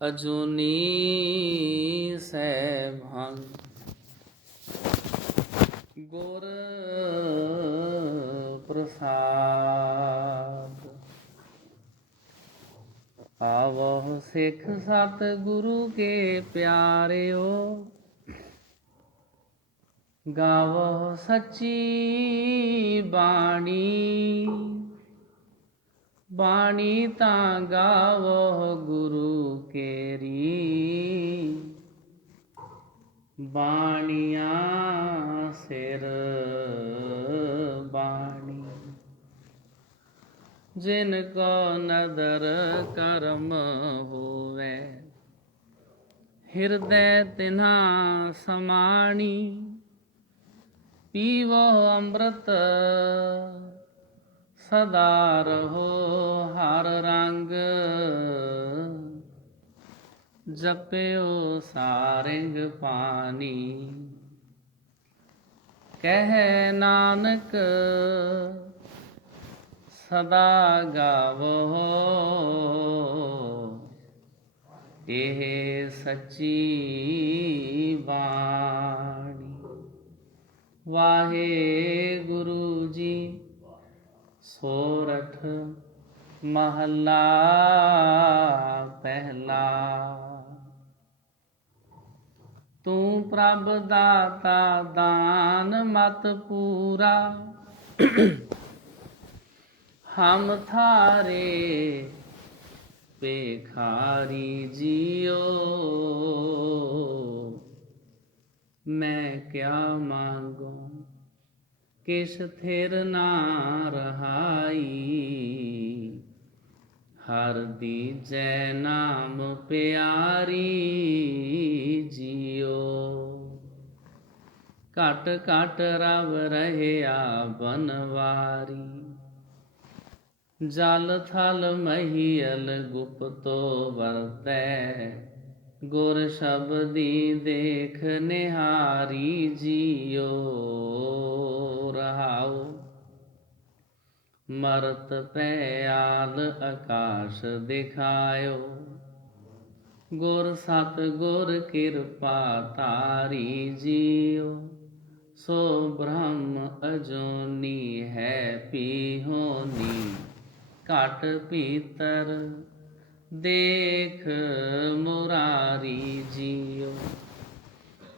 ਅਜੂਨੀ ਸੈਭੰ ਗੁਰ ਪ੍ਰਸਾਦ। ਆਵਹੁ ਸਿੱਖ ਸਤ ਗੁਰੂ ਕੇ ਪਿਆਰਿਓ, ਗਾਵਹੁ ਸੱਚੀ ਬਾਣੀ। ਬਾਣੀ ਤਾਂ ਗਾਵਹੁ ਗੁਰੂ ਕੇਰੀ, ਬਾਣੀਆਂ ਸਿਰ ਬਾਣੀ। ਜਿਨ ਕੋ ਨਦਰ ਕਰਮ ਹੋਵੇ, ਹਿਰਦੈ ਤਿਨ੍ਹਾ ਸਮਾਣੀ। ਪੀਵੋ ਅੰਮ੍ਰਿਤ ਸਦਾ ਰਹੋ ਹਰ ਰੰਗ, ਜਪਿਓ ਸਾਰਿੰਗ ਪਾਣੀ। ਕਹਿ ਨਾਨਕ ਸਦਾ ਗਾਵੋ, ਇਹ ਸੱਚੀ ਬਾਣੀ। ਵਾਹਿਗੁਰੂ ਜੀ। ਸੋਰਠ ਮਹੱਲਾ ਪਹਿਲਾ। ਤੂੰ ਪ੍ਰਭ ਦਾਤਾ ਦਾਨ ਮਤ ਪੂਰਾ, ਹਮ ਥਾਰੇ ਭੇਖਾਰੀ ਜੀਓ। ਮੈਂ ਕਿਆ ਮਾਂਗੂ ਕਿਛ ਥਿਰ ਨਾ ਰਹਾਈ, ਹਰ ਦੀਜੈ ਨਾਮ ਪਿਆਰੀ ਜੀਓ। ਘਟ ਘਟ ਰਵ ਰਹਿਆ ਬਨਵਾਰੀ, ਜਲ ਥਲ ਮਹੀਅਲ ਗੁਪਤੋ ਵਰਤੈ। ਗੁਰ ਸ਼ਬਦੀ ਦੇਖ ਨਿਹਾਰੀ ਜੀਓ। ਰਹਾਉ ਮਰਤ ਪੈ ਆਲ ਆਕਾਸ਼ ਦਿਖਾਇਓ, ਗੁਰ ਸਤ ਗੁਰ ਕਿਰਪਾ ਧਾਰੀ ਜੀਓ। ਸੋ ਬ੍ਰਹਮ ਅਜੂਨੀ ਹੈ ਪੀ ਹੋਨੀ, ਘਟ ਭੀਤਰ ਦੇਖ ਮੁਰਾਰੀ ਜੀਓ।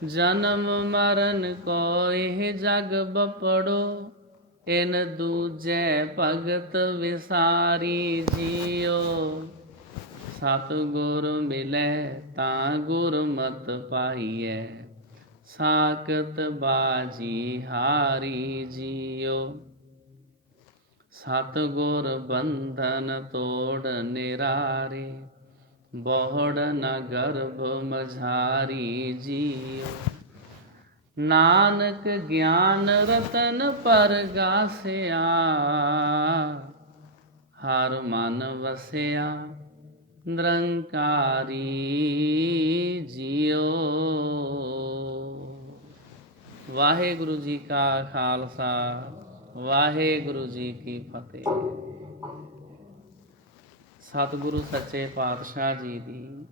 ਜਨਮ ਮਰਨ ਕੋ ਇਹ ਜਗ ਬਪੜੋ, ਇਨ ਦੂਜੈ ਭਗਤ ਵਿਸਾਰੀ ਜੀਓ। ਸਤਿਗੁਰ ਮਿਲੈ ਤਾਂ ਗੁਰਮਤਿ ਪਾਈਐ, ਸਾਕਤ ਬਾਜੀ ਹਾਰੀ ਜੀਓ। ਸਤਿਗੁਰ ਬੰਧਨ ਤੋੜ ਨਿਰਾਰੇ, ਬੋਹੜ ਨ ਗਰਭ ਮਝਾਰੀ ਜੀਓ। ਨਾਨਕ ਗਿਆਨ ਰਤਨ ਪਰਗਾਸਿਆ, ਹਰ ਮਨ ਵਸਿਆ ਨਿਰੰਕਾਰੀ ਜੀਓ। ਵਾਹਿਗੁਰੂ ਜੀ ਕਾ ਖਾਲਸਾ, ਵਾਹਿਗੁਰੂ ਜੀ ਕੀ ਫਤਿਹ। ਸਤਿਗੁਰੂ ਸੱਚੇ ਪਾਤਸ਼ਾਹ ਜੀ ਦੀ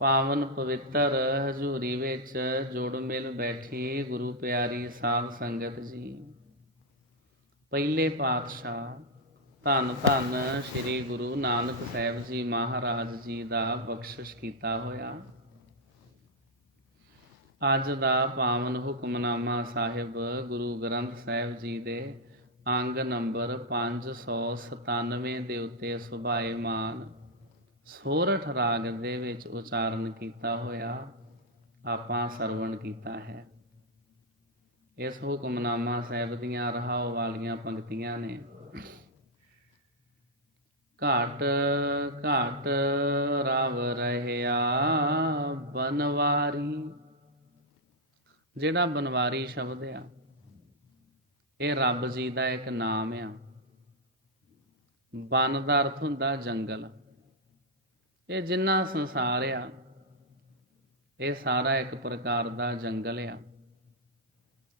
ਪਾਵਨ ਪਵਿੱਤਰ ਹਜ਼ੂਰੀ ਵਿੱਚ ਜੁੜ ਮਿਲ ਬੈਠੀ ਗੁਰੂ ਪਿਆਰੀ ਸਾਧ ਸੰਗਤ ਜੀ। ਪਹਿਲੇ ਪਾਤਸ਼ਾਹ ਧੰਨ ਧੰਨ ਸ੍ਰੀ ਗੁਰੂ ਨਾਨਕ ਸਾਹਿਬ ਜੀ ਮਹਾਰਾਜ ਜੀ ਦਾ ਬਖਸ਼ਿਸ਼ ਕੀਤਾ ਹੋਇਆ ਅੱਜ ਦਾ ਪਾਵਨ ਹੁਕਮਨਾਮਾ ਸਾਹਿਬ ਗੁਰੂ ਗ੍ਰੰਥ ਸਾਹਿਬ ਜੀ ਦੇ ਅੰਗ ਨੰਬਰ 597 ਦੇ ਉੱਤੇ ਸੁਭਾਏਮਾਨ ਸੋਰਠ ਰਾਗ ਦੇ ਵਿੱਚ ਉਚਾਰਨ ਕੀਤਾ ਹੋਇਆ ਆਪਾਂ ਸਰਵਣ ਕੀਤਾ ਹੈ। ਇਸ ਹੁਕਮਨਾਮਾ ਸਾਹਿਬ ਦੀਆਂ ਰਹਾਉ ਵਾਲੀਆਂ ਪੰਕਤੀਆਂ ਨੇ। ਘਾਟ ਘਾਟ ਰਵ ਰਹਿਆ ਬਨਵਾਰੀ। ਜਿਹੜਾ ਬਨਵਾਰੀ ਸ਼ਬਦ ਆ, ਇਹ ਰੱਬ ਜੀ ਦਾ ਇੱਕ ਨਾਮ ਆ। ਬਨ ਦਾ ਅਰਥ ਹੁੰਦਾ ਜੰਗਲ। ਇਹ ਜਿੰਨਾ ਸੰਸਾਰ ਆ, ਇਹ ਸਾਰਾ ਇੱਕ ਪ੍ਰਕਾਰ ਦਾ ਜੰਗਲ ਆ।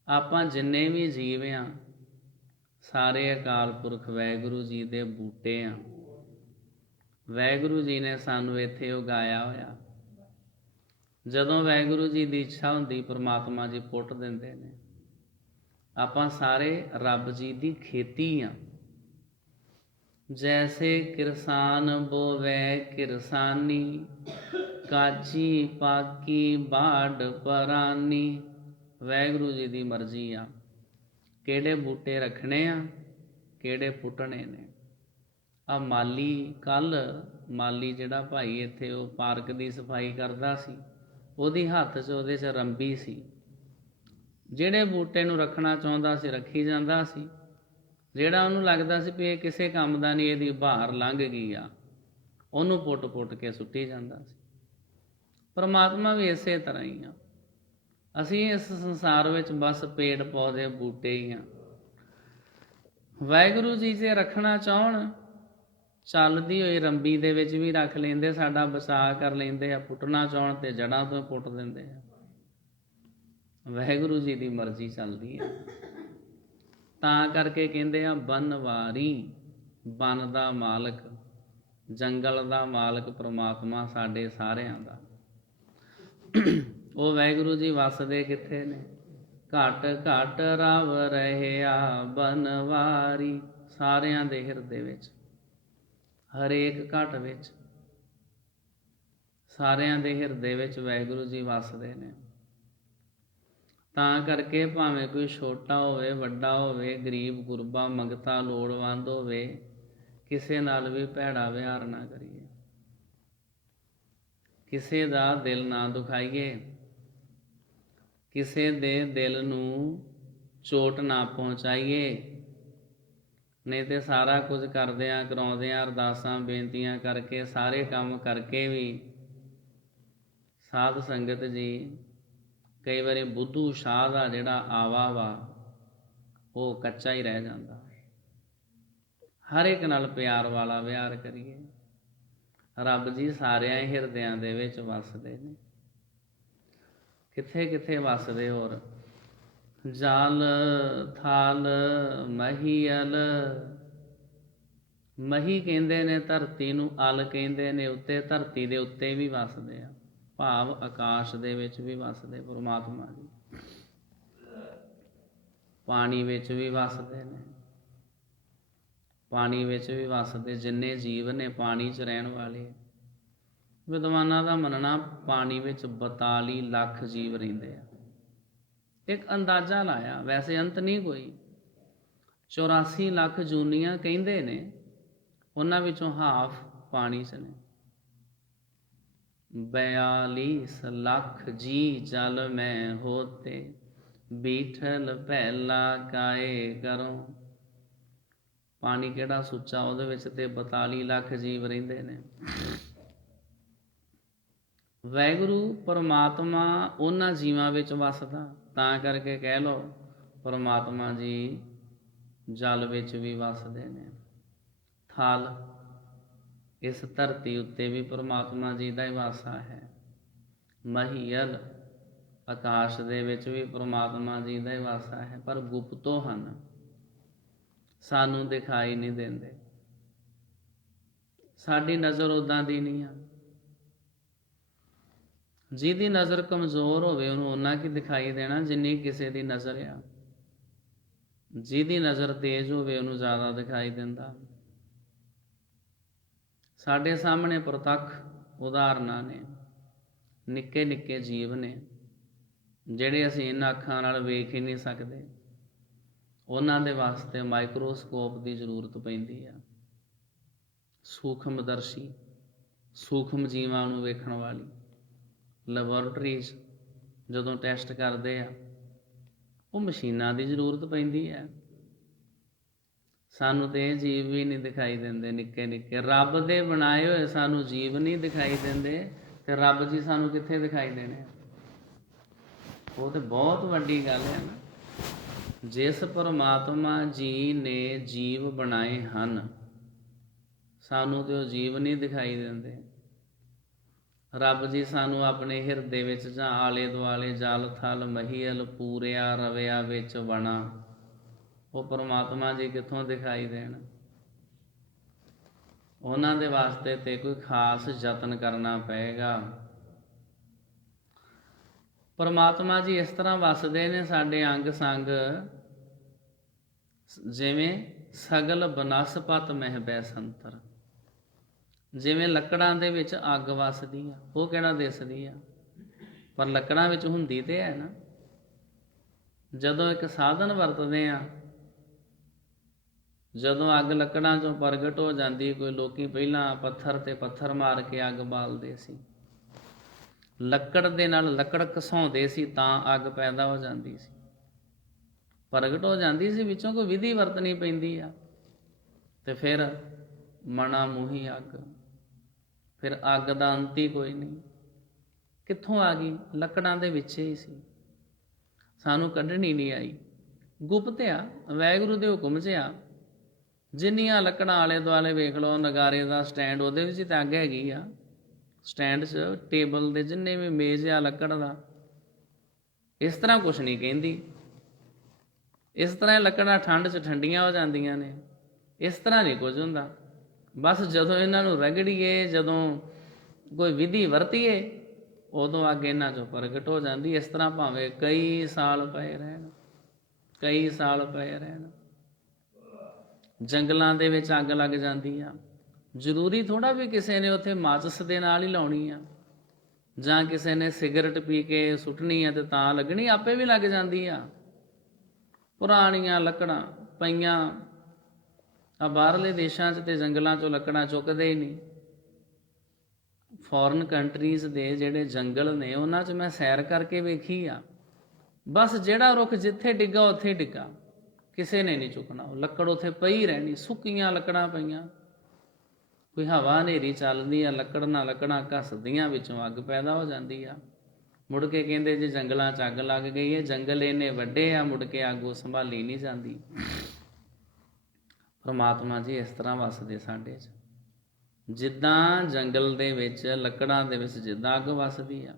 ਆਪਾਂ ਜਿੰਨੇ ਵੀ ਜੀਵ ਆ, ਸਾਰੇ ਅਕਾਲ ਪੁਰਖ ਵਾਹਿਗੁਰੂ ਜੀ ਦੇ ਬੂਟੇ ਆ। ਵਾਹਿਗੁਰੂ ਜੀ ਨੇ ਸਾਨੂੰ ਇੱਥੇ ਉਗਾਇਆ ਹੋਇਆ। ਜਦੋਂ ਵਾਹਿਗੁਰੂ ਜੀ ਦੀ ਇੱਛਾ ਹੁੰਦੀ ਪਰਮਾਤਮਾ ਜੀ ਪੁੱਟ ਦਿੰਦੇ ਨੇ। ਆਪਾਂ ਸਾਰੇ ਰੱਬ ਜੀ ਦੀ ਖੇਤੀ ਆ। ਜੈਸੇ ਕਿਰਸਾਨ ਬੋਵੈ ਕਿਰਸਾਨੀ, ਕਾਚੀ ਪਾਕੀ ਬਾੜ ਪਰਾਨੀ। ਵਾਹਿਗੁਰੂ ਜੀ ਦੀ ਮਰਜ਼ੀ ਆ ਕਿਹੜੇ ਬੂਟੇ ਰੱਖਣੇ ਆ, ਕਿਹੜੇ ਪੁੱਟਣੇ ਨੇ। ਆ ਮਾਲੀ, ਕੱਲ੍ਹ ਮਾਲੀ ਜਿਹੜਾ ਭਾਈ ਇੱਥੇ ਉਹ ਪਾਰਕ ਦੀ ਸਫਾਈ ਕਰਦਾ ਸੀ, ਉਹਦੀ ਹੱਥ 'ਚ ਉਹਦੇ 'ਚ ਰੰਬੀ ਸੀ। ਜਿਹੜੇ ਬੂਟੇ ਨੂੰ ਰੱਖਣਾ ਚਾਹੁੰਦਾ ਸੀ ਰੱਖੀ ਜਾਂਦਾ ਸੀ, ਜਿਹੜਾ ਉਹਨੂੰ ਲੱਗਦਾ ਸੀ ਵੀ ਇਹ ਕਿਸੇ ਕੰਮ ਦਾ ਨਹੀਂ, ਇਹਦੀ ਬਹਾਰ ਲੰਘ ਗਈ ਆ, ਉਹਨੂੰ ਪੁੱਟ ਕੇ ਸੁੱਟੀ ਜਾਂਦਾ ਸੀ। ਪਰਮਾਤਮਾ ਵੀ ਇਸੇ ਤਰ੍ਹਾਂ ਹੀ ਆ। ਅਸੀਂ ਇਸ ਸੰਸਾਰ ਵਿੱਚ ਬਸ ਪੇੜ ਪੌਦੇ ਬੂਟੇ ਹੀ ਆ। ਵਾਹਿਗੁਰੂ ਜੀ ਜੇ ਰੱਖਣਾ ਚਾਹੁਣ, ਚੱਲਦੀ ਹੋਈ ਰੰਬੀ ਦੇ ਵਿੱਚ ਵੀ ਰੱਖ ਲੈਂਦੇ, ਸਾਡਾ ਬਚਾਅ ਕਰ ਲੈਂਦੇ ਆ। ਪੁੱਟਣਾ ਚਾਹੁਣ ਤੇ ਜੜ੍ਹਾਂ ਤੋਂ ਪੁੱਟ ਦਿੰਦੇ ਆ। ਵਾਹਿਗੁਰੂ ਜੀ ਦੀ ਮਰਜ਼ੀ ਚੱਲਦੀ ਹੈ। ਤਾਂ ਕਰਕੇ ਕਹਿੰਦੇ ਆ ਬਨਵਾਰੀ, ਬਨ ਦਾ ਮਾਲਕ, ਜੰਗਲ ਦਾ ਮਾਲਕ ਪਰਮਾਤਮਾ ਸਾਡੇ ਸਾਰਿਆਂ ਦਾ। ਉਹ ਵਾਹਿਗੁਰੂ ਜੀ ਵਸਦੇ ਕਿੱਥੇ ਨੇ? ਘਟ ਘਟ ਰਵ ਰਹਿਆ ਬਨਵਾਰੀ। ਸਾਰਿਆਂ ਦੇ ਹਿਰਦੇ ਵਿੱਚ, ਹਰੇਕ ਘਟ ਵਿੱਚ, ਸਾਰਿਆਂ ਦੇ ਹਿਰਦੇ ਵਿੱਚ ਵਾਹਿਗੁਰੂ ਜੀ ਵਸਦੇ ਨੇ। ਤਾਂ ਕਰਕੇ ਭਾਵੇਂ ਕੋਈ ਛੋਟਾ ਹੋਵੇ ਵੱਡਾ ਹੋਵੇ, ਗਰੀਬ ਗੁਰਬਾ ਮੰਗਤਾ ਲੋੜਵੰਦ ਹੋਵੇ, ਕਿਸੇ ਨਾਲ ਵੀ ਭੈੜਾ ਵਿਹਾਰ ਨਾ ਕਰੀਏ, ਕਿਸੇ ਦਾ ਦਿਲ ਨਾ ਦੁਖਾਈਏ, ਕਿਸੇ ਦੇ ਦਿਲ ਨੂੰ ਚੋਟ ਨਾ ਪਹੁੰਚਾਈਏ। ਨਹੀਂ ਤੇ ਸਾਰਾ ਕੁਝ ਕਰਦਿਆਂ ਕਰਾਉਂਦਿਆਂ, ਅਰਦਾਸਾਂ ਬੇਨਤੀਆਂ ਕਰਕੇ, ਸਾਰੇ ਕੰਮ ਕਰਕੇ ਵੀ ਸਾਧ ਸੰਗਤ ਜੀ ਕਈ ਵਾਰੀ ਬੁੱਧੂ ਸ਼ਾਹ ਦਾ ਜਿਹੜਾ ਆਵਾ ਵਾ ਉਹ ਕੱਚਾ ਹੀ ਰਹਿ ਜਾਂਦਾ। ਹਰ ਇੱਕ ਨਾਲ ਪਿਆਰ ਵਾਲਾ ਵਿਹਾਰ ਕਰੀਏ। ਰੱਬ ਜੀ ਸਾਰਿਆਂ ਹੀ ਹਿਰਦਿਆਂ ਦੇ ਵਿੱਚ ਵਸਦੇ ਨੇ। ਕਿੱਥੇ ਕਿੱਥੇ ਵਸਦੇ ਹੋਰ? ਜਲ ਥਲ ਮਹੀਅਲ। ਮਹੀ ਕਹਿੰਦੇ ਨੇ ਧਰਤੀ ਨੂੰ, ਅਲ ਕਹਿੰਦੇ ਨੇ ਉੱਤੇ। ਧਰਤੀ ਦੇ ਉੱਤੇ ਵੀ ਵਸਦੇ ਆ, ਭਾਵ ਆਕਾਸ਼ ਦੇ ਵਿੱਚ ਵੀ ਵਸਦੇ ਪਰਮਾਤਮਾ ਜੀ। ਪਾਣੀ ਵਿੱਚ ਵੀ ਵਸਦੇ ਨੇ, ਪਾਣੀ ਵਿੱਚ ਵੀ ਵਸਦੇ। ਜਿੰਨੇ ਜੀਵ ਨੇ ਪਾਣੀ 'ਚ ਰਹਿਣ ਵਾਲੇ, ਵਿਦਵਾਨਾਂ ਦਾ ਮੰਨਣਾ ਪਾਣੀ ਵਿੱਚ 42 ਲੱਖ ਜੀਵ ਰਹਿੰਦੇ ਆ। ਇੱਕ ਅੰਦਾਜ਼ਾ ਲਾਇਆ, ਵੈਸੇ ਅੰਤ ਨਹੀਂ ਕੋਈ। 84 ਲੱਖ ਜੂਨੀਆਂ ਕਹਿੰਦੇ ਨੇ, ਉਹਨਾਂ ਵਿੱਚੋਂ ਹਾਫ ਪਾਣੀ 'ਚ ਨੇ। 42 ਲੱਖ ਜੀ ਜਲ ਮੈਂ ਹੋਤੇ, ਬੀਠਲ ਪਹਿਲਾ ਕਾਏ ਕਰੋ। ਪਾਣੀ ਕਿਹੜਾ ਸੁੱਚਾ, ਉਹਦੇ ਵਿੱਚ ਤੇ 42 ਲੱਖ ਜੀਵ ਰਹਿੰਦੇ ਨੇ। ਵਾਹਿਗੁਰੂ ਪਰਮਾਤਮਾ ਉਹਨਾਂ ਜੀਵਾਂ ਵਿੱਚ ਵਸਦਾ। ਤਾਂ ਕਰਕੇ ਕਹਿ ਲਓ ਪਰਮਾਤਮਾ ਜੀ ਜਲ ਵਿੱਚ ਵੀ ਵਸਦੇ ਨੇ। ਥਲ, ਇਸ ਧਰਤੀ ਉੱਤੇ ਵੀ ਪਰਮਾਤਮਾ ਜੀ ਦਾ ਹੀ ਵਾਸਾ ਹੈ। ਮਹੀਅਲ, ਆਕਾਸ਼ ਦੇ ਵਿੱਚ ਵੀ ਪਰਮਾਤਮਾ ਜੀ ਦਾ ਹੀ ਵਾਸਾ ਹੈ। ਪਰ ਗੁਪਤੋਂ ਹਨ, ਸਾਨੂੰ ਦਿਖਾਈ ਨਹੀਂ ਦਿੰਦੇ। ਸਾਡੀ ਨਜ਼ਰ ਉੱਦਾਂ ਦੀ ਨਹੀਂ ਆ। ਜਿਹਦੀ ਨਜ਼ਰ ਕਮਜ਼ੋਰ ਹੋਵੇ ਉਹਨੂੰ ਓਨਾ ਕੀ ਦਿਖਾਈ ਦੇਣਾ ਜਿੰਨੀ ਕਿਸੇ ਦੀ ਨਜ਼ਰ ਆ। ਜਿਹਦੀ ਨਜ਼ਰ ਤੇਜ਼ ਹੋਵੇ ਉਹਨੂੰ ਜ਼ਿਆਦਾ ਦਿਖਾਈ ਦਿੰਦਾ। ਸਾਡੇ ਸਾਹਮਣੇ ਪ੍ਰਤੱਖ ਉਦਾਹਰਨਾਂ ਨੇ, ਨਿੱਕੇ ਨਿੱਕੇ ਜੀਵ ਨੇ ਜਿਹੜੇ ਅਸੀਂ ਇਹਨਾਂ ਅੱਖਾਂ ਨਾਲ ਵੇਖ ਹੀ ਨਹੀਂ ਸਕਦੇ। ਉਹਨਾਂ ਦੇ ਵਾਸਤੇ ਮਾਈਕਰੋਸਕੋਪ ਦੀ ਜ਼ਰੂਰਤ ਪੈਂਦੀ ਆ। ਸੂਖਮਦਰਸ਼ੀ, ਸੂਖਮ ਜੀਵਾਂ ਨੂੰ ਵੇਖਣ ਵਾਲੀ। ਲੈਬੋਰਟਰੀ 'ਚ ਜਦੋਂ ਟੈਸਟ ਕਰਦੇ ਆ, ਉਹ ਮਸ਼ੀਨਾਂ ਦੀ ਜ਼ਰੂਰਤ ਪੈਂਦੀ ਹੈ। ਸਾਨੂੰ ਤੇ ਇਹ ਜੀਵ ਵੀ ਨਹੀਂ ਦਿਖਾਈ ਦਿੰਦੇ, ਨਿੱਕੇ ਨਿੱਕੇ। ਰੱਬ ਦੇ ਬਣਾਏ ਹੋਏ ਸਾਨੂੰ ਜੀਵ ਨਹੀਂ ਦਿਖਾਈ ਦਿੰਦੇ, ਤੇ ਰੱਬ ਜੀ ਸਾਨੂੰ ਕਿੱਥੇ ਦਿਖਾਈ ਦੇਣੇ? ਉਹ ਤੇ ਬਹੁਤ ਵੱਡੀ ਗੱਲ ਹੈ ਨਾ। ਜਿਸ ਪਰਮਾਤਮਾ ਜੀ ਨੇ ਜੀਵ ਬਣਾਏ ਹਨ, ਸਾਨੂੰ ਤੇ ਉਹ ਜੀਵ ਨਹੀਂ ਦਿਖਾਈ ਦਿੰਦੇ। ਰੱਬ ਜੀ ਸਾਨੂੰ ਆਪਣੇ ਹਿਰਦੇ ਵਿੱਚ ਜਾਂ ਆਲੇ ਦੁਆਲੇ ਜਲ ਥਲ ਮਹੀਅਲ ਪੂਰਿਆ ਰਵਿਆ ਵਿੱਚ ਬਣਾ, ਉਹ ਪਰਮਾਤਮਾ ਜੀ ਕਿੱਥੋਂ ਦਿਖਾਈ ਦੇਣ? ਉਹਨਾਂ ਦੇ ਵਾਸਤੇ ਤੇ ਕੋਈ ਖਾਸ ਯਤਨ ਕਰਨਾ ਪਏਗਾ। ਪਰਮਾਤਮਾ ਜੀ ਇਸ ਤਰ੍ਹਾਂ ਵਸਦੇ ਨੇ ਸਾਡੇ ਅੰਗ ਸੰਗ, ਜਿਵੇਂ ਸਗਲ ਬਨਸਪਤ ਮਹਿ ਬੈ ਸੰਤਰ। ਜਿਵੇਂ ਲੱਕੜਾਂ ਦੇ ਵਿੱਚ ਅੱਗ ਵਸਦੀ ਆ, ਉਹ ਕਿਹੜਾ ਦਿਸਦੀ ਆ, ਪਰ ਲੱਕੜਾਂ ਵਿੱਚ ਹੁੰਦੀ ਤੇ ਹੈ ਨਾ। ਜਦੋਂ ਇੱਕ ਸਾਧਨ ਵਰਤਦੇ ਆ, ਜਦੋਂ ਅੱਗ ਲੱਕੜਾਂ 'ਚੋਂ ਪ੍ਰਗਟ ਹੋ ਜਾਂਦੀ, ਕੋਈ ਲੋਕੀ ਪਹਿਲਾਂ ਪੱਥਰ ਤੇ ਪੱਥਰ ਮਾਰ ਕੇ ਅੱਗ ਬਾਲਦੇ ਸੀ, ਲੱਕੜ ਦੇ ਨਾਲ ਲੱਕੜ ਘਸਾਉਂਦੇ ਸੀ ਤਾਂ ਅੱਗ ਪੈਦਾ ਹੋ ਜਾਂਦੀ ਸੀ, ਪ੍ਰਗਟ ਹੋ ਜਾਂਦੀ ਸੀ। ਵਿੱਚੋਂ ਕੋਈ ਵਿਧੀ ਵਰਤਣੀ ਪੈਂਦੀ ਆ, ਤੇ ਫਿਰ ਮਣਾ ਮੂੰਹੀ ਅੱਗ, ਫਿਰ ਅੱਗ ਦਾ ਅੰਤ ਹੀ ਕੋਈ ਨਹੀਂ। ਕਿੱਥੋਂ ਆ ਗਈ? ਲੱਕੜਾਂ ਦੇ ਵਿੱਚ ਹੀ ਸੀ, ਸਾਨੂੰ ਕੱਢਣੀ ਨਹੀਂ ਆਈ। ਗੁਪਤ ਆ, ਵਾਹਿਗੁਰੂ ਦੇ ਹੁਕਮ 'ਚ ਆ। ਜਿੰਨੀਆਂ ਲੱਕੜਾਂ ਆਲੇ ਦੁਆਲੇ ਵੇਖ ਲਓ, ਨਗਾਰੇ ਦਾ ਸਟੈਂਡ, ਉਹਦੇ ਵਿੱਚ ਤਾਂ ਅੱਗ ਹੈਗੀ ਆ। ਸਟੈਂਡ 'ਚ ਟੇਬਲ ਦੇ ਜਿੰਨੇ ਵੀ ਮੇਜ਼ ਆ ਲੱਕੜ ਦਾ, ਇਸ ਤਰ੍ਹਾਂ ਕੁਛ ਨਹੀਂ ਕਹਿੰਦੀ। ਇਸ ਤਰ੍ਹਾਂ ਲੱਕੜਾਂ ਠੰਡ 'ਚ ਠੰਡੀਆਂ ਹੋ ਜਾਂਦੀਆਂ ਨੇ, ਇਸ ਤਰ੍ਹਾਂ ਨਹੀਂ ਕੁਝ ਹੁੰਦਾ। ਬਸ ਜਦੋਂ ਇਹਨਾਂ ਨੂੰ ਰਗੜੀਏ, ਜਦੋਂ ਕੋਈ ਵਿਧੀ ਵਰਤੀਏ, ਉਦੋਂ ਅੱਗ ਇਹਨਾਂ 'ਚੋਂ ਪ੍ਰਗਟ ਹੋ ਜਾਂਦੀ। ਇਸ ਤਰ੍ਹਾਂ ਭਾਵੇਂ ਕਈ ਸਾਲ ਪਏ ਰਹਿਣ, ਕਈ ਸਾਲ ਪਏ ਰਹਿਣ। ਜੰਗਲਾਂ ਦੇ ਵਿੱਚ ਅੱਗ ਲੱਗ ਜਾਂਦੀ ਆ, ਜ਼ਰੂਰੀ ਥੋੜ੍ਹਾ ਵੀ ਕਿਸੇ ਨੇ ਉੱਥੇ ਮਾਚਿਸ ਦੇ ਨਾਲ ਹੀ ਲਾਉਣੀ ਆ, ਜਾਂ ਕਿਸੇ ਨੇ ਸਿਗਰਟ ਪੀ ਕੇ ਸੁੱਟਣੀ ਆ ਤੇ ਤਾਂ ਲੱਗਣੀ, ਆਪੇ ਵੀ ਲੱਗ ਜਾਂਦੀ ਆ। ਪੁਰਾਣੀਆਂ ਲੱਕੜਾਂ ਪਈਆਂ ਆ, ਬਾਹਰਲੇ ਦੇਸ਼ਾਂ 'ਚ ਤੇ ਜੰਗਲਾਂ 'ਚੋਂ ਲੱਕੜਾਂ ਚੁੱਕਦੇ ਹੀ ਨਹੀਂ। ਫੋਰਨ ਕੰਟਰੀਜ਼ ਦੇ ਜਿਹੜੇ ਜੰਗਲ ਨੇ, ਉਹਨਾਂ 'ਚ ਮੈਂ ਸੈਰ ਕਰਕੇ ਵੇਖੀ ਆ, ਬਸ ਜਿਹੜਾ ਰੁੱਖ ਜਿੱਥੇ ਡਿੱਗਾ ਉੱਥੇ ਡਿੱਗਾ, ਕਿਸੇ ਨੇ ਨਹੀਂ ਚੁੱਕਣਾ। ਉਹ ਲੱਕੜ ਉੱਥੇ ਪਈ ਰਹਿਣੀ, ਸੁੱਕੀਆਂ ਲੱਕੜਾਂ ਪਈਆਂ। ਕੋਈ ਹਵਾ ਹਨੇਰੀ ਚੱਲਦੀ ਆ, ਲੱਕੜ ਨਾਲ ਲੱਕੜਾਂ ਘੱਸਦੀਆਂ, ਵਿੱਚੋਂ ਅੱਗ ਪੈਦਾ ਹੋ ਜਾਂਦੀ ਆ। ਮੁੜ ਕੇ ਕਹਿੰਦੇ ਜੇ ਜੰਗਲਾਂ 'ਚ ਅੱਗ ਲੱਗ ਗਈ ਹੈ, ਜੰਗਲ ਇੰਨੇ ਵੱਡੇ ਆ, ਮੁੜ ਕੇ ਅੱਗ ਉਹ ਸੰਭਾਲੀ ਨਹੀਂ ਜਾਂਦੀ। ਪਰਮਾਤਮਾ ਜੀ ਇਸ ਤਰ੍ਹਾਂ ਵਸਦੇ ਸਾਡੇ 'ਚ, ਜਿੱਦਾਂ ਜੰਗਲ ਦੇ ਵਿੱਚ ਲੱਕੜਾਂ ਦੇ ਵਿੱਚ ਜਿੱਦਾਂ ਅੱਗ ਵਸਦੀ ਆ।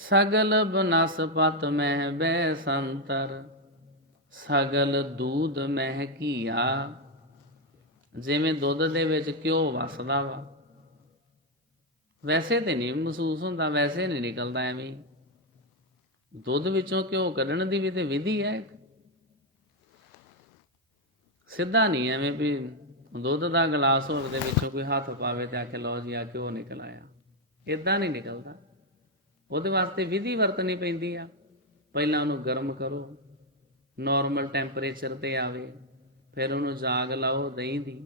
ਸਗਲ ਬਨਸਪਤ ਮਹਿ ਬੈ ਸੰਤਰ, ਸਗਲ ਦੂਧ ਮਹਿ ਘੀਆ। ਜਿਵੇਂ ਦੁੱਧ ਦੇ ਵਿੱਚ ਘਿਓ ਵਸਦਾ ਵਾ, ਵੈਸੇ ਤੇ ਨਹੀਂ ਮਹਿਸੂਸ ਹੁੰਦਾ, ਵੈਸੇ ਨਹੀਂ ਨਿਕਲਦਾ ਐਵੇਂ। ਦੁੱਧ ਵਿੱਚੋਂ ਘਿਓ ਕੱਢਣ ਦੀ ਵੀ ਤੇ ਵਿਧੀ ਹੈ, ਸਿੱਧਾ ਨਹੀਂ ਐਵੇਂ ਵੀ ਦੁੱਧ ਦਾ ਗਲਾਸ ਹੋਵੇ ਦੇ ਵਿੱਚੋਂ ਕੋਈ ਹੱਥ ਪਾਵੇ ਤੇ ਆਖੇ ਲਓ ਜੀ ਆ ਘਿਓ ਨਿਕਲ ਆਇਆ, ਇੱਦਾਂ ਨਹੀਂ ਨਿਕਲਦਾ। ਉਹਦੇ ਵਾਸਤੇ ਵਿਧੀ ਵਰਤਣੀ ਪੈਂਦੀ ਆ। ਪਹਿਲਾਂ ਉਹਨੂੰ ਗਰਮ ਕਰੋ, ਨੋਰਮਲ ਟੈਂਪਰੇਚਰ 'ਤੇ ਆਵੇ, ਫਿਰ ਉਹਨੂੰ ਜਾਗ ਲਾਓ ਦਹੀਂ ਦੀ,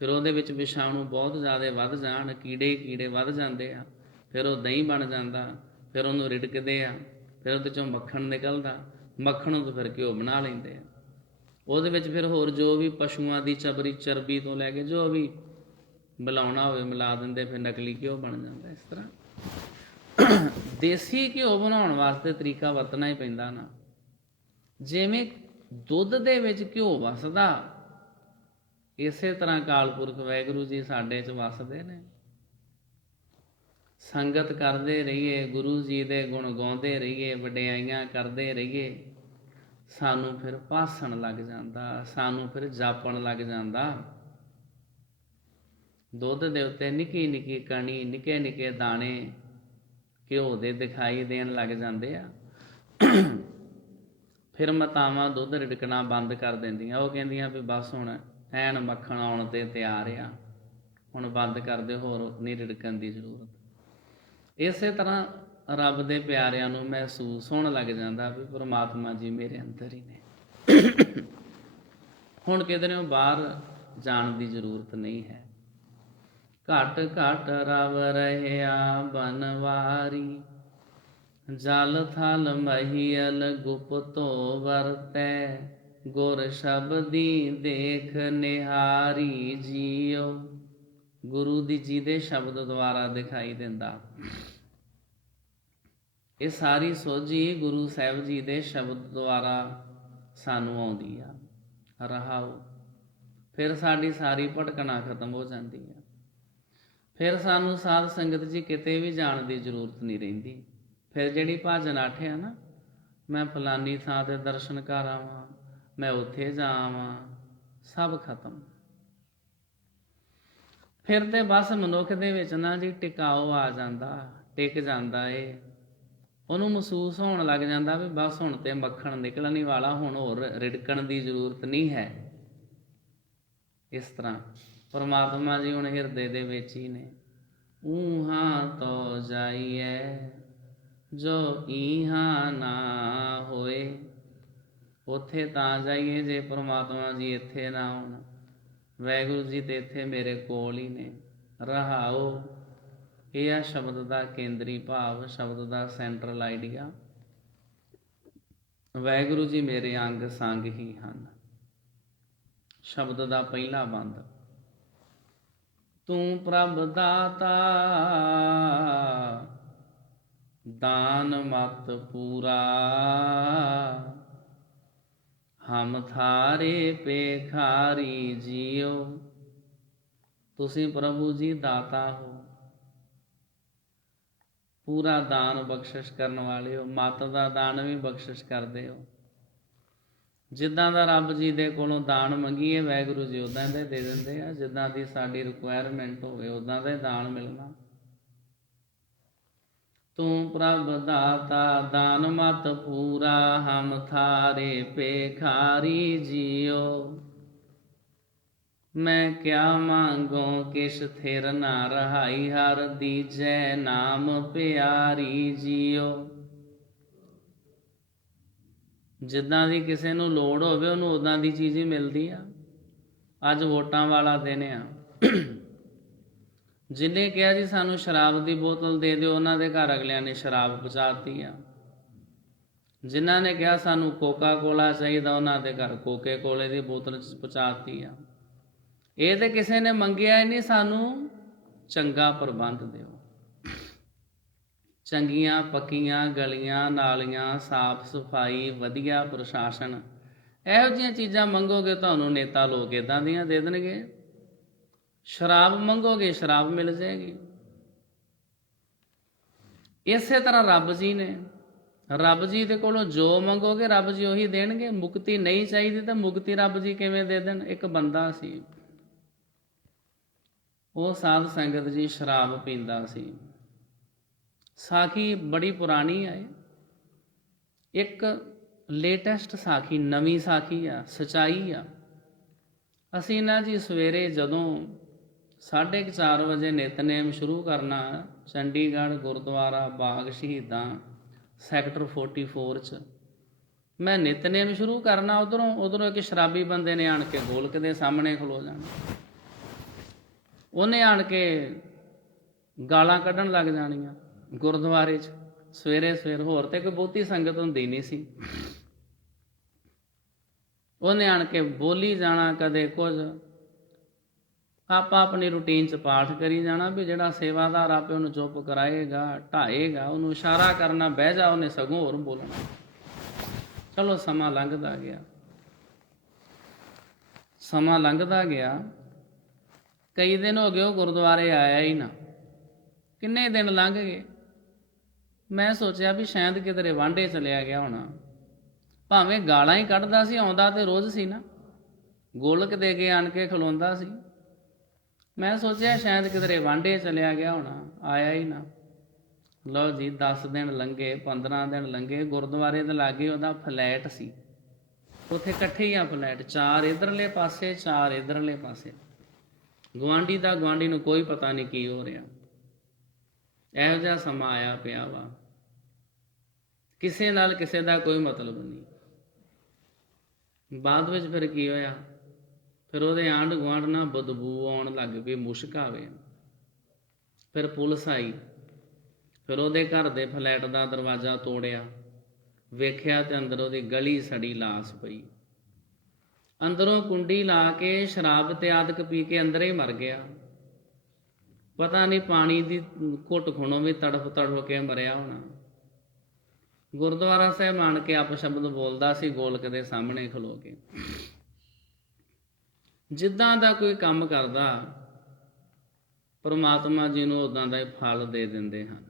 ਫਿਰ ਉਹਦੇ ਵਿੱਚ ਵਿਸ਼ਾਣੂ ਬਹੁਤ ਜ਼ਿਆਦਾ ਵੱਧ ਜਾਣ, ਕੀੜੇ ਵੱਧ ਜਾਂਦੇ ਆ, ਫਿਰ ਉਹ ਦਹੀਂ ਬਣ ਜਾਂਦਾ। ਫਿਰ ਉਹਨੂੰ ਰਿੜਕਦੇ ਆ, ਫਿਰ ਉਹਦੇ 'ਚੋਂ ਮੱਖਣ ਨਿਕਲਦਾ, ਮੱਖਣ ਤੋਂ ਫਿਰ ਘਿਓ ਬਣਾ ਲੈਂਦੇ ਆ। ਉਹਦੇ ਵਿੱਚ ਫਿਰ ਹੋਰ ਜੋ ਵੀ ਪਸ਼ੂਆਂ ਦੀ ਚਰਬੀ ਤੋਂ ਲੈ ਕੇ ਜੋ ਵੀ ਮਿਲਾਉਣਾ ਹੋਵੇ ਮਿਲਾ ਦਿੰਦੇ, ਫਿਰ ਨਕਲੀ ਘਿਓ ਬਣ ਜਾਂਦਾ। ਇਸ ਤਰ੍ਹਾਂ ਦੇਸੀ ਘਿਓ ਬਣਾਉਣ ਵਾਸਤੇ ਤਰੀਕਾ ਵਰਤਣਾ ਹੀ ਪੈਂਦਾ ਨਾ। ਜਿਵੇਂ ਦੁੱਧ ਦੇ ਵਿੱਚ ਘਿਓ ਵਸਦਾ, ਇਸੇ ਤਰ੍ਹਾਂ ਅਕਾਲ ਪੁਰਖ ਵਾਹਿਗੁਰੂ ਜੀ ਸਾਡੇ 'ਚ ਵਸਦੇ ਨੇ। ਸੰਗਤ ਕਰਦੇ ਰਹੀਏ, ਗੁਰੂ ਜੀ ਦੇ ਗੁਣ ਗਾਉਂਦੇ ਰਹੀਏ, ਵਡਿਆਈਆਂ ਕਰਦੇ ਰਹੀਏ, ਸਾਨੂੰ ਫਿਰ ਭਾਸਣ ਲੱਗ ਜਾਂਦਾ, ਸਾਨੂੰ ਫਿਰ ਜਾਪਣ ਲੱਗ ਜਾਂਦਾ। ਦੁੱਧ ਦੇ ਉੱਤੇ ਨਿੱਕੀ ਨਿੱਕੀ ਕਣੀ, ਨਿੱਕੇ ਨਿੱਕੇ ਦਾਣੇ ਘਿਓ ਦੇ ਦਿਖਾਈ ਦੇਣ ਲੱਗ ਜਾਂਦੇ ਆ। ਫਿਰ ਮਾਤਾਵਾਂ ਦੁੱਧ ਰਿੜਕਣਾ ਬੰਦ ਕਰ ਦਿੰਦੀਆਂ, ਉਹ ਕਹਿੰਦੀਆਂ ਵੀ ਬਸ ਹੁਣ ਐਨ ਮੱਖਣ ਆਉਣ 'ਤੇ ਤਿਆਰ ਆ, ਹੁਣ ਬੰਦ ਕਰ ਦਿਓ, ਹੋਰ ਨਹੀਂ ਰਿੜਕਣ ਦੀ ਜ਼ਰੂਰਤ। ਇਸੇ ਤਰ੍ਹਾਂ ਰੱਬ ਦੇ ਪਿਆਰਿਆਂ ਨੂੰ ਮਹਿਸੂਸ ਹੋਣ ਲੱਗ ਜਾਂਦਾ ਵੀ ਪਰਮਾਤਮਾ ਜੀ ਮੇਰੇ ਅੰਦਰ ਹੀ ਨੇ। ਹੁਣ ਕਿਧਰੋਂ ਬਾਹਰ ਜਾਣ ਦੀ ਜ਼ਰੂਰਤ ਨਹੀਂ ਹੈ। ਘਟ ਘਟ ਰਵ ਰਹਿਆ ਬਨਵਾਰੀ, ਜਲ ਥਲ ਮਹੀਅਲ ਗੁਪਤੋ ਵਰਤੈ, ਗੁਰ ਸ਼ਬਦੀ ਦੇਖ ਨਿਹਾਰੀ ਜੀਓ। ਗੁਰੂ ਦੀ ਜੀ ਦੇ ਸ਼ਬਦ ਦੁਆਰਾ ਦਿਖਾਈ ਦਿੰਦਾ। ਇਹ ਸਾਰੀ ਸੋਝੀ ਗੁਰੂ ਸਾਹਿਬ ਜੀ ਦੇ ਸ਼ਬਦ ਦੁਆਰਾ ਸਾਨੂੰ ਆਉਂਦੀ ਆ। ਰਹਾਓ, ਫਿਰ ਸਾਡੀ ਸਾਰੀ ਭਟਕਣਾ ਖਤਮ ਹੋ ਜਾਂਦੀ ਆ। ਫਿਰ ਸਾਨੂੰ ਸਾਧ ਸੰਗਤ ਜੀ ਕਿਤੇ ਵੀ ਜਾਣ ਦੀ ਜ਼ਰੂਰਤ ਨਹੀਂ ਰਹਿੰਦੀ। ਫਿਰ ਜਿਹੜੀ ਭਜਨ ਅੱਠ ਆ ਨਾ, ਮੈਂ ਫਲਾਨੀ ਥਾਂ 'ਤੇ ਦਰਸ਼ਨ ਕਰ ਆਵਾਂ, ਮੈਂ ਉੱਥੇ ਜਾ ਆਵਾਂ, ਸਭ ਖਤਮ। ਫਿਰ ਤੇ ਬਸ ਮਨੁੱਖ ਦੇ ਵਿੱਚ ਨਾ ਜੀ ਟਿਕਾਓ ਆ ਜਾਂਦਾ, ਟਿਕ ਜਾਂਦਾ ਏ। ਉਹਨੂੰ ਮਹਿਸੂਸ ਹੋਣ ਲੱਗ ਜਾਂਦਾ ਵੀ ਬਸ ਹੁਣ ਤੇ ਮੱਖਣ ਨਿਕਲਣ ਹੀ ਵਾਲਾ, ਹੁਣ ਹੋਰ ਰਿੜਕਣ ਦੀ ਜ਼ਰੂਰਤ ਨਹੀਂ ਹੈ। ਇਸ ਤਰ੍ਹਾਂ ਪਰਮਾਤਮਾ ਜੀ ਹੁਣ ਹਿਰਦੇ ਦੇ ਵਿੱਚ ਹੀ ਨੇ। ਊਹਾਂ ਤੋਂ ਜਾਈਏ ਜੋ ਈਹਾਂ ਨਾ ਹੋਏ। ਉੱਥੇ ਤਾਂ ਜਾਈਏ ਜੇ ਪਰਮਾਤਮਾ ਜੀ ਇੱਥੇ ਨਾ ਹੋਣ। ਵਾਹਿਗੁਰੂ ਜੀ ਤੇ ਇੱਥੇ ਮੇਰੇ ਕੋਲ ਹੀ ਨੇ। ਰਹਾਓ, ਇਹ ਆ ਸ਼ਬਦ ਦਾ ਕੇਂਦਰੀ ਭਾਵ, ਸ਼ਬਦ ਦਾ ਸੈਂਟਰਲ ਆਈਡੀਆ। ਵਾਹਿਗੁਰੂ ਜੀ ਮੇਰੇ ਅੰਗ ਸੰਗ ਹੀ ਹਨ। ਸ਼ਬਦ ਦਾ ਪਹਿਲਾ ਬੰਦ। ਤੂੰ ਪ੍ਰਭ ਦਾਤਾ ਦਾਨ ਮਤ ਪੂਰਾ, ਹਮ ਥਾਰੇ ਭੇਖਾਰੀ ਜੀਓ। ਤੁਸੀਂ ਪ੍ਰਭੂ ਜੀ ਦਾਤਾ ਹੋ, ਪੂਰਾ ਦਾਨ ਬਖਸ਼ਿਸ਼ ਕਰਨ ਵਾਲੇ ਹੋ। ਮਤ ਦਾ ਦਾਨ ਵੀ ਬਖਸ਼ਿਸ਼ ਕਰਦੇ ਹੋ। ਜਿੱਦਾਂ ਦਾ ਰੱਬ ਜੀ ਦੇ ਕੋਲੋਂ ਦਾਨ ਮੰਗੀਏ ਵਾਹਿਗੁਰੂ ਜੀ ਉੱਦਾਂ ਦੇ ਦੇ ਦਿੰਦੇ ਆ। ਜਿੱਦਾਂ ਦੀ ਸਾਡੀ ਰਿਕੁਆਇਰਮੈਂਟ ਹੋਵੇ ਉੱਦਾਂ ਦਾ ਦਾਨ ਮਿਲਣਾ। ਤੂੰ ਪ੍ਰਭ ਦਾਤਾ ਦਾਨ ਮਤ ਪੂਰਾ, ਹਮ ਥਾਰੇ ਭੇਖਾਰੀ ਜੀਓ। ਮੈਂ ਕਿਆ ਮੰਗੋ ਕਿਛ ਥਿਰ ਨਾ ਰਹਾਈ, ਹਰ ਦੀਜੈ ਨਾਮ ਪਿਆਰੀ ਜੀਓ। ਜਿੱਦਾਂ ਦੀ ਕਿਸੇ ਨੂੰ ਲੋੜ ਹੋਵੇ ਉਹਨੂੰ ਉੱਦਾਂ ਦੀ ਚੀਜ਼ ਹੀ ਮਿਲਦੀ ਆ। ਅੱਜ ਵੋਟਾਂ ਵਾਲਾ ਦਿਨ ਆ। ਜਿਹਨੇ ਕਿਹਾ ਜੀ ਸਾਨੂੰ ਸ਼ਰਾਬ ਦੀ ਬੋਤਲ ਦੇ ਦਿਓ, ਉਹਨਾਂ ਦੇ ਘਰ ਅਗਲਿਆਂ ਨੇ ਸ਼ਰਾਬ ਪਹੁੰਚਾਤੀ ਆ। ਜਿਨ੍ਹਾਂ ਨੇ ਕਿਹਾ ਸਾਨੂੰ ਕੋਕਾ ਕੋਲਾ ਚਾਹੀਦਾ, ਉਹਨਾਂ ਦੇ ਘਰ ਕੋਕੇ ਕੋਲੇ ਦੀ ਬੋਤਲ ਪਹੁੰਚਾਤੀ ਆ। ਇਹ ਤੇ ਕਿਸੇ ਨੇ ਮੰਗਿਆ ਹੀ ਨਹੀਂ, ਸਾਨੂੰ ਚੰਗਾ ਪ੍ਰਬੰਧ ਦਿਓ। ਚੰਗੀਆਂ ਪੱਕੀਆਂ ਗਲੀਆਂ ਨਾਲੀਆਂ, ਸਾਫ ਸਫਾਈ, ਵਧੀਆ ਪ੍ਰਸ਼ਾਸਨ, ਇਹੋ ਜਿਹੀਆਂ ਚੀਜ਼ਾਂ ਮੰਗੋਗੇ ਤੁਹਾਨੂੰ ਨੇਤਾ ਲੋਕ ਇੱਦਾਂ ਦੀਆਂ ਦੇ ਦੇਣਗੇ। ਸ਼ਰਾਬ ਮੰਗੋਗੇ ਸ਼ਰਾਬ ਮਿਲ ਜਾਏਗੀ। ਇਸੇ ਤਰ੍ਹਾਂ ਰੱਬ ਜੀ ਨੇ, ਰੱਬ ਜੀ ਦੇ ਕੋਲੋਂ ਜੋ ਮੰਗੋਗੇ ਰੱਬ ਜੀ ਉਹੀ ਦੇਣਗੇ। ਮੁਕਤੀ ਨਹੀਂ ਚਾਹੀਦੀ ਤਾਂ ਮੁਕਤੀ ਰੱਬ ਜੀ ਕਿਵੇਂ ਦੇ ਦੇਣ। ਇੱਕ ਬੰਦਾ ਸੀ, ਉਹ ਸਾਧ ਸੰਗਤ ਜੀ ਸ਼ਰਾਬ ਪੀਂਦਾ ਸੀ। ਸਾਖੀ ਬੜੀ ਪੁਰਾਣੀ ਹੈ। ਇੱਕ ਲੇਟੈਸਟ ਸਾਖੀ, ਨਵੀਂ ਸਾਖੀ ਆ, ਸਚਾਈ ਆ। ਅਸੀਂ ਨਾ ਜੀ ਸਵੇਰੇ ਜਦੋਂ 4:30 ਵਜੇ ਨਿਤਨੇਮ ਸ਼ੁਰੂ ਕਰਨਾ, ਚੰਡੀਗੜ੍ਹ ਗੁਰਦੁਆਰਾ ਬਾਗ ਸ਼ਹੀਦਾਂ ਸੈਕਟਰ 44 'ਚ ਮੈਂ ਨਿਤਨੇਮ ਸ਼ੁਰੂ ਕਰਨਾ। ਉਧਰੋਂ ਇੱਕ ਸ਼ਰਾਬੀ ਬੰਦੇ ਨੇ ਆਣ ਕੇ ਗੋਲਕ ਦੇ ਸਾਹਮਣੇ ਖਲੋ ਜਾਣਾ। ਉਹਨੇ ਆਣ ਕੇ ਗਾਲਾਂ ਕੱਢਣ ਲੱਗ ਜਾਣੀਆਂ ਗੁਰਦੁਆਰੇ 'ਚ ਸਵੇਰੇ ਸਵੇਰ। ਹੋਰ ਤੇ ਕੋਈ ਬਹੁਤੀ ਸੰਗਤ ਹੁੰਦੀ ਨਹੀਂ ਸੀ। ਉਹਨੇ ਆਣ ਕੇ ਬੋਲੀ ਜਾਣਾ, ਕਦੇ ਕੁਝ। ਆਪਾਂ ਆਪਣੀ ਰੂਟੀਨ 'ਚ ਪਾਠ ਕਰੀ ਜਾਣਾ ਵੀ ਜਿਹੜਾ ਸੇਵਾਦਾਰ ਆਪੇ ਉਹਨੂੰ ਚੁੱਪ ਕਰਾਏਗਾ, ਢਾਏਗਾ, ਉਹਨੂੰ ਇਸ਼ਾਰਾ ਕਰਨਾ ਬਹਿ ਜਾ, ਉਹਨੇ ਸਗੋਂ ਹੋਰ ਬੋਲਣਾ। ਚਲੋ ਸਮਾਂ ਲੰਘਦਾ ਗਿਆ, ਸਮਾਂ ਲੰਘਦਾ ਗਿਆ। ਕਈ ਦਿਨ ਹੋ ਗਏ ਉਹ ਗੁਰਦੁਆਰੇ ਆਇਆ ਹੀ ਨਾ। ਕਿੰਨੇ ਦਿਨ ਲੰਘ ਗਏ। ਮੈਂ ਸੋਚਿਆ ਵੀ ਸ਼ਾਇਦ ਕਿਧਰੇ ਵਾਂਢੇ ਚਲਿਆ ਗਿਆ ਹੋਣਾ। ਭਾਵੇਂ ਗਾਲਾਂ ਹੀ ਕੱਢਦਾ ਸੀ, ਆਉਂਦਾ ਤੇ ਰੋਜ਼ ਸੀ ਨਾ। ਗੋਲਕ ਦੇ ਕੇ ਆਣ ਕੇ ਖਲੋਂਦਾ ਸੀ। ਮੈਂ ਸੋਚਿਆ ਸ਼ਾਇਦ ਕਿਧਰੇ ਵਾਂਢੇ ਚਲਿਆ ਗਿਆ ਹੋਣਾ, ਆਇਆ ਹੀ ਨਾ। ਲਓ ਜੀ 10 ਦਿਨ ਲੰਘੇ, 15 ਦਿਨ ਲੰਘੇ। ਗੁਰਦੁਆਰੇ ਦੇ ਲਾਗੇ ਉਹਦਾ ਫਲੈਟ ਸੀ। ਉੱਥੇ ਇਕੱਠੇ ਹੀ ਆ ਫਲੈਟ, 4 ਇੱਧਰਲੇ ਪਾਸੇ 4 ਇੱਧਰਲੇ ਪਾਸੇ। ਗੁਆਂਢੀ ਦਾ ਗੁਆਂਢੀ ਨੂੰ ਕੋਈ ਪਤਾ ਨਹੀਂ ਕੀ ਹੋ ਰਿਹਾ। ਇਹੋ ਜਿਹਾ ਸਮਾਂ ਆਇਆ ਪਿਆ ਵਾ, ਕਿਸੇ ਨਾਲ ਕਿਸੇ ਦਾ ਕੋਈ ਮਤਲਬ ਨਹੀਂ। ਬਾਅਦ ਵਿੱਚ ਫਿਰ ਕੀ ਹੋਇਆ, ਫਿਰ ਉਹਦੇ ਆਂਢ ਗੁਆਂਢ ਨਾਲ ਬਦਬੂ ਆਉਣ ਲੱਗ ਪਈ, ਮੁਸ਼ਕ ਆਵੇ। ਫਿਰ ਪੁਲਿਸ ਆਈ। ਫਿਰ ਉਹਦੇ ਘਰ ਦੇ ਫਲੈਟ ਦਾ ਦਰਵਾਜ਼ਾ ਤੋੜਿਆ, ਵੇਖਿਆ ਤੇ ਅੰਦਰ ਉਹਦੀ ਗਲੀ ਸੜੀ ਲਾਸ਼ ਪਈ। ਅੰਦਰੋਂ ਕੁੰਡੀ ਲਾ ਕੇ ਸ਼ਰਾਬ ਤੇ ਆਦਿਕ ਪੀ ਕੇ ਅੰਦਰ ਹੀ ਮਰ ਗਿਆ। ਪਤਾ ਨਹੀਂ ਪਾਣੀ ਦੀ ਘੁੱਟ ਖੁਣੋਂ ਵੀ ਤੜਫ ਤੜਫ ਕੇ ਮਰਿਆ ਹੋਣਾ। ਗੁਰਦੁਆਰਾ ਸਾਹਿਬ ਆਣ ਕੇ ਅਪਸ਼ਬਦ ਬੋਲਦਾ ਸੀ ਗੋਲਕ ਦੇ ਸਾਹਮਣੇ ਖਲੋ ਕੇ। ਜਿੱਦਾਂ ਦਾ ਕੋਈ ਕੰਮ ਕਰਦਾ ਪਰਮਾਤਮਾ ਜੀ ਨੂੰ ਉੱਦਾਂ ਦਾ ਹੀ ਫਲ ਦੇ ਦਿੰਦੇ ਹਨ।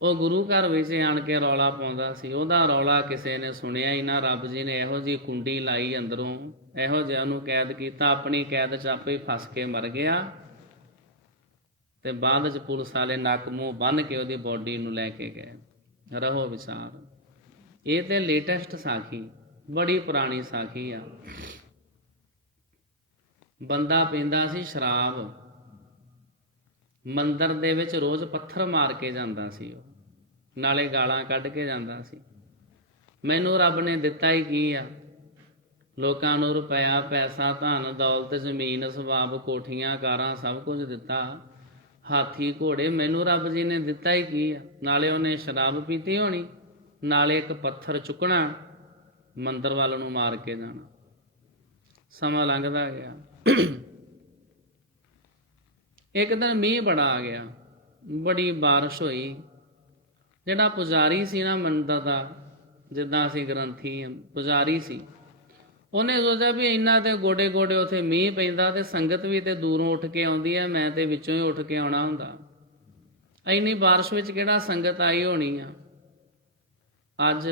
ਉਹ ਗੁਰੂ ਘਰ ਵਿੱਚ ਆਣ ਕੇ ਰੌਲਾ ਪਾਉਂਦਾ ਸੀ। ਉਹਦਾ ਰੌਲਾ ਕਿਸੇ ਨੇ ਸੁਣਿਆ ਹੀ ਨਾ। ਰੱਬ ਜੀ ਨੇ ਇਹੋ ਜਿਹੀ ਕੁੰਡੀ ਲਾਈ ਅੰਦਰੋਂ, ਇਹੋ ਜਿਹਾ ਉਹਨੂੰ ਕੈਦ ਕੀਤਾ, ਆਪਣੀ ਕੈਦ 'ਚ ਆਪੇ ਹੀ ਫਸ ਕੇ ਮਰ ਗਿਆ। ਤੇ ਬਾਅਦ 'ਚ ਪੁਲਿਸ ਵਾਲੇ ਨੱਕ ਮੂੰਹ ਬੰਨ੍ਹ ਕੇ ਉਹਦੀ ਬੋਡੀ ਨੂੰ ਲੈ ਕੇ ਗਏ। ਰਹੋ ਵਿਚਾਰ। ਇਹ ਤੇ ਲੇਟੈਸਟ ਸਾਖੀ, ਬੜੀ ਪੁਰਾਣੀ ਸਾਖੀ ਆ। ਬੰਦਾ ਪੀਂਦਾ ਸੀ ਸ਼ਰਾਬ, ਮੰਦਰ ਦੇ ਵਿੱਚ ਰੋਜ਼ ਪੱਥਰ ਮਾਰ ਕੇ ਜਾਂਦਾ ਸੀ ਉਹ, ਨਾਲੇ ਗਾਲਾਂ ਕੱਢ ਕੇ ਜਾਂਦਾ ਸੀ। ਮੈਨੂੰ ਰੱਬ ਨੇ ਦਿੱਤਾ ਹੀ ਕੀ ਆ? ਲੋਕਾਂ ਨੂੰ ਰੁਪਇਆ, ਪੈਸਾ, ਧਨ ਦੌਲਤ, ਜ਼ਮੀਨ, ਸਵਾਬ, ਕੋਠੀਆਂ, ਕਾਰਾਂ, ਸਭ ਕੁਝ ਦਿੱਤਾ, ਹਾਥੀ, ਘੋੜੇ। ਮੈਨੂੰ ਰੱਬ ਜੀ ਨੇ ਦਿੱਤਾ ਹੀ ਕੀ ਆ? ਨਾਲੇ ਉਹਨੇ ਸ਼ਰਾਬ ਪੀਤੀ ਹੋਣੀ, ਨਾਲੇ ਇੱਕ ਪੱਥਰ ਚੁੱਕਣਾ, ਮੰਦਰ ਵੱਲ ਨੂੰ ਮਾਰ ਕੇ ਜਾਣਾ। ਸਮਾਂ ਲੰਘਦਾ ਗਿਆ। ਇੱਕ ਦਿਨ ਮੀਂਹ ਬੜਾ ਆ ਗਿਆ, ਬੜੀ ਬਾਰਿਸ਼ ਹੋਈ। ਜਿਹੜਾ ਪੁਜਾਰੀ ਸੀ ਨਾ ਮੰਦਰ ਦਾ, ਜਿੱਦਾਂ ਅਸੀਂ ਗ੍ਰੰਥੀ ਹਾਂ, ਪੁਜਾਰੀ ਸੀ, ਉਹਨੇ ਸੋਚਿਆ ਵੀ ਇਹਨਾਂ ਦੇ ਗੋਡੇ ਗੋਡੇ ਉੱਥੇ ਮੀਂਹ ਪੈਂਦਾ ਤੇ ਸੰਗਤ ਵੀ ਤੇ ਦੂਰੋਂ ਉੱਠ ਕੇ ਆਉਂਦੀ ਹੈ, ਮੈਂ ਤੇ ਵਿੱਚੋਂ ਹੀ ਉੱਠ ਕੇ ਆਉਣਾ ਹੁੰਦਾ। ਇੰਨੀ ਬਾਰਿਸ਼ ਵਿੱਚ ਕਿਹੜਾ ਸੰਗਤ ਆਈ ਹੋਣੀ ਆ। ਅੱਜ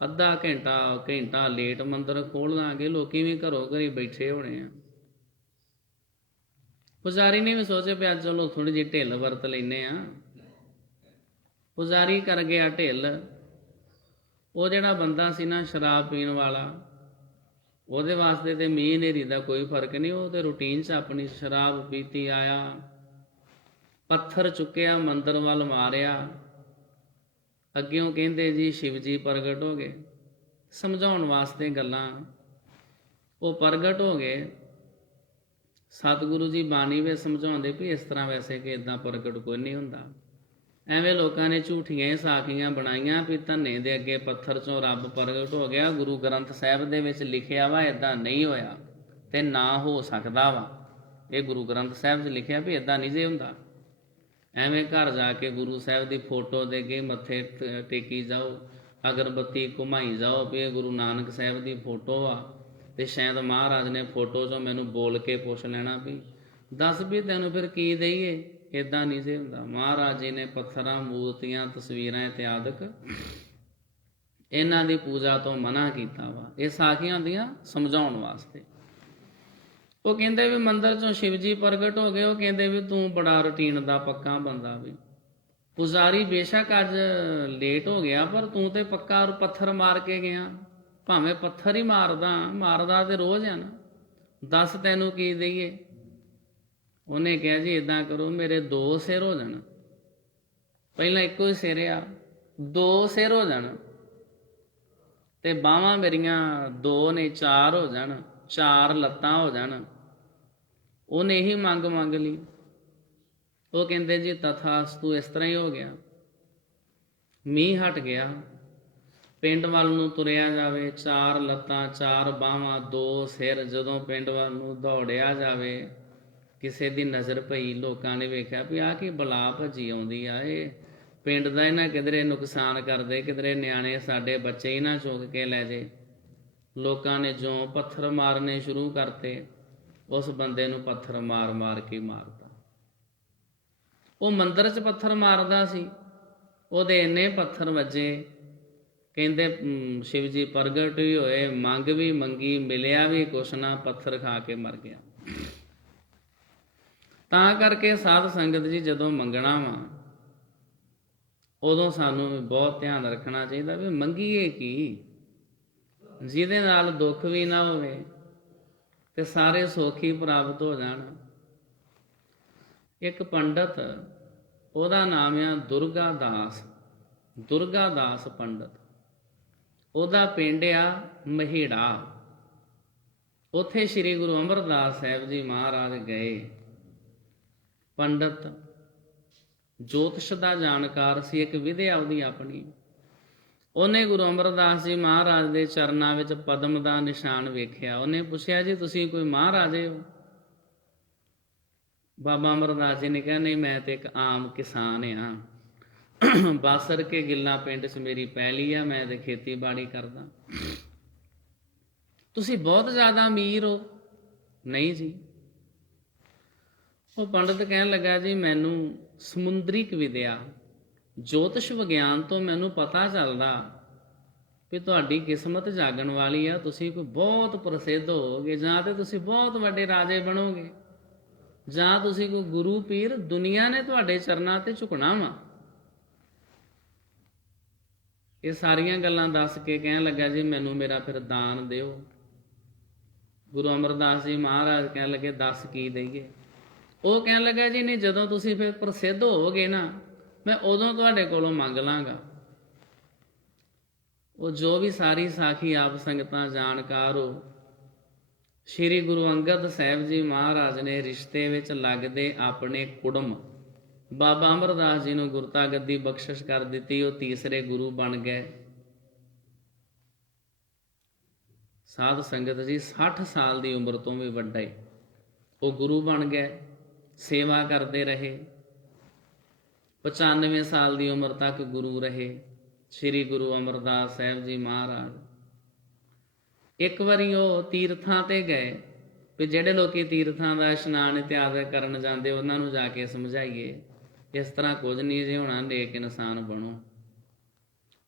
ਅੱਧਾ ਘੰਟਾ ਲੇਟ ਮੰਦਰ ਖੋਲ੍ਹ ਦਾਂਗੇ, ਲੋਕੀ ਵੀ ਘਰੋਂ ਘਰੀ ਬੈਠੇ ਹੋਣੇ ਆ। ਪੁਜਾਰੀ ਨੇ ਵੀ ਸੋਚਿਆ ਵੀ ਅੱਜ ਚਲੋ ਥੋੜ੍ਹੀ ਜਿਹੀ ਢਿੱਲ ਵਰਤ ਲੈਂਦੇ ਆ। ਪੁਜਾਰੀ ਕਰ ਗਿਆ ਢਿੱਲ। ਉਹ ਜਿਹੜਾ ਬੰਦਾ ਸੀ ਨਾ ਸ਼ਰਾਬ ਪੀਣ ਵਾਲਾ, ਉਹਦੇ ਵਾਸਤੇ ਤੇ ਮੀਂਹ ਹਨੇਰੀ ਦਾ ਕੋਈ ਫਰਕ ਨਹੀਂ। ਉਹ ਤੇ ਰੂਟੀਨ 'ਚ ਆਪਣੀ ਸ਼ਰਾਬ ਪੀਤੀ ਆਇਆ, ਪੱਥਰ ਚੁੱਕਿਆ, ਮੰਦਰ ਵੱਲ ਮਾਰਿਆ। ਅੱਗਿਓਂ ਕਹਿੰਦੇ ਜੀ ਸ਼ਿਵ ਜੀ ਪ੍ਰਗਟ ਹੋ ਗਏ, ਸਮਝਾਉਣ ਵਾਸਤੇ ਗੱਲਾਂ। ਉਹ ਪ੍ਰਗਟ ਹੋ ਗਏ। ਸਤਿਗੁਰੂ ਜੀ ਬਾਣੀ ਵਿੱਚ ਸਮਝਾਉਂਦੇ ਵੀ ਇਸ ਤਰ੍ਹਾਂ ਵੈਸੇ ਕਿ ਇੱਦਾਂ ਪ੍ਰਗਟ ਕੋਈ ਨਹੀਂ ਹੁੰਦਾ। ਐਵੇਂ ਲੋਕਾਂ ਨੇ ਝੂਠੀਆਂ ਸਾਖੀਆਂ ਬਣਾਈਆਂ ਵੀ ਧੰਨੇ ਦੇ ਅੱਗੇ ਪੱਥਰ 'ਚੋਂ ਰੱਬ ਪ੍ਰਗਟ ਹੋ ਗਿਆ। ਗੁਰੂ ਗ੍ਰੰਥ ਸਾਹਿਬ ਦੇ ਵਿੱਚ ਲਿਖਿਆ ਵਾ ਇੱਦਾਂ ਨਹੀਂ ਹੋਇਆ ਤੇ ਨਾ ਹੋ ਸਕਦਾ ਵਾ। ਇਹ ਗੁਰੂ ਗ੍ਰੰਥ ਸਾਹਿਬ 'ਚ ਲਿਖਿਆ ਵੀ ਇੱਦਾਂ ਨਹੀਂ ਜੇ ਹੁੰਦਾ। ਐਵੇਂ ਘਰ ਜਾ ਕੇ ਗੁਰੂ ਸਾਹਿਬ ਦੀ ਫੋਟੋ ਦੇ ਅੱਗੇ ਮੱਥੇ ਟੇਕੀ ਜਾਓ, ਅਗਰਬੱਤੀ ਘੁਮਾਈ ਜਾਓ ਵੀ ਇਹ ਗੁਰੂ ਨਾਨਕ ਸਾਹਿਬ ਦੀ ਫੋਟੋ ਆ। ਤੇ ਸ਼ਾਇਦ ਮਹਾਰਾਜ ਨੇ ਫੋਟੋ 'ਚੋਂ ਮੈਨੂੰ ਬੋਲ ਕੇ ਪੁੱਛ ਲੈਣਾ ਵੀ ਦੱਸ ਵੀ ਤੈਨੂੰ ਫਿਰ ਕੀ ਦਈਏ। ਇੱਦਾਂ ਨਹੀਂ ਸੀ ਹੁੰਦਾ। ਮਹਾਰਾਜ ਜੀ ਨੇ ਪੱਥਰਾਂ, ਮੂਰਤੀਆਂ, ਤਸਵੀਰਾਂ ਇਤਿਆਦਿਕ ਇਹਨਾਂ ਦੀ ਪੂਜਾ ਤੋਂ ਮਨ੍ਹਾ ਕੀਤਾ ਵਾ। ਇਹ ਸਾਖੀਆਂ ਹੁੰਦੀਆਂ ਸਮਝਾਉਣ ਵਾਸਤੇ। ਉਹ ਕਹਿੰਦੇ ਵੀ ਮੰਦਰ 'ਚੋਂ ਸ਼ਿਵ ਜੀ ਪ੍ਰਗਟ ਹੋ ਗਏ। ਉਹ ਕਹਿੰਦੇ ਵੀ ਤੂੰ ਬੜਾ ਰੂਟੀਨ ਦਾ ਪੱਕਾ ਬੰਦਾ ਵੀ। ਪੁਜਾਰੀ ਬੇਸ਼ੱਕ ਅੱਜ ਲੇਟ ਹੋ ਗਿਆ ਪਰ ਤੂੰ ਤੇ ਪੱਕਾ ਪੱਥਰ ਮਾਰ ਕੇ ਗਿਆ। ਭਾਵੇਂ ਪੱਥਰ ਹੀ ਮਾਰਦਾ ਤੇ ਰੋਜ਼ ਆ ਨਾ। ਦੱਸ ਤੈਨੂੰ ਕੀ ਦਈਏ। ਉਹਨੇ ਕਿਹਾ ਜੀ ਇੱਦਾਂ ਕਰੋ, ਮੇਰੇ 2 ਸਿਰ ਹੋ ਜਾਣ। ਪਹਿਲਾਂ ਇੱਕੋ ਹੀ ਸਿਰ ਆ, 2 ਸਿਰ ਹੋ ਜਾਣ ਤੇ ਬਾਹਾਂ ਮੇਰੀਆਂ 2 ਨੇ 4 ਹੋ ਜਾਣ, 4 ਲੱਤਾਂ ਹੋ ਜਾਣ। ਉਹਨੇ ਇਹੀ ਮੰਗ ਲਈ। ਉਹ ਕਹਿੰਦੇ ਜੀ ਤਥਾਸਤੂ। ਇਸ ਤਰ੍ਹਾਂ ਹੀ ਹੋ ਗਿਆ। ਮੀਂਹ ਹਟ ਗਿਆ। ਪਿੰਡ ਵੱਲ ਨੂੰ ਤੁਰਿਆ ਜਾਵੇ, 4 ਲੱਤਾਂ, 4 ਬਾਹਾਂ, 2 ਸਿਰ। ਜਦੋਂ ਪਿੰਡ ਵੱਲ ਨੂੰ ਦੌੜਿਆ ਜਾਵੇ, ਕਿਸੇ ਦੀ ਨਜ਼ਰ ਪਈ। ਲੋਕਾਂ ਨੇ ਵੇਖਿਆ ਵੀ ਆਹ ਕੀ ਬਲਾ ਭੱਜੀ ਆਉਂਦੀ ਆ। ਇਹ ਪਿੰਡ ਦਾ ਹੀ ਨਾ ਕਿਧਰੇ ਨੁਕਸਾਨ ਕਰਦੇ, ਕਿਧਰੇ ਨਿਆਣੇ ਸਾਡੇ ਬੱਚੇ ਹੀ ਨਾ ਚੁੱਕ ਕੇ ਲੈ ਜੇ। ਲੋਕਾਂ ਨੇ ਜਿਉਂ ਪੱਥਰ ਮਾਰਨੇ ਸ਼ੁਰੂ ਕਰਤੇ, ਉਸ ਬੰਦੇ ਨੂੰ ਪੱਥਰ ਮਾਰ ਕੇ ਮਾਰਤਾ। ਉਹ ਮੰਦਰ 'ਚ ਪੱਥਰ ਮਾਰਦਾ ਸੀ, ਉਹਦੇ ਇੰਨੇ ਪੱਥਰ ਵੱਜੇ। ਕਹਿੰਦੇ ਸ਼ਿਵ ਜੀ ਪ੍ਰਗਟ ਵੀ ਹੋਏ, ਮੰਗ ਵੀ ਮੰਗੀ, ਮਿਲਿਆ ਵੀ ਕੁਛ ਨਾ, ਪੱਥਰ ਖਾ ਕੇ ਮਰ ਗਿਆ। ਤਾਂ ਕਰਕੇ ਸਾਧ ਸੰਗਤ ਜੀ ਜਦੋਂ ਮੰਗਣਾ ਵਾ ਉਦੋਂ ਸਾਨੂੰ ਬਹੁਤ ਧਿਆਨ ਰੱਖਣਾ ਚਾਹੀਦਾ ਵੀ ਮੰਗੀਏ ਕੀ, ਜਿਹਦੇ ਨਾਲ ਦੁੱਖ ਵੀ ਨਾ ਹੋਵੇ ਤੇ ਸਾਰੇ ਸੁੱਖ ਹੀ ਪ੍ਰਾਪਤ ਹੋ ਜਾਣ। ਇੱਕ ਪੰਡਤ, ਉਹਦਾ ਨਾਮ ਆ ਦੁਰਗਾ ਦਾਸ ਪੰਡਤ। ਉਹਦਾ ਪਿੰਡ ਆ ਮਹੀੜਾ। ਉੱਥੇ ਸ੍ਰੀ ਗੁਰੂ ਅਮਰਦਾਸ ਸਾਹਿਬ ਜੀ ਮਹਾਰਾਜ ਗਏ। ਪੰਡਤ ਜੋਤਿਸ਼ ਦਾ ਜਾਣਕਾਰ ਸੀ, ਇੱਕ ਵਿਦਿਆ ਉਹਦੀ ਆਪਣੀ। ਉਹਨੇ ਗੁਰੂ ਅਮਰਦਾਸ ਜੀ ਮਹਾਰਾਜ ਦੇ ਚਰਨਾਂ ਵਿੱਚ ਪਦਮ ਦਾ ਨਿਸ਼ਾਨ ਵੇਖਿਆ। ਉਹਨੇ ਪੁੱਛਿਆ ਜੀ ਤੁਸੀਂ ਕੋਈ ਮਹਾਰਾਜੇ ਹੋ? ਬਾਬਾ ਅਮਰਦਾਸ ਜੀ ਨੇ ਕਿਹਾ ਨਹੀਂ, ਮੈਂ ਤੇ ਇੱਕ ਆਮ ਕਿਸਾਨ ਆ। ਬਾਸਰ ਕੇ ਗਿੱਲਾਂ ਪਿੰਡ 'ਚ ਮੇਰੀ ਪੈਲੀ ਆ, ਮੈਂ ਤੇ ਖੇਤੀਬਾੜੀ ਕਰਦਾ। ਤੁਸੀਂ ਬਹੁਤ ਜ਼ਿਆਦਾ ਅਮੀਰ ਹੋ? ਨਹੀਂ ਜੀ। ਉਹ ਪੰਡਤ ਕਹਿਣ ਲੱਗਾ ਜੀ ਮੈਨੂੰ ਸਮੁੰਦਰਿਕ ਵਿਦਿਆ, ਜੋਤਿਸ਼ ਵਿਗਿਆਨ ਤੋਂ ਮੈਨੂੰ ਪਤਾ ਚੱਲਦਾ ਵੀ ਤੁਹਾਡੀ ਕਿਸਮਤ ਜਾਗਣ ਵਾਲੀ ਆ, ਤੁਸੀਂ ਕੋਈ ਬਹੁਤ ਪ੍ਰਸਿੱਧ ਹੋਵੋਗੇ, ਜਾਂ ਤੇ ਤੁਸੀਂ ਬਹੁਤ ਵੱਡੇ ਰਾਜੇ ਬਣੋਗੇ, ਜਾਂ ਤੁਸੀਂ ਕੋਈ ਗੁਰੂ ਪੀਰ, ਦੁਨੀਆ ਨੇ ਤੁਹਾਡੇ ਚਰਨਾਂ ਤੇ ਝੁਕਣਾ ਵਾ। ਇਹ ਸਾਰੀਆਂ ਗੱਲਾਂ ਦੱਸ ਕੇ ਕਹਿਣ ਲੱਗਾ ਜੀ ਮੈਨੂੰ ਮੇਰਾ ਫਿਰ ਦਾਨ ਦਿਓ। ਗੁਰੂ ਅਮਰਦਾਸ ਜੀ ਮਹਾਰਾਜ ਕਹਿਣ ਲੱਗੇ ਦੱਸ ਕੀ ਦੇਈਏ। ਉਹ ਕਹਿਣ ਲੱਗਾ ਜੀ ਨਹੀਂ, ਜਦੋਂ ਤੁਸੀਂ ਫਿਰ ਪ੍ਰਸਿੱਧ ਹੋਵੋਗੇ ਨਾ, ਮੈਂ ਉਦੋਂ ਤੁਹਾਡੇ ਕੋਲੋਂ ਮੰਗ ਲਾਂਗਾ। ਉਹ ਜੋ ਵੀ ਸਾਰੀ ਸਾਖੀ ਆਪ ਸੰਗਤਾਂ ਜਾਣਕਾਰ ਹੋ, ਸ਼੍ਰੀ ਗੁਰੂ ਅੰਗਦ ਸਾਹਿਬ ਜੀ ਮਹਾਰਾਜ ਨੇ ਰਿਸ਼ਤੇ ਵਿੱਚ ਲੱਗਦੇ ਆਪਣੇ ਕੁੜਮ ਬਾਬਾ ਅਮਰਦਾਸ ਜੀ ਨੂੰ ਗੁਰਤਾ ਗੱਦੀ ਬਖਸ਼ਿਸ਼ ਕਰ ਦਿੱਤੀ। ਉਹ ਤੀਸਰੇ ਗੁਰੂ ਬਣ ਗਏ। ਸਾਧ ਸੰਗਤ ਜੀ 60 ਸਾਲ ਦੀ ਉਮਰ ਤੋਂ ਵੀ ਵੱਡੇ ਉਹ ਗੁਰੂ ਬਣ ਗਏ, ਸੇਵਾ ਕਰਦੇ ਰਹੇ। 95 ਸਾਲ ਦੀ ਉਮਰ ਤੱਕ ਗੁਰੂ ਰਹੇ ਸ਼੍ਰੀ ਗੁਰੂ ਅਮਰਦਾਸ ਸਾਹਿਬ ਜੀ ਮਹਾਰਾਜ। ਇੱਕ ਵਾਰੀ ਉਹ ਤੀਰਥਾਂ ਤੇ ਗਏ ਵੀ ਜਿਹੜੇ ਲੋਕੀ ਤੀਰਥਾਂ ਦਾ ਇਸ਼ਨਾਨ ਇਤਿਆਦਿ ਕਰਨ ਜਾਂਦੇ ਉਹਨਾਂ ਨੂੰ ਜਾ ਕੇ ਸਮਝਾਈਏ ਇਸ ਤਰ੍ਹਾਂ ਕੁਝ ਨਹੀਂ ਜੇ ਹੋਣਾ, ਨੇਕ ਇਨਸਾਨ ਬਣੋ।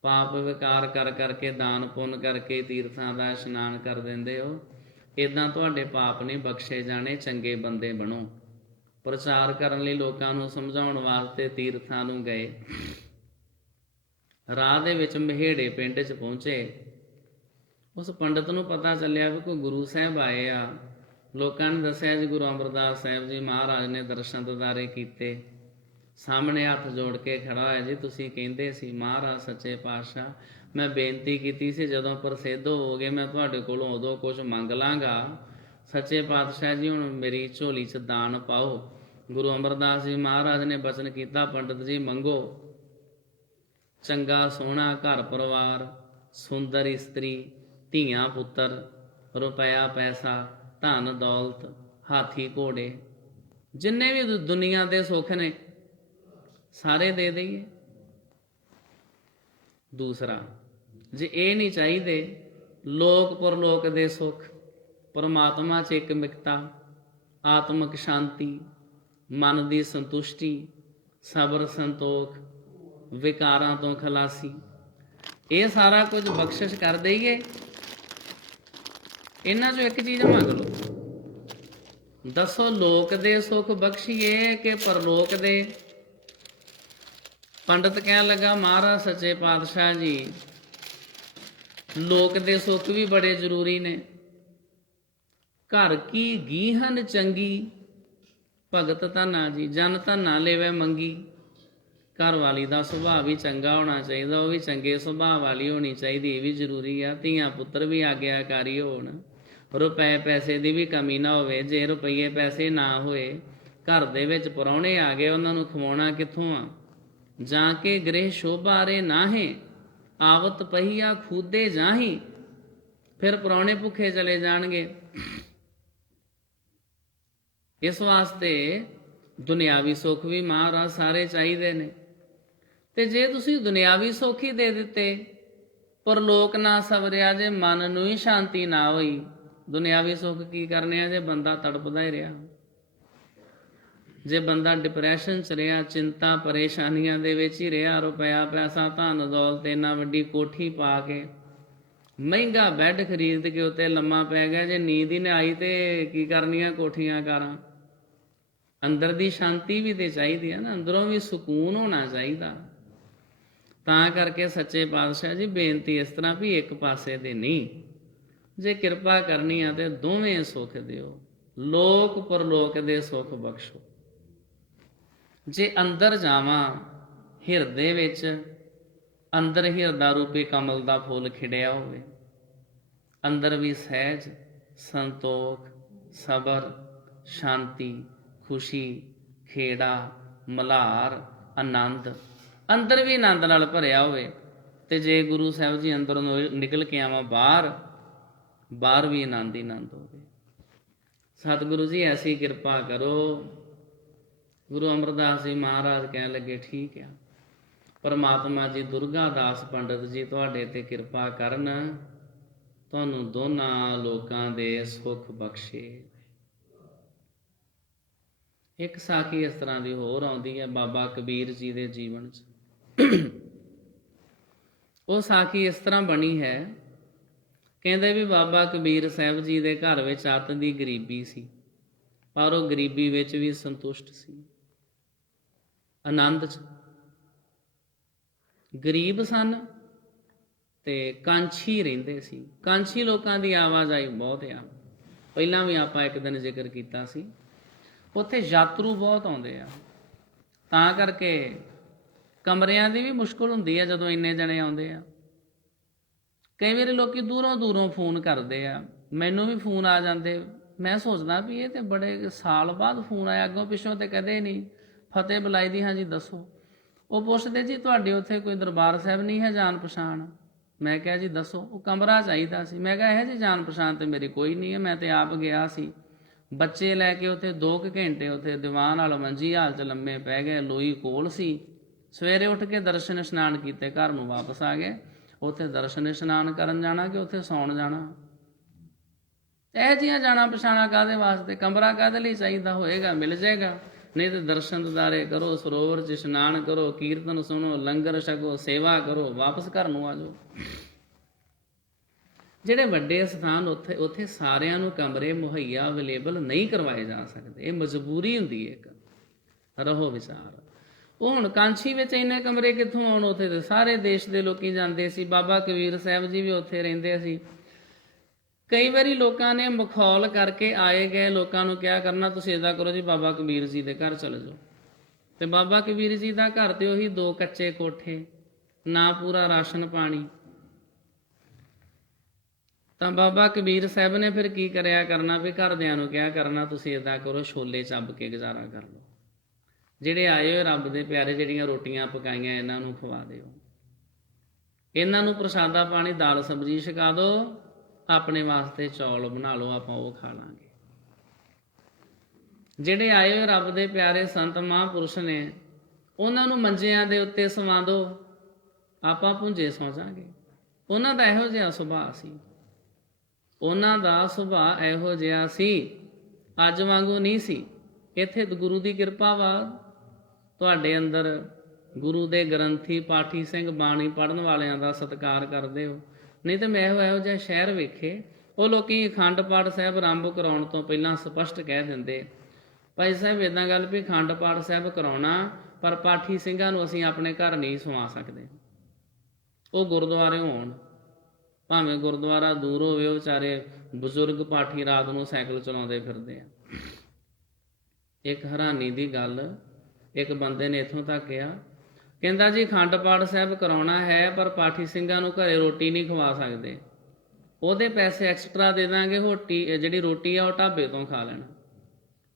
ਪਾਪ ਵਿਕਾਰ ਕਰ ਕਰਕੇ ਦਾਨ ਪੁੰਨ ਕਰਕੇ ਤੀਰਥਾਂ ਦਾ ਇਸ਼ਨਾਨ ਕਰ ਦਿੰਦੇ ਹੋ, ਇੱਦਾਂ ਤੁਹਾਡੇ ਪਾਪ ਨਹੀਂ ਬਖਸ਼ੇ ਜਾਣੇ, ਚੰਗੇ ਬੰਦੇ ਬਣੋ। ਪ੍ਰਚਾਰ ਕਰਨ ਲਈ ਲੋਕਾਂ ਨੂੰ ਸਮਝਾਉਣ ਵਾਸਤੇ ਤੀਰਥਾਂ ਨੂੰ ਗਏ। ਰਾਹ ਦੇ ਵਿੱਚ ਮਹੇੜੇ ਪਿੰਡ 'ਚ ਪਹੁੰਚੇ। ਉਸ ਪੰਡਤ ਨੂੰ ਪਤਾ ਚੱਲਿਆ ਵੀ ਕੋਈ ਗੁਰੂ ਸਾਹਿਬ ਆਏ ਆ। ਲੋਕਾਂ ਨੇ ਦੱਸਿਆ ਜੀ ਗੁਰੂ ਅਮਰਦਾਸ ਸਾਹਿਬ ਜੀ ਮਹਾਰਾਜ ਨੇ ਦਰਸ਼ਨ ਦਿਦਾਰੇ ਕੀਤੇ। ਸਾਹਮਣੇ ਹੱਥ ਜੋੜ ਕੇ ਖੜਾ ਹੋਇਆ ਜੀ ਤੁਸੀਂ ਕਹਿੰਦੇ ਸੀ ਮਹਾਰਾਜ ਸੱਚੇ ਪਾਤਸ਼ਾਹ, ਮੈਂ ਬੇਨਤੀ ਕੀਤੀ ਸੀ ਜਦੋਂ ਪ੍ਰਸਿੱਧ ਹੋਵੋਗੇ ਮੈਂ ਤੁਹਾਡੇ ਕੋਲੋਂ ਉਦੋਂ ਕੁਝ ਮੰਗ ਲਾਂਗਾ। ਸੱਚੇ ਪਾਤਸ਼ਾਹ ਜੀ ਹੁਣ ਮੇਰੀ ਝੋਲੀ 'ਚ ਦਾਨ ਪਾਓ। ਗੁਰੂ ਅਮਰਦਾਸ ਜੀ ਮਹਾਰਾਜ ਨੇ ਬਚਨ ਕੀਤਾ, ਪੰਡਤ ਜੀ ਮੰਗੋ। ਚੰਗਾ ਸੋਹਣਾ ਘਰ ਪਰਿਵਾਰ, ਸੁੰਦਰ ਇਸਤਰੀ, ਧੀਆਂ ਪੁੱਤਰ, ਰੁਪਇਆ ਪੈਸਾ, ਧਨ ਦੌਲਤ, ਹਾਥੀ ਘੋੜੇ, ਜਿੰਨੇ ਵੀ ਦੁਨੀਆ ਦੇ ਸੁੱਖ ਨੇ ਸਾਰੇ ਦੇ ਦਈਏ। ਦੂਸਰਾ, ਜੇ ਇਹ ਨਹੀਂ ਚਾਹੀਦੇ ਲੋਕ ਪਰਲੋਕ ਦੇ ਸੁੱਖ, ਪਰਮਾਤਮਾ 'ਚ ਇਕਮਿਕਤਾ, ਆਤਮਿਕ ਸ਼ਾਂਤੀ, ਮਨ ਦੀ ਸੰਤੁਸ਼ਟੀ, ਸਬਰ ਸੰਤੋਖ, ਵਿਕਾਰਾਂ ਤੋਂ ਖਲਾਸੀ, ਇਹ ਸਾਰਾ ਕੁਝ ਬਖਸ਼ਿਸ਼ ਕਰ ਦਈਏ। ਇਹਨਾਂ 'ਚੋਂ ਇੱਕ ਚੀਜ਼ ਮੰਗ ਲਓ। ਦੱਸੋ ਲੋਕ ਦੇ ਸੁੱਖ ਬਖਸ਼ੀਏ ਕਿ ਪਰਲੋਕ ਦੇ? ਪੰਡਤ ਕਹਿਣ ਲੱਗਾ ਮਹਾਰਾਜ ਸੱਚੇ ਪਾਤਸ਼ਾਹ ਜੀ ਲੋਕ ਦੇ ਸੁੱਖ ਵੀ ਬੜੇ ਜ਼ਰੂਰੀ ਨੇ। ਘਰ ਕੀ ਗੀਹਨ ਚੰਗੀ, ਭਗਤ ਧਨਾ ਜੀ ਜਨ ਧਨਾ ਲੈਵੇ ਮੰਗੀ। ਘਰ ਵਾਲੀ ਦਾ ਸੁਭਾਅ ਵੀ ਚੰਗਾ ਹੋਣਾ ਚਾਹੀਦਾ, ਉਹ ਵੀ ਚੰਗੇ ਸੁਭਾਅ ਵਾਲੀ ਹੋਣੀ ਚਾਹੀਦੀ, ਇਹ ਵੀ ਜ਼ਰੂਰੀ ਆ। ਧੀਆਂ ਪੁੱਤਰ ਵੀ ਆਗਿਆਕਾਰੀ ਹੋਣ, ਰੁਪਏ ਪੈਸੇ ਦੀ ਵੀ ਕਮੀ ਨਾ ਹੋਵੇ। ਜੇ ਰੁਪਈਏ ਪੈਸੇ ਨਾ ਹੋਏ, ਘਰ ਦੇ ਵਿੱਚ ਪ੍ਰਾਹੁਣੇ ਆ ਗਏ, ਉਹਨਾਂ ਨੂੰ ਖਵਾਉਣਾ ਕਿੱਥੋਂ ਆ? ਜਾਂ ਕੇ ਗ੍ਰਹਿ ਸ਼ੋਭਾ ਰੇ ਨਾਹੇ, ਆਵਤ ਪਹੀਆ ਖੂਦੇ ਜਾਹੀ। ਫਿਰ ਪ੍ਰਾਹੁਣੇ ਭੁੱਖੇ ਚਲੇ ਜਾਣਗੇ। ਇਸ ਵਾਸਤੇ ਦੁਨਿਆਵੀ ਸੁੱਖ ਵੀ ਮਹਾਰਾਜ ਸਾਰੇ ਚਾਹੀਦੇ ਨੇ। ਤੇ ਜੇ ਤੁਸੀਂ ਦੁਨਿਆਵੀ ਸੁੱਖ ਹੀ ਦੇ ਦਿੱਤੇ, ਪਰਲੋਕ ਨਾ ਸਵਰਿਆ, ਜੇ ਮਨ ਨੂੰ ਹੀ ਸ਼ਾਂਤੀ ਨਾ ਹੋਈ, ਦੁਨਿਆਵੀ ਸੁੱਖ ਕੀ ਕਰਨੇ ਆ ਜੇ ਬੰਦਾ ਤੜਪਦਾ ਹੀ ਰਿਹਾ, ਜੇ ਬੰਦਾ ਡਿਪਰੈਸ਼ਨ 'ਚ ਰਿਹਾ, ਚਿੰਤਾ ਪਰੇਸ਼ਾਨੀਆਂ ਦੇ ਵਿੱਚ ਹੀ ਰਿਹਾ, ਰੁਪਇਆ ਪੈਸਾ ਧਨ ਦੌਲਤ, ਇੰਨਾ ਵੱਡੀ ਕੋਠੀ ਪਾ ਕੇ ਮਹਿੰਗਾ ਬੈੱਡ ਖਰੀਦ ਕੇ ਉੱਤੇ ਲੰਮਾ ਪੈ ਗਿਆ, ਜੇ ਨੀਂਦ ਹੀ ਨਾ ਆਈ ਤੇ ਕੀ ਕਰਨੀਆਂ ਕੋਠੀਆਂ ਕਾਰਾਂ? ਅੰਦਰ ਦੀ ਸ਼ਾਂਤੀ ਵੀ ਤੇ ਚਾਹੀਦੀ ਹੈ ਨਾ, ਅੰਦਰੋਂ ਵੀ ਸਕੂਨ ਹੋਣਾ ਚਾਹੀਦਾ। ਤਾਂ ਕਰਕੇ ਸੱਚੇ ਪਾਤਸ਼ਾਹ ਜੀ ਬੇਨਤੀ ਇਸ ਤਰ੍ਹਾਂ ਵੀ ਇੱਕ ਪਾਸੇ ਦੇ ਨਹੀਂ, ਜੇ ਕਿਰਪਾ ਕਰਨੀ ਆ ਤੇ ਦੋਵੇਂ ਸੁੱਖ ਦਿਓ, ਲੋਕ ਪਰਲੋਕ ਦੇ ਸੁੱਖ ਬਖਸ਼ੋ। ਜੇ ਅੰਦਰ ਜਾਵਾਂ ਹਿਰਦੇ ਵਿੱਚ, ਅੰਦਰ ਹਿਰਦਾ ਰੂਪੀ ਕਮਲ ਦਾ ਫੁੱਲ ਖਿੜਿਆ ਹੋਵੇ, ਅੰਦਰ ਵੀ ਸਹਿਜ ਸੰਤੋਖ, ਸਬਰ, ਸ਼ਾਂਤੀ, ਖੁਸ਼ੀ, ਖੇੜਾ, ਮਲ੍ਹਾਰ, ਆਨੰਦ, ਅੰਦਰ ਵੀ ਆਨੰਦ ਨਾਲ ਭਰਿਆ ਹੋਵੇ। ਤੇ ਜੇ ਗੁਰੂ ਸਾਹਿਬ ਜੀ ਅੰਦਰੋਂ ਨਿਕਲ ਕੇ ਆਵਾਂ ਬਾਹਰ ਵੀ ਆਨੰਦ ਹੀ ਆਨੰਦ ਹੋਵੇ। ਸਤਿਗੁਰੂ ਜੀ ਐਸੀ ਕਿਰਪਾ ਕਰੋ। ਗੁਰੂ ਅਮਰਦਾਸ ਜੀ ਮਹਾਰਾਜ ਕਹਿਣ ਲੱਗੇ ਠੀਕ ਆ, ਪਰਮਾਤਮਾ ਜੀ ਦੁਰਗਾ ਦਾਸ ਪੰਡਤ ਜੀ ਤੁਹਾਡੇ ਤੇ ਕਿਰਪਾ ਕਰਨ, ਤੁਹਾਨੂੰ ਦੋਨਾਂ ਲੋਕਾਂ ਦੇ ਸੁੱਖ ਬਖਸ਼ੇ। ਇੱਕ ਸਾਖੀ ਇਸ ਤਰ੍ਹਾਂ ਦੀ ਹੋਰ ਆਉਂਦੀ ਹੈ ਬਾਬਾ ਕਬੀਰ ਜੀ ਦੇ ਜੀਵਨ 'ਚ। ਉਹ ਸਾਖੀ ਇਸ ਤਰ੍ਹਾਂ ਬਣੀ ਹੈ। ਕਹਿੰਦੇ ਵੀ ਬਾਬਾ ਕਬੀਰ ਸਾਹਿਬ ਜੀ ਦੇ ਘਰ ਵਿੱਚ ਅੱਤ ਦੀ ਗਰੀਬੀ ਸੀ, ਪਰ ਉਹ ਗਰੀਬੀ ਵਿੱਚ ਵੀ ਸੰਤੁਸ਼ਟ ਸੀ, ਆਨੰਦ 'ਚ। ਗਰੀਬ ਸਨ ਤੇ ਕਾਂਛੀ ਰਹਿੰਦੇ ਸੀ। ਕਾਂਛੀ ਲੋਕਾਂ ਦੀ ਆਵਾਜਾਈ ਬਹੁਤ ਆ, ਪਹਿਲਾਂ ਵੀ ਆਪਾਂ ਇੱਕ ਦਿਨ ਜ਼ਿਕਰ ਕੀਤਾ ਸੀ। ਉੱਥੇ ਯਾਤਰੂ ਬਹੁਤ ਆਉਂਦੇ ਆ, ਤਾਂ ਕਰਕੇ ਕਮਰਿਆਂ ਦੀ ਵੀ ਮੁਸ਼ਕਲ ਹੁੰਦੀ ਆ ਜਦੋਂ ਇੰਨੇ ਜਣੇ ਆਉਂਦੇ ਆ। ਕਈ ਵਾਰੀ ਲੋਕੀ ਦੂਰੋਂ ਦੂਰੋਂ ਫੋਨ ਕਰਦੇ ਆ, ਮੈਨੂੰ ਵੀ ਫੋਨ ਆ ਜਾਂਦੇ। ਮੈਂ ਸੋਚਦਾ ਵੀ ਇਹ ਤੇ ਬੜੇ ਸਾਲ ਬਾਅਦ ਫੋਨ ਆਇਆ, ਅੱਗੋਂ ਪਿੱਛੋਂ ਤੇ ਕਦੇ ਨਹੀਂ। ਫਤਿਹ ਬੁਲਾਈ ਦੀ, ਹਾਂਜੀ ਦੱਸੋ। ਉਹ ਪੁੱਛਦੇ ਜੀ ਤੁਹਾਡੇ ਉੱਥੇ ਕੋਈ ਦਰਬਾਰ ਸਾਹਿਬ ਨਹੀਂ ਹੈ ਜਾਣ ਪਛਾਣ? ਮੈਂ ਕਿਹਾ ਜੀ ਦੱਸੋ। ਉਹ ਕਮਰਾ ਚਾਹੀਦਾ ਸੀ। ਮੈਂ ਕਿਹਾ ਇਹੋ ਜਿਹੀ ਜਾਣ ਪਛਾਣ ਤੇ ਮੇਰੀ ਕੋਈ ਨਹੀਂ ਹੈ, ਮੈਂ ਤੇ ਆਪ ਗਿਆ ਸੀ ਬੱਚੇ ਲੈ ਕੇ ਉੱਥੇ 2 ਘੰਟੇ ਉੱਥੇ ਦੀਵਾਨ ਵਾਲ ਮੰਜੀ ਹਾਲ 'ਚ ਲੰਮੇ ਪੈ ਗਏ, ਲੋਈ ਕੋਲ ਸੀ। ਸਵੇਰੇ ਉੱਠ ਕੇ ਦਰਸ਼ਨ ਇਸ਼ਨਾਨ ਕੀਤੇ, ਘਰ ਨੂੰ ਵਾਪਸ ਆ ਗਏ। ਉੱਥੇ ਦਰਸ਼ਨ ਇਸ਼ਨਾਨ ਕਰਨ ਜਾਣਾ ਕਿ ਉੱਥੇ ਸੌਣ ਜਾਣਾ? ਇਹੋ ਜਿਹੀਆਂ ਜਾਣਾ ਪਛਾਣਾ ਕਾਹਦੇ ਵਾਸਤੇ? ਕਮਰਾ ਕਾਹਦੇ ਲਈ ਚਾਹੀਦਾ? ਹੋਏਗਾ ਮਿਲ ਜਾਏਗਾ, ਨਹੀਂ ਤੇ ਦਰਸ਼ਨ ਦਿਦਾਰੇ ਕਰੋ, ਸਰੋਵਰ 'ਚ ਇਸ਼ਨਾਨ ਕਰੋ, ਕੀਰਤਨ ਸੁਣੋ, ਲੰਗਰ ਛਕੋ, ਸੇਵਾ ਕਰੋ, ਵਾਪਸ ਘਰ ਨੂੰ ਆ ਜਾਓ। ਜਿਹੜੇ ਵੱਡੇ ਸਥਾਨ ਉੱਥੇ ਸਾਰਿਆਂ ਨੂੰ ਕਮਰੇ ਮੁਹੱਈਆ ਅਵੇਲੇਬਲ ਨਹੀਂ ਕਰਵਾਏ ਜਾ ਸਕਦੇ, ਇਹ ਮਜਬੂਰੀ ਹੁੰਦੀ ਹੈ ਇੱਕ। ਰਹੋ ਵਿਚਾਰ। ਉਹ ਹੁਣ ਕਾਂਛੀ ਵਿੱਚ ਇੰਨੇ ਕਮਰੇ ਕਿੱਥੋਂ ਆਉਣ? ਉੱਥੇ ਤੇ ਸਾਰੇ ਦੇਸ਼ ਦੇ ਲੋਕੀ ਜਾਂਦੇ ਸੀ। ਬਾਬਾ ਕਬੀਰ ਸਾਹਿਬ ਜੀ ਵੀ ਉੱਥੇ ਰਹਿੰਦੇ ਸੀ। ਕਈ ਵਾਰੀ ਲੋਕਾਂ ਨੇ ਮਖੌਲ ਕਰਕੇ ਆਏ ਗਏ ਲੋਕਾਂ ਨੂੰ ਕਿਹਾ ਕਰਨਾ, ਤੁਸੀਂ ਇੱਦਾਂ ਕਰੋ ਜੀ, ਬਾਬਾ ਕਬੀਰ ਜੀ ਦੇ ਘਰ ਚਲੇ ਜਾਓ। ਤੇ ਬਾਬਾ ਕਬੀਰ ਜੀ ਦਾ ਘਰ ਤੇ ਉਹੀ 2 ਕੱਚੇ ਕੋਠੇ, ਨਾ ਪੂਰਾ ਰਾਸ਼ਨ ਪਾਣੀ। ਤਾਂ ਬਾਬਾ ਕਬੀਰ ਸਾਹਿਬ ਨੇ ਫਿਰ ਕੀ ਕਰਿਆ ਕਰਨਾ ਵੀ ਘਰਦਿਆਂ ਨੂੰ ਕਿਹਾ ਕਰਨਾ, ਤੁਸੀਂ ਇੱਦਾਂ ਕਰੋ, ਛੋਲੇ ਚੱਬ ਕੇ ਗੁਜ਼ਾਰਾ ਕਰ ਲਓ। ਜਿਹੜੇ ਆਏ ਹੋਏ ਰੱਬ ਦੇ ਪਿਆਰੇ, ਜਿਹੜੀਆਂ ਰੋਟੀਆਂ ਪਕਾਈਆਂ ਇਹਨਾਂ ਨੂੰ ਖਵਾ ਦਿਓ, ਇਹਨਾਂ ਨੂੰ ਪ੍ਰਸ਼ਾਦਾ ਪਾਣੀ ਦਾਲ ਸਬਜ਼ੀ ਛਕਾ ਦਿਓ, ਆਪਣੇ ਵਾਸਤੇ ਚੌਲ ਬਣਾ ਲਓ, ਆਪਾਂ ਉਹ ਖਾ ਲਾਂਗੇ। ਜਿਹੜੇ ਆਏ ਹੋਏ ਰੱਬ ਦੇ ਪਿਆਰੇ ਸੰਤ ਮਹਾਂਪੁਰਸ਼ ਨੇ, ਉਹਨਾਂ ਨੂੰ ਮੰਜਿਆਂ ਦੇ ਉੱਤੇ ਸਵਾ ਦਿਓ, ਆਪਾਂ ਭੁੰਜੇ ਸੌ ਜਾਵਾਂਗੇ। ਉਹਨਾਂ ਦਾ ਇਹੋ ਜਿਹਾ ਸੁਭਾਅ ਸੀ, ਉਹਨਾਂ ਦਾ ਸੁਭਾਅ ਇਹੋ ਜਿਹਾ ਸੀ, ਅੱਜ ਵਾਂਗੂ ਨਹੀਂ ਸੀ। ਇੱਥੇ ਗੁਰੂ ਦੀ ਕਿਰਪਾ ਵਾ, ਤੁਹਾਡੇ ਅੰਦਰ ਗੁਰੂ ਦੇ ਗ੍ਰੰਥੀ ਪਾਠੀ ਸਿੰਘ ਬਾਣੀ ਪੜ੍ਹਨ ਵਾਲਿਆਂ ਦਾ ਸਤਿਕਾਰ ਕਰਦੇ ਹੋ। ਨਹੀਂ ਤਾਂ ਮੈਂ ਇਹੋ ਜਿਹਾ ਸ਼ਹਿਰ ਵੇਖੇ, ਉਹ ਲੋਕੀ ਅਖੰਡ ਪਾਠ ਸਾਹਿਬ ਆਰੰਭ ਕਰਾਉਣ ਤੋਂ ਪਹਿਲਾਂ ਸਪਸ਼ਟ ਕਹਿ ਦਿੰਦੇ, ਭਾਈ ਸਾਹਿਬ ਇੱਦਾਂ ਗੱਲ ਵੀ ਅਖੰਡ ਪਾਠ ਸਾਹਿਬ ਕਰਾਉਣਾ, ਪਰ ਪਾਠੀ ਸਿੰਘਾਂ ਨੂੰ ਅਸੀਂ ਆਪਣੇ ਘਰ ਨਹੀਂ ਸਵਾ ਸਕਦੇ। ਉਹ ਗੁਰਦੁਆਰੇ ਹੋਣ, ਭਾਵੇਂ ਗੁਰਦੁਆਰਾ ਦੂਰ ਹੋਵੇ, ਉਹ ਵਿਚਾਰੇ ਬਜ਼ੁਰਗ ਪਾਠੀ ਰਾਤ ਨੂੰ ਸਾਈਕਲ ਚਲਾਉਂਦੇ ਫਿਰਦੇ ਆ। ਇੱਕ ਹੈਰਾਨੀ ਦੀ ਗੱਲ, ਇੱਕ ਬੰਦੇ ਨੇ ਇੱਥੋਂ ਤੱਕ ਕਿਹਾ, ਕਹਿੰਦਾ ਜੀ ਅਖੰਡ ਪਾਠ ਸਾਹਿਬ ਕਰਾਉਣਾ ਹੈ, ਪਰ ਪਾਠੀ ਸਿੰਘਾਂ ਨੂੰ ਘਰੇ ਰੋਟੀ ਨਹੀਂ ਖਵਾ ਸਕਦੇ, ਉਹਦੇ ਪੈਸੇ ਐਕਸਟਰਾ ਦੇ ਦਾਂਗੇ, ਜਿਹੜੀ ਰੋਟੀ ਆ ਉਹ ਢਾਬੇ ਤੋਂ ਖਾ ਲੈਣਾ।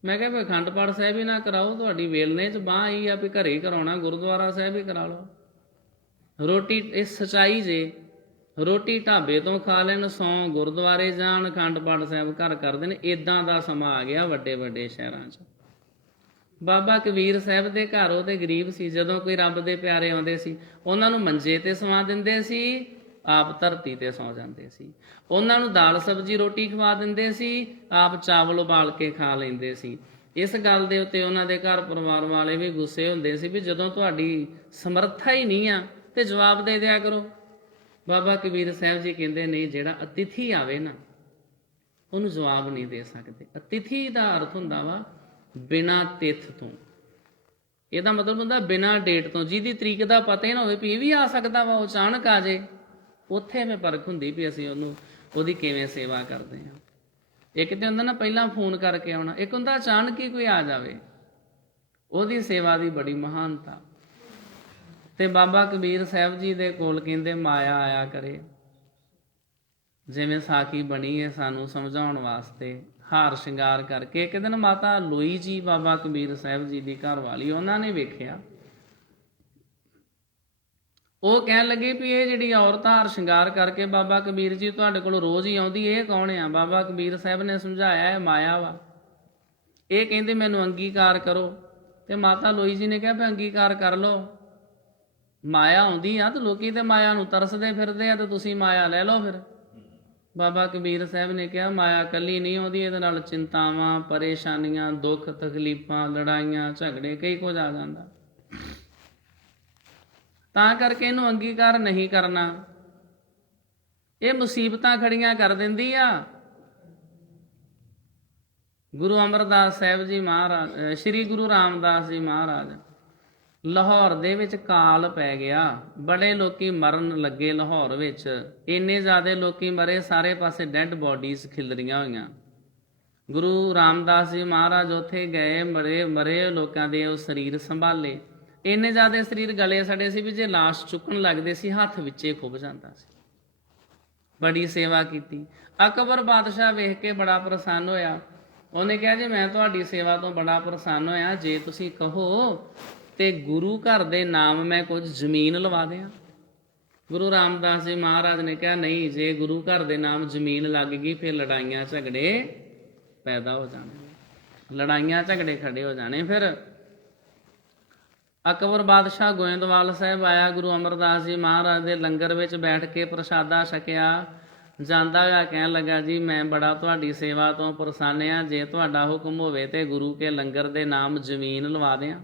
ਮੈਂ ਕਿਹਾ ਵੀ ਅਖੰਡ ਪਾਠ ਸਾਹਿਬ ਹੀ ਨਾ ਕਰਾਓ, ਤੁਹਾਡੀ ਵੇਲਣੇ 'ਚ ਬਾਂਹ ਆਈ ਆ ਵੀ ਘਰੇ ਹੀ ਕਰਾਉਣਾ, ਗੁਰਦੁਆਰਾ ਸਾਹਿਬ ਹੀ ਕਰਾ ਲਓ। ਰੋਟੀ ਇਹ ਸੱਚਾਈ ਜੇ, ਰੋਟੀ ਢਾਬੇ ਤੋਂ ਖਾ ਲੈਣ, ਸੌਂ ਗੁਰਦੁਆਰੇ ਜਾਣ, ਅਖੰਡ ਪਾਠ ਸਾਹਿਬ ਘਰ ਕਰਦੇ ਨੇ। ਇੱਦਾਂ ਦਾ ਸਮਾਂ ਆ ਗਿਆ ਵੱਡੇ ਵੱਡੇ ਸ਼ਹਿਰਾਂ 'ਚ। ਬਾਬਾ ਕਬੀਰ ਸਾਹਿਬ ਦੇ ਘਰ ਉਹਦੇ ਗਰੀਬ ਸੀ, ਜਦੋਂ ਕੋਈ ਰੱਬ ਦੇ ਪਿਆਰੇ ਆਉਂਦੇ ਸੀ, ਉਹਨਾਂ ਨੂੰ ਮੰਜੇ ਤੇ ਸਵਾ ਦਿੰਦੇ ਸੀ, ਆਪ ਧਰਤੀ ਤੇ ਸੌ ਜਾਂਦੇ ਸੀ। ਉਹਨਾਂ ਨੂੰ ਦਾਲ ਸਬਜ਼ੀ ਰੋਟੀ ਖਵਾ ਦਿੰਦੇ ਸੀ, ਆਪ ਚਾਵਲ ਉਬਾਲ ਕੇ ਖਾ ਲੈਂਦੇ ਸੀ। ਇਸ ਗੱਲ ਦੇ ਉੱਤੇ ਉਹਨਾਂ ਦੇ ਘਰ ਪਰਿਵਾਰ ਵਾਲੇ ਵੀ ਗੁੱਸੇ ਹੁੰਦੇ ਸੀ ਵੀ ਜਦੋਂ ਤੁਹਾਡੀ ਸਮਰੱਥਾ ਹੀ ਨਹੀਂ ਆ ਤੇ ਜਵਾਬ ਦੇ ਦਿਆ ਕਰੋ। ਬਾਬਾ ਕਬੀਰ ਸਾਹਿਬ ਜੀ ਕਹਿੰਦੇ ਨਹੀਂ, ਜਿਹੜਾ ਅਤਿਥੀ ਆਵੇ ਨਾ ਉਹਨੂੰ ਜਵਾਬ ਨਹੀਂ ਦੇ ਸਕਦੇ। ਅਤਿਥੀ ਦਾ ਅਰਥ ਹੁੰਦਾ ਵਾ ਬਿਨਾਂ ਤਿੱਥ ਤੋਂ, ਇਹਦਾ ਮਤਲਬ ਹੁੰਦਾ ਬਿਨਾਂ ਡੇਟ ਤੋਂ, ਜਿਹਦੀ ਤਰੀਕ ਦਾ ਪਤਾ ਹੀ ਨਾ ਹੋਵੇ ਵੀ ਇਹ ਵੀ ਆ ਸਕਦਾ ਵਾ, ਉਹ ਅਚਾਨਕ ਆ ਜੇ। ਉੱਥੇ ਮੈਂ ਪਰਖ ਹੁੰਦੀ ਵੀ ਅਸੀਂ ਉਹਦੀ ਕਿਵੇਂ ਸੇਵਾ ਕਰਦੇ ਹਾਂ। ਇੱਕ ਤੇ ਹੁੰਦਾ ਨਾ ਪਹਿਲਾਂ ਫੋਨ ਕਰਕੇ ਆਉਣਾ, ਇੱਕ ਹੁੰਦਾ ਅਚਾਨਕ ਹੀ ਕੋਈ ਆ ਜਾਵੇ, ਉਹਦੀ ਸੇਵਾ ਦੀ ਬੜੀ ਮਹਾਨਤਾ। ਤੇ ਬਾਬਾ ਕਬੀਰ ਸਾਹਿਬ ਜੀ ਦੇ ਕੋਲ ਕਹਿੰਦੇ ਮਾਇਆ ਆਇਆ ਕਰੇ, ਜਿਵੇਂ ਸਾਖੀ ਬਣੀ ਹੈ ਸਾਨੂੰ ਸਮਝਾਉਣ ਵਾਸਤੇ, ਹਾਰ ਸ਼ਿੰਗਾਰ ਕਰਕੇ। ਇੱਕ ਦਿਨ ਮਾਤਾ ਲੋਈ ਜੀ ਬਾਬਾ ਕਬੀਰ ਸਾਹਿਬ ਜੀ ਦੀ ਘਰ ਵਾਲੀ, ਉਹਨਾਂ ਨੇ ਵੇਖਿਆ, ਉਹ ਕਹਿਣ ਲੱਗੇ ਵੀ ਇਹ ਜਿਹੜੀ ਔਰਤ ਹਾਰ ਸ਼ਿੰਗਾਰ ਕਰਕੇ ਬਾਬਾ ਕਬੀਰ ਜੀ ਤੁਹਾਡੇ ਕੋਲ ਰੋਜ਼ ਹੀ ਆਉਂਦੀ, ਇਹ ਕੌਣ ਆ? ਬਾਬਾ ਕਬੀਰ ਸਾਹਿਬ ਨੇ ਸਮਝਾਇਆ ਇਹ ਮਾਇਆ ਵਾ। ਇਹ ਕਹਿੰਦੇ ਮੈਨੂੰ ਅੰਗੀਕਾਰ ਕਰੋ। ਤੇ ਮਾਤਾ ਲੋਈ ਜੀ ਨੇ ਕਿਹਾ ਵੀ ਅੰਗੀਕਾਰ ਕਰ ਲਓ, ਮਾਇਆ ਆਉਂਦੀ ਆ ਤੇ ਲੋਕੀ ਤੇ ਮਾਇਆ ਨੂੰ ਤਰਸਦੇ ਫਿਰਦੇ ਆ, ਤੇ ਤੁਸੀਂ ਮਾਇਆ ਲੈ ਲਓ ਫਿਰ। ਬਾਬਾ ਕਬੀਰ ਸਾਹਿਬ ਨੇ ਕਿਹਾ ਮਾਇਆ ਇਕੱਲੀ ਨਹੀਂ ਆਉਂਦੀ, ਇਹਦੇ ਨਾਲ ਚਿੰਤਾਵਾਂ, ਪਰੇਸ਼ਾਨੀਆਂ, ਦੁੱਖ ਤਕਲੀਫਾਂ, ਲੜਾਈਆਂ, ਝਗੜੇ, ਕਈ ਕੁਝ ਆ ਜਾਂਦਾ। ਤਾਂ ਕਰਕੇ ਇਹਨੂੰ ਅੰਗੀਕਾਰ ਨਹੀਂ ਕਰਨਾ। ਇਹ ਮੁਸੀਬਤਾਂ ਖੜੀਆਂ ਕਰ ਦਿੰਦੀ ਆ। ਗੁਰੂ ਅਮਰਦਾਸ ਸਾਹਿਬ ਜੀ ਮਹਾਰਾਜ, ਸ੍ਰੀ ਗੁਰੂ ਰਾਮਦਾਸ ਜੀ ਮਹਾਰਾਜ, ਲਾਹੌਰ ਦੇ ਵਿੱਚ ਕਾਲ ਪੈ ਗਿਆ, ਬੜੇ ਲੋਕੀ ਮਰਨ ਲੱਗੇ ਲਾਹੌਰ ਵਿੱਚ, ਇੰਨੇ ਜ਼ਿਆਦਾ ਲੋਕੀ ਮਰੇ, ਸਾਰੇ ਪਾਸੇ ਡੈੱਡ ਬੋਡੀਜ਼ ਖਿਲਰੀਆਂ ਹੋਈਆਂ। ਗੁਰੂ ਰਾਮਦਾਸ ਜੀ ਮਹਾਰਾਜ ਉੱਥੇ ਗਏ, ਮਰੇ ਲੋਕਾਂ ਦੇ ਉਹ ਸਰੀਰ ਸੰਭਾਲੇ, ਇੰਨੇ ਜ਼ਿਆਦਾ ਸਰੀਰ ਗਲੇ ਸੜੇ ਸੀ ਵੀ ਜੇ ਲਾਸ਼ ਚੁੱਕਣ ਲੱਗਦੇ ਸੀ ਹੱਥ ਵਿੱਚੇ ਖੁੱਭ ਜਾਂਦਾ ਸੀ। ਬੜੀ ਸੇਵਾ ਕੀਤੀ। ਅਕਬਰ ਬਾਦਸ਼ਾਹ ਵੇਖ ਕੇ ਬੜਾ ਪ੍ਰਸੰਨ ਹੋਇਆ। ਉਹਨੇ ਕਿਹਾ ਜੀ ਮੈਂ ਤੁਹਾਡੀ ਸੇਵਾ ਤੋਂ ਬੜਾ ਪ੍ਰਸੰਨ ਹੋਇਆ, ਜੇ ਤੁਸੀਂ ਕਹੋ ਤੇ ਗੁਰੂ ਘਰ ਦੇ ਨਾਮ ਮੈਂ ਕੁਝ ਜ਼ਮੀਨ ਲਵਾ ਦਿਆਂ। ਗੁਰੂ ਰਾਮਦਾਸ ਜੀ ਮਹਾਰਾਜ ਨੇ ਕਿਹਾ ਨਹੀਂ, ਜੇ ਗੁਰੂ ਘਰ ਦੇ ਨਾਮ ਜ਼ਮੀਨ ਲੱਗ ਗਈ ਫਿਰ ਲੜਾਈਆਂ ਝਗੜੇ ਪੈਦਾ ਹੋ ਜਾਣੇ, ਲੜਾਈਆਂ ਝਗੜੇ ਖੜੇ ਹੋ ਜਾਣੇ। ਫਿਰ ਅਕਬਰ ਬਾਦਸ਼ਾਹ ਗੋਇੰਦਵਾਲ ਸਾਹਿਬ ਆਇਆ, ਗੁਰੂ ਅਮਰਦਾਸ ਜੀ ਮਹਾਰਾਜ ਦੇ ਲੰਗਰ ਵਿੱਚ ਬੈਠ ਕੇ ਪ੍ਰਸ਼ਾਦਾ ਛਕਿਆ। ਜਾਂਦਾ ਹੋਇਆ ਕਹਿਣ ਲੱਗਾ ਜੀ ਮੈਂ ਬੜਾ ਤੁਹਾਡੀ ਸੇਵਾ ਤੋਂ ਪ੍ਰਸੰਨ ਹਾਂ, ਜੇ ਤੁਹਾਡਾ ਹੁਕਮ ਹੋਵੇ ਤੇ ਗੁਰੂ ਕੇ ਲੰਗਰ ਦੇ ਨਾਮ ਜ਼ਮੀਨ ਲਵਾ ਦਿਆਂ।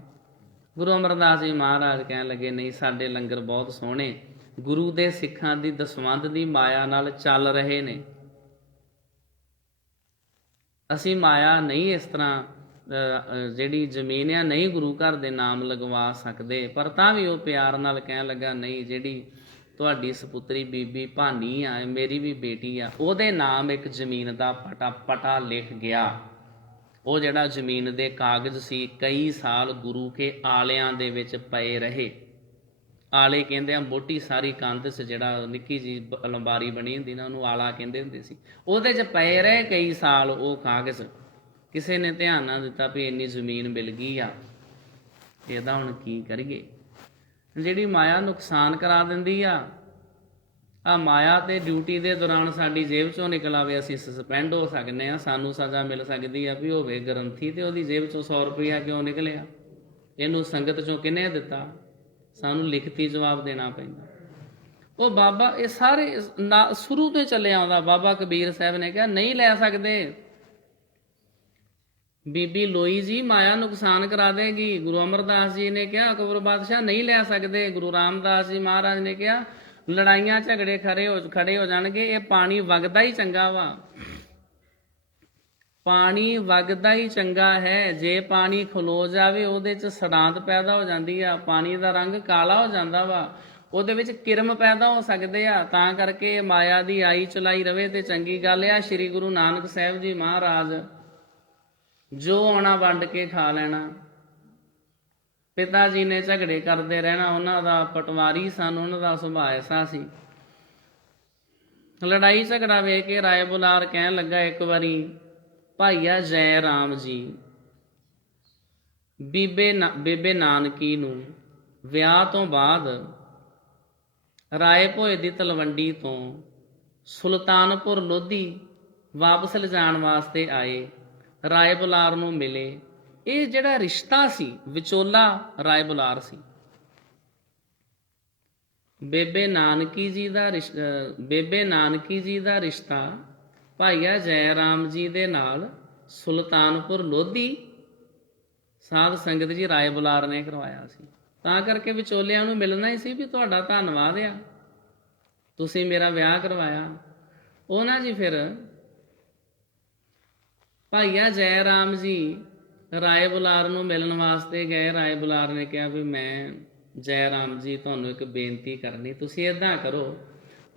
ਗੁਰੂ ਅਮਰਦਾਸ ਜੀ ਮਹਾਰਾਜ ਕਹਿਣ ਲੱਗੇ ਨਹੀਂ, ਸਾਡੇ ਲੰਗਰ ਬਹੁਤ ਸੋਹਣੇ, ਗੁਰੂ ਦੇ ਸਿੱਖਾਂ ਦੀ ਦਸਵੰਧ ਦੀ ਮਾਇਆ ਨਾਲ ਚੱਲ ਰਹੇ ਨੇ, ਅਸੀਂ ਮਾਇਆ ਨਹੀਂ ਇਸ ਤਰ੍ਹਾਂ ਜਿਹੜੀ ਜ਼ਮੀਨ ਆ ਨਹੀਂ ਗੁਰੂ ਘਰ ਦੇ ਨਾਮ ਲਗਵਾ ਸਕਦੇ। ਪਰ ਤਾਂ ਵੀ ਉਹ ਪਿਆਰ ਨਾਲ ਕਹਿਣ ਲੱਗਾ ਨਹੀਂ, ਜਿਹੜੀ ਤੁਹਾਡੀ ਸਪੁੱਤਰੀ ਬੀਬੀ ਭਾਨੀ ਆ, ਮੇਰੀ ਵੀ ਬੇਟੀ ਆ, ਉਹਦੇ ਨਾਮ ਇੱਕ ਜ਼ਮੀਨ ਦਾ ਪਟਾ ਲਿਖ ਗਿਆ। ਉਹ ਜਿਹੜਾ ਜ਼ਮੀਨ ਦੇ ਕਾਗਜ਼ ਸੀ ਕਈ ਸਾਲ ਗੁਰੂ ਕੇ ਆਲਿਆਂ ਦੇ ਵਿੱਚ ਪਏ ਰਹੇ। ਆਲੇ ਕਹਿੰਦੇ ਆ ਮੋਟੀ ਸਾਰੀ ਕੰਧ 'ਚ ਜਿਹੜਾ ਨਿੱਕੀ ਜੀ ਅਲਮਾਰੀ ਬਣੀ ਹੁੰਦੀ ਨਾ, ਉਹਨੂੰ ਆਲਾ ਕਹਿੰਦੇ ਹੁੰਦੇ ਸੀ। ਉਹਦੇ 'ਚ ਪਏ ਰਹੇ ਕਈ ਸਾਲ ਉਹ ਕਾਗਜ਼। ਕਿਸੇ ਨੇ ਧਿਆਨ ਨਾ ਦਿੱਤਾ ਵੀ ਇੰਨੀ ਜ਼ਮੀਨ ਮਿਲ ਗਈ ਆ, ਇਹਦਾ ਹੁਣ ਕੀ ਕਰੀਏ। ਜਿਹੜੀ ਮਾਇਆ ਨੁਕਸਾਨ ਕਰਾ ਦਿੰਦੀ ਆ, ਮਾਇਆ ਤੇ ਡਿਊਟੀ ਦੇ ਦੌਰਾਨ ਸਾਡੀ ਜੇਬ 'ਚੋਂ ਨਿਕਲ ਆਵੇ, ਅਸੀਂ ਸਸਪੈਂਡ ਹੋ ਸਕਦੇ ਹਾਂ, ਸਾਨੂੰ ਸਜ਼ਾ ਮਿਲ ਸਕਦੀ ਆ। ਵੀ ਹੋਵੇ ਗ੍ਰੰਥੀ ਤੇ ਉਹਦੀ ਜੇਬ 'ਚੋਂ 100 ਰੁਪਇਆ ਕਿਉਂ ਨਿਕਲਿਆ, ਇਹਨੂੰ ਸੰਗਤ 'ਚੋਂ ਕਿਹਨੇ ਦਿੱਤਾ, ਸਾਨੂੰ ਲਿਖਤੀ ਜਵਾਬ ਦੇਣਾ ਪੈਂਦਾ। ਉਹ ਬਾਬਾ ਇਹ ਸਾਰੇ ਸ਼ੁਰੂ ਤੋਂ ਚੱਲਿਆ ਆਉਂਦਾ। ਬਾਬਾ ਕਬੀਰ ਸਾਹਿਬ ਨੇ ਕਿਹਾ ਨਹੀਂ ਲੈ ਸਕਦੇ, ਬੀਬੀ ਲੋਈ ਜੀ ਮਾਇਆ ਨੁਕਸਾਨ ਕਰਾ ਦੇਗੀ। ਗੁਰੂ ਅਮਰਦਾਸ ਜੀ ਨੇ ਕਿਹਾ ਅਕਬਰ ਬਾਦਸ਼ਾਹ ਨਹੀਂ ਲੈ ਸਕਦੇ। ਗੁਰੂ ਰਾਮਦਾਸ ਜੀ ਮਹਾਰਾਜ ਨੇ ਕਿਹਾ ਲੜਾਈਆਂ ਝਗੜੇ ਖੜੇ ਹੋ ਜਾਣਗੇ, ਇਹ ਪਾਣੀ ਵਗਦਾ ਹੀ ਚੰਗਾ ਵਾ, ਪਾਣੀ ਵਗਦਾ ਹੀ ਚੰਗਾ ਹੈ। ਜੇ ਪਾਣੀ ਖਲੋ ਜਾਵੇ ਉਹਦੇ 'ਚ ਸੜਾਂਤ ਪੈਦਾ ਹੋ ਜਾਂਦੀ ਆ, ਪਾਣੀ ਦਾ ਰੰਗ ਕਾਲਾ ਹੋ ਜਾਂਦਾ ਵਾ, ਉਹਦੇ ਵਿੱਚ ਕਿਰਮ ਪੈਦਾ ਹੋ ਸਕਦੇ ਆ। ਤਾਂ ਕਰਕੇ ਮਾਇਆ ਦੀ ਆਈ ਚਲਾਈ ਰਵੇ ਤੇ ਚੰਗੀ ਗੱਲ ਆ। ਸ੍ਰੀ ਗੁਰੂ ਨਾਨਕ ਸਾਹਿਬ ਜੀ ਮਹਾਰਾਜ ਜੋ ਆਉਣਾ ਵੰਡ ਕੇ ਖਾ ਲੈਣਾ, ਪਿਤਾ ਜੀ ਨੇ ਝਗੜੇ ਕਰਦੇ ਰਹਿਣਾ, ਉਹਨਾਂ ਦਾ ਪਟਵਾਰੀ ਸਨ, ਉਹਨਾਂ ਦਾ ਸੁਭਾਅ ਐਸਾ ਸੀ। ਲੜਾਈ ਝਗੜਾ ਵੇਖ ਕੇ ਰਾਏ ਬੁਲਾਰ ਕਹਿਣ ਲੱਗਾ ਇੱਕ ਵਾਰੀ ਭਾਈਆ ਜੈ ਰਾਮ ਜੀ ਬੇਬੇ ਨਾਨਕੀ ਨੂੰ ਵਿਆਹ ਤੋਂ ਬਾਅਦ ਰਾਏ ਭੋਏ ਦੀ ਤਲਵੰਡੀ ਤੋਂ ਸੁਲਤਾਨਪੁਰ ਲੋਧੀ ਵਾਪਸ ਲਿਜਾਣ ਵਾਸਤੇ ਆਏ, ਰਾਏ ਬੁਲਾਰ ਨੂੰ ਮਿਲੇ। ਇਹ ਜਿਹੜਾ ਰਿਸ਼ਤਾ ਸੀ ਵਿਚੋਲਾ ਰਾਏ ਬੁਲਾਰ ਸੀ। ਬੇਬੇ ਨਾਨਕੀ ਜੀ ਦਾ ਰਿਸ਼ਤਾ ਭਾਈਆ ਜੈ ਰਾਮ ਜੀ ਦੇ ਨਾਲ ਸੁਲਤਾਨਪੁਰ ਲੋਧੀ ਸਾਧ ਸੰਗਤ ਜੀ ਰਾਏ ਬੁਲਾਰ ਨੇ ਕਰਵਾਇਆ ਸੀ। ਤਾਂ ਕਰਕੇ ਵਿਚੋਲਿਆਂ ਨੂੰ ਮਿਲਣਾ ਹੀ ਸੀ ਵੀ ਤੁਹਾਡਾ ਧੰਨਵਾਦ ਆ, ਤੁਸੀਂ ਮੇਰਾ ਵਿਆਹ ਕਰਵਾਇਆ। ਉਹਨਾਂ ਜੀ ਫਿਰ ਭਾਈਆ ਜੈ ਰਾਮ ਜੀ ਰਾਏ ਬੁਲਾਰ ਨੂੰ ਮਿਲਣ ਵਾਸਤੇ ਗਏ। ਰਾਏ ਬੁਲਾਰ ਨੇ ਕਿਹਾ ਵੀ ਮੈਂ ਜੈ ਰਾਮ ਜੀ ਤੁਹਾਨੂੰ ਇੱਕ ਬੇਨਤੀ ਕਰਨੀ, ਤੁਸੀਂ ਇੱਦਾਂ ਕਰੋ,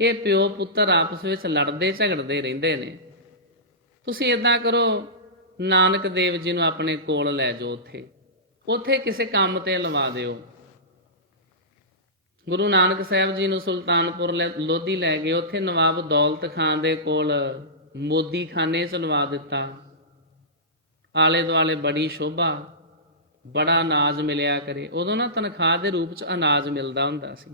ਇਹ ਪਿਓ ਪੁੱਤਰ ਆਪਸ ਵਿੱਚ ਲੜਦੇ ਝਗੜਦੇ ਰਹਿੰਦੇ ਨੇ, ਤੁਸੀਂ ਇੱਦਾਂ ਕਰੋ ਨਾਨਕ ਦੇਵ ਜੀ ਨੂੰ ਆਪਣੇ ਕੋਲ ਲੈ ਜਾਓ, ਉੱਥੇ ਕਿਸੇ ਕੰਮ ਤੇ ਲਵਾ ਦਿਓ। ਗੁਰੂ ਨਾਨਕ ਸਾਹਿਬ ਜੀ ਨੂੰ ਸੁਲਤਾਨਪੁਰ ਲੋਧੀ ਲੈ ਗਏ, ਉੱਥੇ ਨਵਾਬ ਦੌਲਤ ਖਾਨ ਦੇ ਕੋਲ ਮੋਦੀ ਖਾਨੇ 'ਚ ਲਵਾ ਦਿੱਤਾ। ਆਲੇ ਦੁਆਲੇ ਬੜੀ ਸ਼ੋਭਾ, ਬੜਾ ਅਨਾਜ ਮਿਲਿਆ ਕਰੇ। ਉਦੋਂ ਨਾ ਤਨਖਾਹ ਦੇ ਰੂਪ 'ਚ ਅਨਾਜ ਮਿਲਦਾ ਹੁੰਦਾ ਸੀ,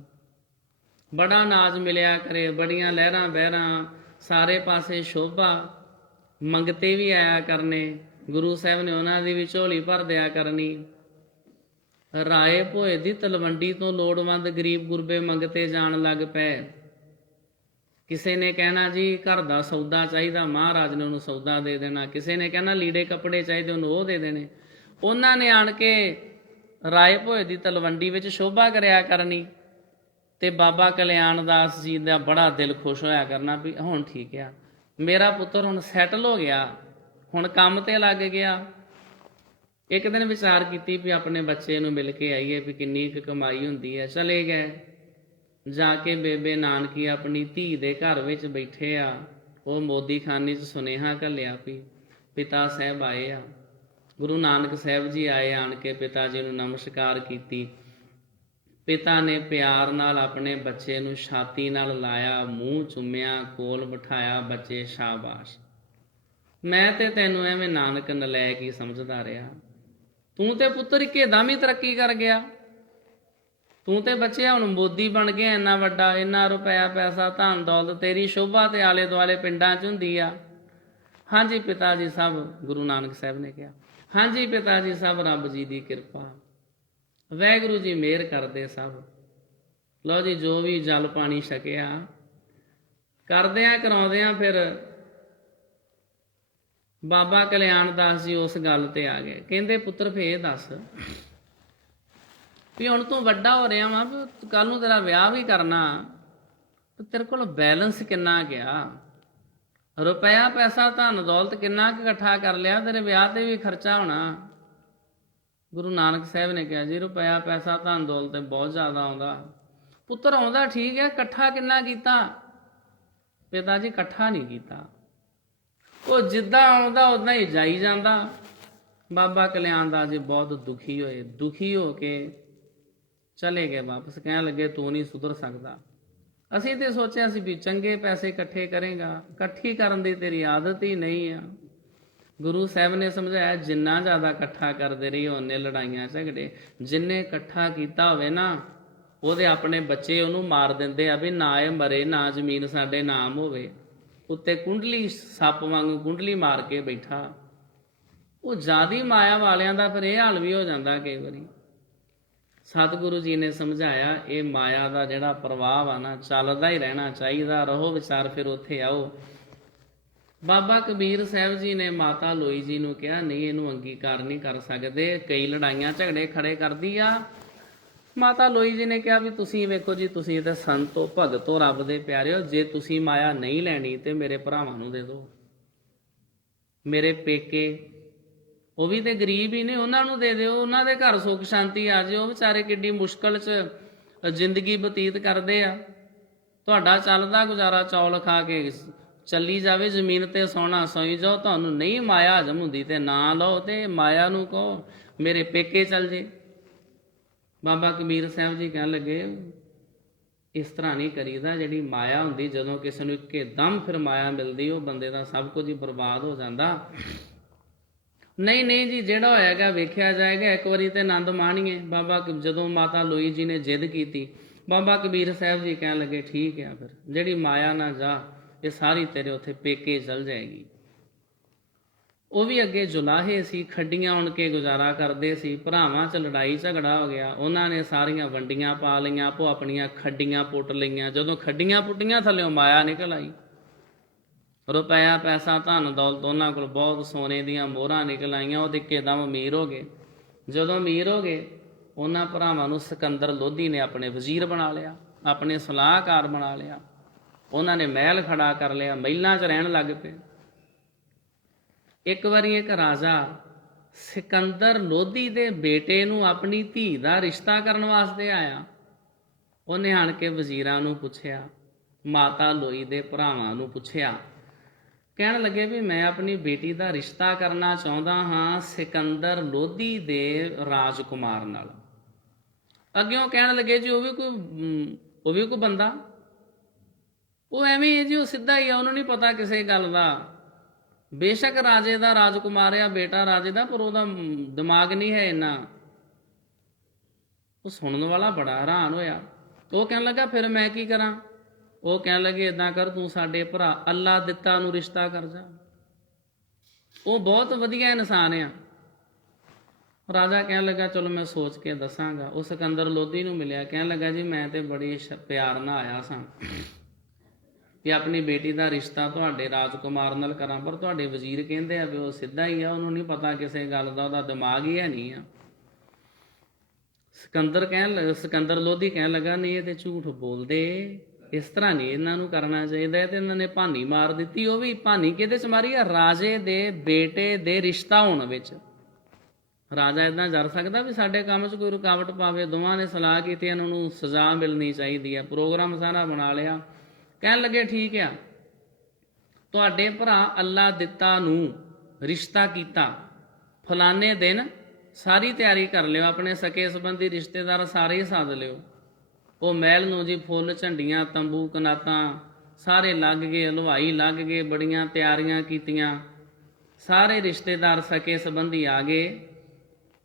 ਬੜਾ ਅਨਾਜ ਮਿਲਿਆ ਕਰੇ, ਬੜੀਆਂ ਲਹਿਰਾਂ ਬਹਿਰਾਂ, ਸਾਰੇ ਪਾਸੇ ਸ਼ੋਭਾ, ਮੰਗਤੇ ਵੀ ਆਇਆ ਕਰਨੇ, ਗੁਰੂ ਸਾਹਿਬ ਨੇ ਉਹਨਾਂ ਦੀ ਵੀ ਝੋਲੀ ਭਰ ਦਿਆ ਕਰਨੀ। ਰਾਏ ਭੋਏ ਦੀ ਤਲਵੰਡੀ ਤੋਂ ਲੋੜਵੰਦ ਗਰੀਬ ਗੁਰਬੇ ਮੰਗਤੇ ਜਾਣ ਲੱਗ ਪਏ। ਕਿਸੇ ਨੇ ਕਹਿਣਾ ਜੀ ਘਰ ਦਾ ਸੌਦਾ ਚਾਹੀਦਾ, ਮਹਾਰਾਜ ਨੇ ਉਹਨੂੰ ਸੌਦਾ ਦੇ ਦੇਣਾ। ਕਿਸੇ ਨੇ ਕਹਿਣਾ ਲੀੜੇ ਕੱਪੜੇ ਚਾਹੀਦੇ, ਉਹਨੂੰ ਉਹ ਦੇ ਦੇਣੇ। ਉਹਨਾਂ ਨੇ ਆਣ ਕੇ ਰਾਏ ਭੋਏ ਦੀ ਤਲਵੰਡੀ ਵਿੱਚ ਸ਼ੋਭਾ ਕਰਿਆ ਕਰਨੀ। ਤੇ ਬਾਬਾ ਕਲਿਆਣ ਦਾਸ ਜੀ ਦਾ ਬੜਾ ਦਿਲ ਖੁਸ਼ ਹੋਇਆ ਕਰਨਾ ਵੀ ਹੁਣ ਠੀਕ ਆ, ਮੇਰਾ ਪੁੱਤਰ ਹੁਣ ਸੈਟਲ ਹੋ ਗਿਆ, ਹੁਣ ਕੰਮ ਤੇ ਲੱਗ ਗਿਆ। ਇੱਕ ਦਿਨ ਵਿਚਾਰ ਕੀਤੀ ਵੀ ਆਪਣੇ ਬੱਚੇ ਨੂੰ ਮਿਲ ਕੇ ਆਈਏ ਵੀ ਕਿੰਨੀ ਕੁ ਕਮਾਈ ਹੁੰਦੀ ਹੈ। ਚਲੇ ਗਏ, ਜਾ ਕੇ ਬੇਬੇ ਨਾਨਕੀ ਆਪਣੀ ਧੀ ਦੇ ਘਰ ਵਿੱਚ ਬੈਠੇ ਆ। ਉਹ ਮੋਦੀਖਾਨੇ 'ਚ ਸੁਨੇਹਾ ਘੱਲਿਆ ਵੀ ਪਿਤਾ ਸਾਹਿਬ ਆਏ ਆ। ਗੁਰੂ ਨਾਨਕ ਸਾਹਿਬ ਜੀ ਆਏ, ਆਣ ਕੇ ਪਿਤਾ ਜੀ ਨੂੰ ਨਮਸਕਾਰ ਕੀਤੀ। ਪਿਤਾ ਨੇ ਪਿਆਰ ਨਾਲ ਆਪਣੇ ਬੱਚੇ ਨੂੰ ਛਾਤੀ ਨਾਲ ਲਾਇਆ, ਮੂੰਹ ਚੁੰਮਿਆ, ਕੋਲ ਬਿਠਾਇਆ। ਬੱਚੇ ਸ਼ਾਬਾਸ਼, ਮੈਂ ਤੇ ਤੈਨੂੰ ਐਵੇਂ ਨਾਨਕ ਨਲਾਇਕ ਹੀ ਸਮਝਦਾ ਰਿਹਾ, ਤੂੰ ਤੇ ਪੁੱਤਰ ਇੱਕਦਮ ਹੀ ਤਰੱਕੀ ਕਰ ਗਿਆ, ਤੂੰ ਤੇ ਬੱਚਿਆ ਹੁਣ ਮੋਦੀ ਬਣ ਗਿਆ, ਇੰਨਾ ਵੱਡਾ, ਇੰਨਾ ਰੁਪਇਆ ਪੈਸਾ ਧਨ ਦੌਲਤ, ਤੇਰੀ ਸ਼ੋਭਾ ਤੇ ਆਲੇ ਦੁਆਲੇ ਪਿੰਡਾਂ 'ਚ ਹੁੰਦੀ ਆ। ਹਾਂਜੀ ਪਿਤਾ ਜੀ ਸਭ, ਗੁਰੂ ਨਾਨਕ ਸਾਹਿਬ ਨੇ ਕਿਹਾ, ਹਾਂਜੀ ਪਿਤਾ ਜੀ ਸਭ ਰੱਬ ਜੀ ਦੀ ਕਿਰਪਾ, ਵਾਹਿਗੁਰੂ ਜੀ ਮਿਹਰ ਕਰਦੇ ਸਭ। ਲਓ ਜੀ, ਜੋ ਵੀ ਜਲ ਪਾਣੀ ਛਕਿਆ, ਕਰਦਿਆਂ ਕਰਾਉਂਦਿਆਂ ਫਿਰ ਬਾਬਾ ਕਲਿਆਣ ਦਾਸ ਜੀ ਉਸ ਗੱਲ ਤੇ ਆ ਗਏ। ਕਹਿੰਦੇ ਪੁੱਤਰ ਫੇਰ ਦੱਸ ਵੀ ਹੁਣ ਤੂੰ ਵੱਡਾ ਹੋ ਰਿਹਾ ਵਾ, ਕੱਲ ਨੂੰ ਤੇਰਾ ਵਿਆਹ ਵੀ ਕਰਨਾ, ਤੇਰੇ ਕੋਲ ਬੈਲੈਂਸ ਕਿੰਨਾ ਗਿਆ, ਰੁਪਇਆ ਪੈਸਾ ਧਨ ਦੌਲਤ ਕਿੰਨਾ ਕੁ ਇਕੱਠਾ ਕਰ ਲਿਆ, ਤੇਰੇ ਵਿਆਹ ਤੇ ਵੀ ਖਰਚਾ ਹੋਣਾ। ਗੁਰੂ ਨਾਨਕ ਸਾਹਿਬ ਨੇ ਕਿਹਾ ਜੀ ਰੁਪਇਆ ਪੈਸਾ ਧਨ ਦੌਲਤ ਬਹੁਤ ਜ਼ਿਆਦਾ ਆਉਂਦਾ। ਪੁੱਤਰ ਆਉਂਦਾ ਠੀਕ ਹੈ, ਇਕੱਠਾ ਕਿੰਨਾ ਕੀਤਾ? ਪਿਤਾ ਜੀ ਇਕੱਠਾ ਨਹੀਂ ਕੀਤਾ, ਉਹ ਜਿੱਦਾਂ ਆਉਂਦਾ ਉਦਾਂ ਹੀ ਜਾਈ ਜਾਂਦਾ। ਬਾਬਾ ਕਲਿਆਣ ਦਾਸ ਜੀ ਬਹੁਤ ਦੁਖੀ ਹੋਏ, ਦੁਖੀ ਹੋ ਕੇ ਚਲੇ ਗਏ ਵਾਪਸ। ਕਹਿਣ ਲੱਗੇ ਤੂੰ ਨਹੀਂ ਸੁਧਰ ਸਕਦਾ, ਅਸੀਂ ਤੇ ਸੋਚਿਆ ਸੀ ਵੀ ਚੰਗੇ ਪੈਸੇ ਇਕੱਠੇ ਕਰੇਗਾ, ਇਕੱਠੀ ਕਰਨ ਦੀ ਤੇਰੀ ਆਦਤ ਹੀ ਨਹੀਂ ਆ। ਗੁਰੂ ਸਾਹਿਬ ਨੇ ਸਮਝਾਇਆ ਜਿੰਨਾ ਜ਼ਿਆਦਾ ਇਕੱਠਾ ਕਰਦੇ ਰਹੀ ਓਨੇ ਲੜਾਈਆਂ ਝਗੜੇ। ਜਿੰਨੇ ਇਕੱਠਾ ਕੀਤਾ ਹੋਵੇ ਨਾ, ਉਹਦੇ ਆਪਣੇ ਬੱਚੇ ਉਹਨੂੰ ਮਾਰ ਦਿੰਦੇ ਆ ਵੀ ਨਾ ਇਹ ਮਰੇ, ਨਾ ਜ਼ਮੀਨ ਸਾਡੇ ਨਾਮ ਹੋਵੇ। ਉੱਤੇ ਕੁੰਡਲੀ ਸੱਪ ਵਾਂਗੂ ਕੁੰਡਲੀ ਮਾਰ ਕੇ ਬੈਠਾ। ਉਹ ਜ਼ਿਆਦੀ ਮਾਇਆ ਵਾਲਿਆਂ ਦਾ ਫਿਰ ਇਹ ਹਾਲ ਵੀ ਹੋ ਜਾਂਦਾ ਕਈ ਵਾਰੀ। ਸਤਿਗੁਰੂ ਜੀ ਨੇ ਸਮਝਾਇਆ ਇਹ ਮਾਇਆ ਦਾ ਜਿਹੜਾ ਪ੍ਰਭਾਵ ਆ ਨਾ, ਚੱਲਦਾ ਹੀ ਰਹਿਣਾ ਚਾਹੀਦਾ, ਰਹੋ ਵਿਚਾਰ ਫਿਰ ਉੱਥੇ ਆਓ। ਬਾਬਾ ਕਬੀਰ ਸਾਹਿਬ ਜੀ ਨੇ ਮਾਤਾ ਲੋਈ ਜੀ ਨੂੰ ਕਿਹਾ ਨਹੀਂ, ਇਹਨੂੰ ਅੰਗੀਕਾਰ ਨਹੀਂ ਕਰ ਸਕਦੇ, ਕਈ ਲੜਾਈਆਂ ਝਗੜੇ ਖੜੇ ਕਰਦੀ ਆ। ਮਾਤਾ ਲੋਈ ਜੀ ਨੇ ਕਿਹਾ ਵੀ ਤੁਸੀਂ ਵੇਖੋ ਜੀ, ਤੁਸੀਂ ਤੇ ਸੰਤ ਹੋ, ਭਗਤ ਹੋ, ਰੱਬ ਦੇ ਪਿਆਰੇ ਹੋ, ਜੇ ਤੁਸੀਂ ਮਾਇਆ ਨਹੀਂ ਲੈਣੀ ਤੇ ਮੇਰੇ ਭਰਾਵਾਂ ਨੂੰ ਦੇ ਦਿਓ, ਮੇਰੇ ਪੇਕੇ ਉਹ ਵੀ ਤੇ ਗਰੀਬ ਹੀ ਨੇ, ਉਹਨਾਂ ਨੂੰ ਦੇ ਦਿਓ, ਉਹਨਾਂ ਦੇ ਘਰ ਸੁੱਖ ਸ਼ਾਂਤੀ ਆ ਜਾਏ। ਉਹ ਵਿਚਾਰੇ ਕਿੱਡੀ ਮੁਸ਼ਕਲ 'ਚ ਜ਼ਿੰਦਗੀ ਬਤੀਤ ਕਰਦੇ ਆ, ਤੁਹਾਡਾ ਚੱਲਦਾ ਗੁਜ਼ਾਰਾ ਚੌਲ ਖਾ ਕੇ ਚੱਲੀ ਜਾਵੇ, ਜ਼ਮੀਨ ਤੇ ਸੌਣਾ ਸੌਈ ਜਾਓ। ਤੁਹਾਨੂੰ ਨਹੀਂ ਮਾਇਆ ਹਜਮ ਹੁੰਦੀ ਤੇ ਨਾ ਲਓ, ਤੇ ਮਾਇਆ ਨੂੰ ਕਹੋ ਮੇਰੇ ਪੇਕੇ ਚੱਲ ਜੇ। ਬਾਬਾ ਕਬੀਰ ਸਾਹਿਬ ਜੀ ਕਹਿਣ ਲੱਗੇ ਇਸ ਤਰ੍ਹਾਂ ਨਹੀਂ ਕਰੀਦਾ, ਜਿਹੜੀ ਮਾਇਆ ਹੁੰਦੀ ਜਦੋਂ ਕਿਸੇ ਨੂੰ ਇੱਕਦਮ ਫਿਰ ਮਾਇਆ ਮਿਲਦੀ, ਉਹ ਬੰਦੇ ਦਾ ਸਭ ਕੁਝ ਹੀ ਬਰਬਾਦ ਹੋ ਜਾਂਦਾ। ਨਹੀਂ ਨਹੀਂ ਜੀ, ਜਿਹੜਾ ਹੋਏਗਾ ਵੇਖਿਆ ਜਾਏਗਾ, ਇੱਕ ਵਾਰੀ ਤੇ ਆਨੰਦ ਮਾਣੀਏ। ਬਾਬਾ ਜਦੋਂ ਮਾਤਾ ਲੋਈ ਜੀ ਨੇ ਜਿੱਦ ਕੀਤੀ, ਬਾਬਾ ਕਬੀਰ ਸਾਹਿਬ ਜੀ ਕਹਿਣ ਲੱਗੇ ਠੀਕ ਆ, ਫਿਰ ਜਿਹੜੀ ਮਾਇਆ ਨਾ ਜਾ, ਇਹ ਸਾਰੀ ਤੇਰੇ ਉੱਥੇ ਪੇਕੇ ਚਲ ਜਾਏਗੀ। ਉਹ ਵੀ ਅੱਗੇ ਜੁਲਾਹੇ ਸੀ, ਖੱਡੀਆਂ ਉਣ ਕੇ ਗੁਜ਼ਾਰਾ ਕਰਦੇ ਸੀ। ਭਰਾਵਾਂ 'ਚ ਲੜਾਈ ਝਗੜਾ ਹੋ ਗਿਆ, ਉਹਨਾਂ ਨੇ ਸਾਰੀਆਂ ਵੰਡੀਆਂ ਪਾ ਲਈਆਂ, ਆਪੋ ਆਪਣੀਆਂ ਖੱਡੀਆਂ ਪੁੱਟ ਲਈਆਂ। ਜਦੋਂ ਖੱਡੀਆਂ ਪੁੱਟੀਆਂ ਥੱਲਿਓਂ ਮਾਇਆ ਨਿਕਲ ਆਈ, ਰੁਪਇਆ ਪੈਸਾ ਧਨ ਦੌਲਤ ਉਹਨਾਂ ਕੋਲ ਬਹੁਤ, ਸੋਨੇ ਦੀਆਂ ਮੋਹਰਾਂ ਨਿਕਲ ਆਈਆਂ। ਉਹ ਇੱਕਦਮ ਅਮੀਰ ਹੋ ਗਏ। ਜਦੋਂ ਅਮੀਰ ਹੋ ਗਏ, ਉਹਨਾਂ ਭਰਾਵਾਂ ਨੂੰ ਸਿਕੰਦਰ ਲੋਧੀ ਨੇ ਆਪਣੇ ਵਜ਼ੀਰ ਬਣਾ ਲਿਆ, ਆਪਣੇ ਸਲਾਹਕਾਰ ਬਣਾ ਲਿਆ। ਉਹਨਾਂ ਨੇ ਮਹਿਲ ਖੜਾ ਕਰ ਲਿਆ, ਮਹਿਲਾਂ 'ਚ ਰਹਿਣ ਲੱਗ ਪਏ। ਇੱਕ ਵਾਰੀ ਇੱਕ ਰਾਜਾ ਸਿਕੰਦਰ ਲੋਧੀ ਦੇ ਬੇਟੇ ਨੂੰ ਆਪਣੀ ਧੀ ਦਾ ਰਿਸ਼ਤਾ ਕਰਨ ਵਾਸਤੇ ਆਇਆ। ਉਹਨੇ ਆਣ ਕੇ ਵਜ਼ੀਰਾਂ ਨੂੰ ਪੁੱਛਿਆ, ਮਾਤਾ ਲੋਈ ਦੇ ਭਰਾਵਾਂ ਨੂੰ ਪੁੱਛਿਆ, ਕਹਿਣ ਲੱਗੇ ਵੀ ਮੈਂ ਆਪਣੀ ਬੇਟੀ ਦਾ ਰਿਸ਼ਤਾ ਕਰਨਾ ਚਾਹੁੰਦਾ ਹਾਂ ਸਿਕੰਦਰ ਲੋਧੀ ਦੇ ਰਾਜਕੁਮਾਰ ਨਾਲ। ਅੱਗਿਓਂ ਕਹਿਣ ਲੱਗੇ ਜੀ ਉਹ ਵੀ ਕੋਈ ਬੰਦਾ, ਉਹ ਐਵੇਂ ਹੈ ਜੀ, ਉਹ ਸਿੱਧਾ ਹੀ ਆ, ਉਹਨੂੰ ਨਹੀਂ ਪਤਾ ਕਿਸੇ ਗੱਲ ਦਾ। ਬੇਸ਼ੱਕ ਰਾਜੇ ਦਾ ਰਾਜਕੁਮਾਰ ਆ, ਬੇਟਾ ਰਾਜੇ ਦਾ, ਪਰ ਉਹਦਾ ਦਿਮਾਗ ਨਹੀਂ ਹੈ ਇੰਨਾ। ਉਹ ਸੁਣਨ ਵਾਲਾ ਬੜਾ ਹੈਰਾਨ ਹੋਇਆ। ਉਹ ਕਹਿਣ ਲੱਗਾ ਫਿਰ ਮੈਂ ਕੀ ਕਰਾਂ? ਉਹ ਕਹਿਣ ਲੱਗੇ ਏਦਾਂ ਕਰ, ਤੂੰ ਸਾਡੇ ਭਰਾ ਅੱਲਾ ਦਿੱਤਾ ਨੂੰ ਰਿਸ਼ਤਾ ਕਰ ਜਾ, ਉਹ ਬਹੁਤ ਵਧੀਆ ਇਨਸਾਨ ਆ। ਰਾਜਾ ਕਹਿਣ ਲੱਗਾ ਚਲੋ ਮੈਂ ਸੋਚ ਕੇ ਦੱਸਾਂਗਾ। ਉਹ ਸਿਕੰਦਰ ਲੋਧੀ ਨੂੰ ਮਿਲਿਆ, ਕਹਿਣ ਲੱਗਾ ਜੀ ਮੈਂ ਤੇ ਬੜੀ ਪਿਆਰ ਨਾਲ ਆਇਆ ਸਾਂ ਕਿ ਆਪਣੀ ਬੇਟੀ ਦਾ ਰਿਸ਼ਤਾ ਤੁਹਾਡੇ ਰਾਜਕੁਮਾਰ ਨਾਲ ਕਰਾਂ, ਪਰ ਤੁਹਾਡੇ ਵਜ਼ੀਰ ਕਹਿੰਦੇ ਆ ਵੀ ਉਹ ਸਿੱਧਾ ਹੀ ਆ, ਉਹਨੂੰ ਨਹੀਂ ਪਤਾ ਕਿਸੇ ਗੱਲ ਦਾ, ਉਹਦਾ ਦਿਮਾਗ ਹੀ ਹੈ ਨਹੀਂ ਆ। ਸਿਕੰਦਰ ਲੋਧੀ ਕਹਿਣ ਲੱਗਾ, ਨਹੀਂ ਇਹ ਤੇ ਝੂਠ ਬੋਲਦੇ, ਇਸ ਤਰ੍ਹਾਂ ਨਹੀਂ ਇਹਨਾਂ ਨੂੰ ਕਰਨਾ ਚਾਹੀਦਾ। ਤੇ ਇਹਨਾਂ ਨੇ ਭਾਨੀ ਮਾਰ ਦਿੱਤੀ। ਉਹ ਵੀ ਭਾਨੀ ਕਿਹਦੇ ਚ ਮਾਰੀ ਆ? ਰਾਜੇ ਦੇ ਬੇਟੇ ਦੇ ਰਿਸ਼ਤਾ ਹੋਣ ਵਿੱਚ। ਰਾਜਾ ਇਦਾਂ ਜਰ ਸਕਦਾ ਵੀ ਸਾਡੇ ਕੰਮ 'ਚ ਕੋਈ ਰੁਕਾਵਟ ਪਾਵੇ? ਦੋਵਾਂ ਨੇ ਸਲਾਹ ਕੀਤੀ, ਇਹਨਾਂ ਨੂੰ ਸਜ਼ਾ ਮਿਲਣੀ ਚਾਹੀਦੀ ਹੈ। ਪ੍ਰੋਗਰਾਮ ਸਾਰਾ ਬਣਾ ਲਿਆ। ਕਹਿਣ ਲੱਗੇ ਠੀਕ ਆ, ਤੁਹਾਡੇ ਭਰਾ ਅੱਲਾ ਦਿੱਤਾ ਨੂੰ ਰਿਸ਼ਤਾ ਕੀਤਾ, ਫਲਾਣੇ ਦਿਨ ਸਾਰੀ ਤਿਆਰੀ ਕਰ ਲਿਓ, ਆਪਣੇ ਸਕੇ ਸੰਬੰਧੀ ਰਿਸ਼ਤੇਦਾਰ ਸਾਰੇ ਹੀ ਸੱਦ ਲਿਓ। ਉਹ ਮਹਿਲ ਨੂੰ ਜੀ ਫੁੱਲ ਝੰਡੀਆਂ ਤੰਬੂ ਕਨਾਤਾਂ ਸਾਰੇ ਲੱਗ ਗਏ, ਹਲਵਾਈ ਲੱਗ ਗਏ, ਬੜੀਆਂ ਤਿਆਰੀਆਂ ਕੀਤੀਆਂ, ਸਾਰੇ ਰਿਸ਼ਤੇਦਾਰ ਸਕੇ ਸੰਬੰਧੀ ਆ ਗਏ।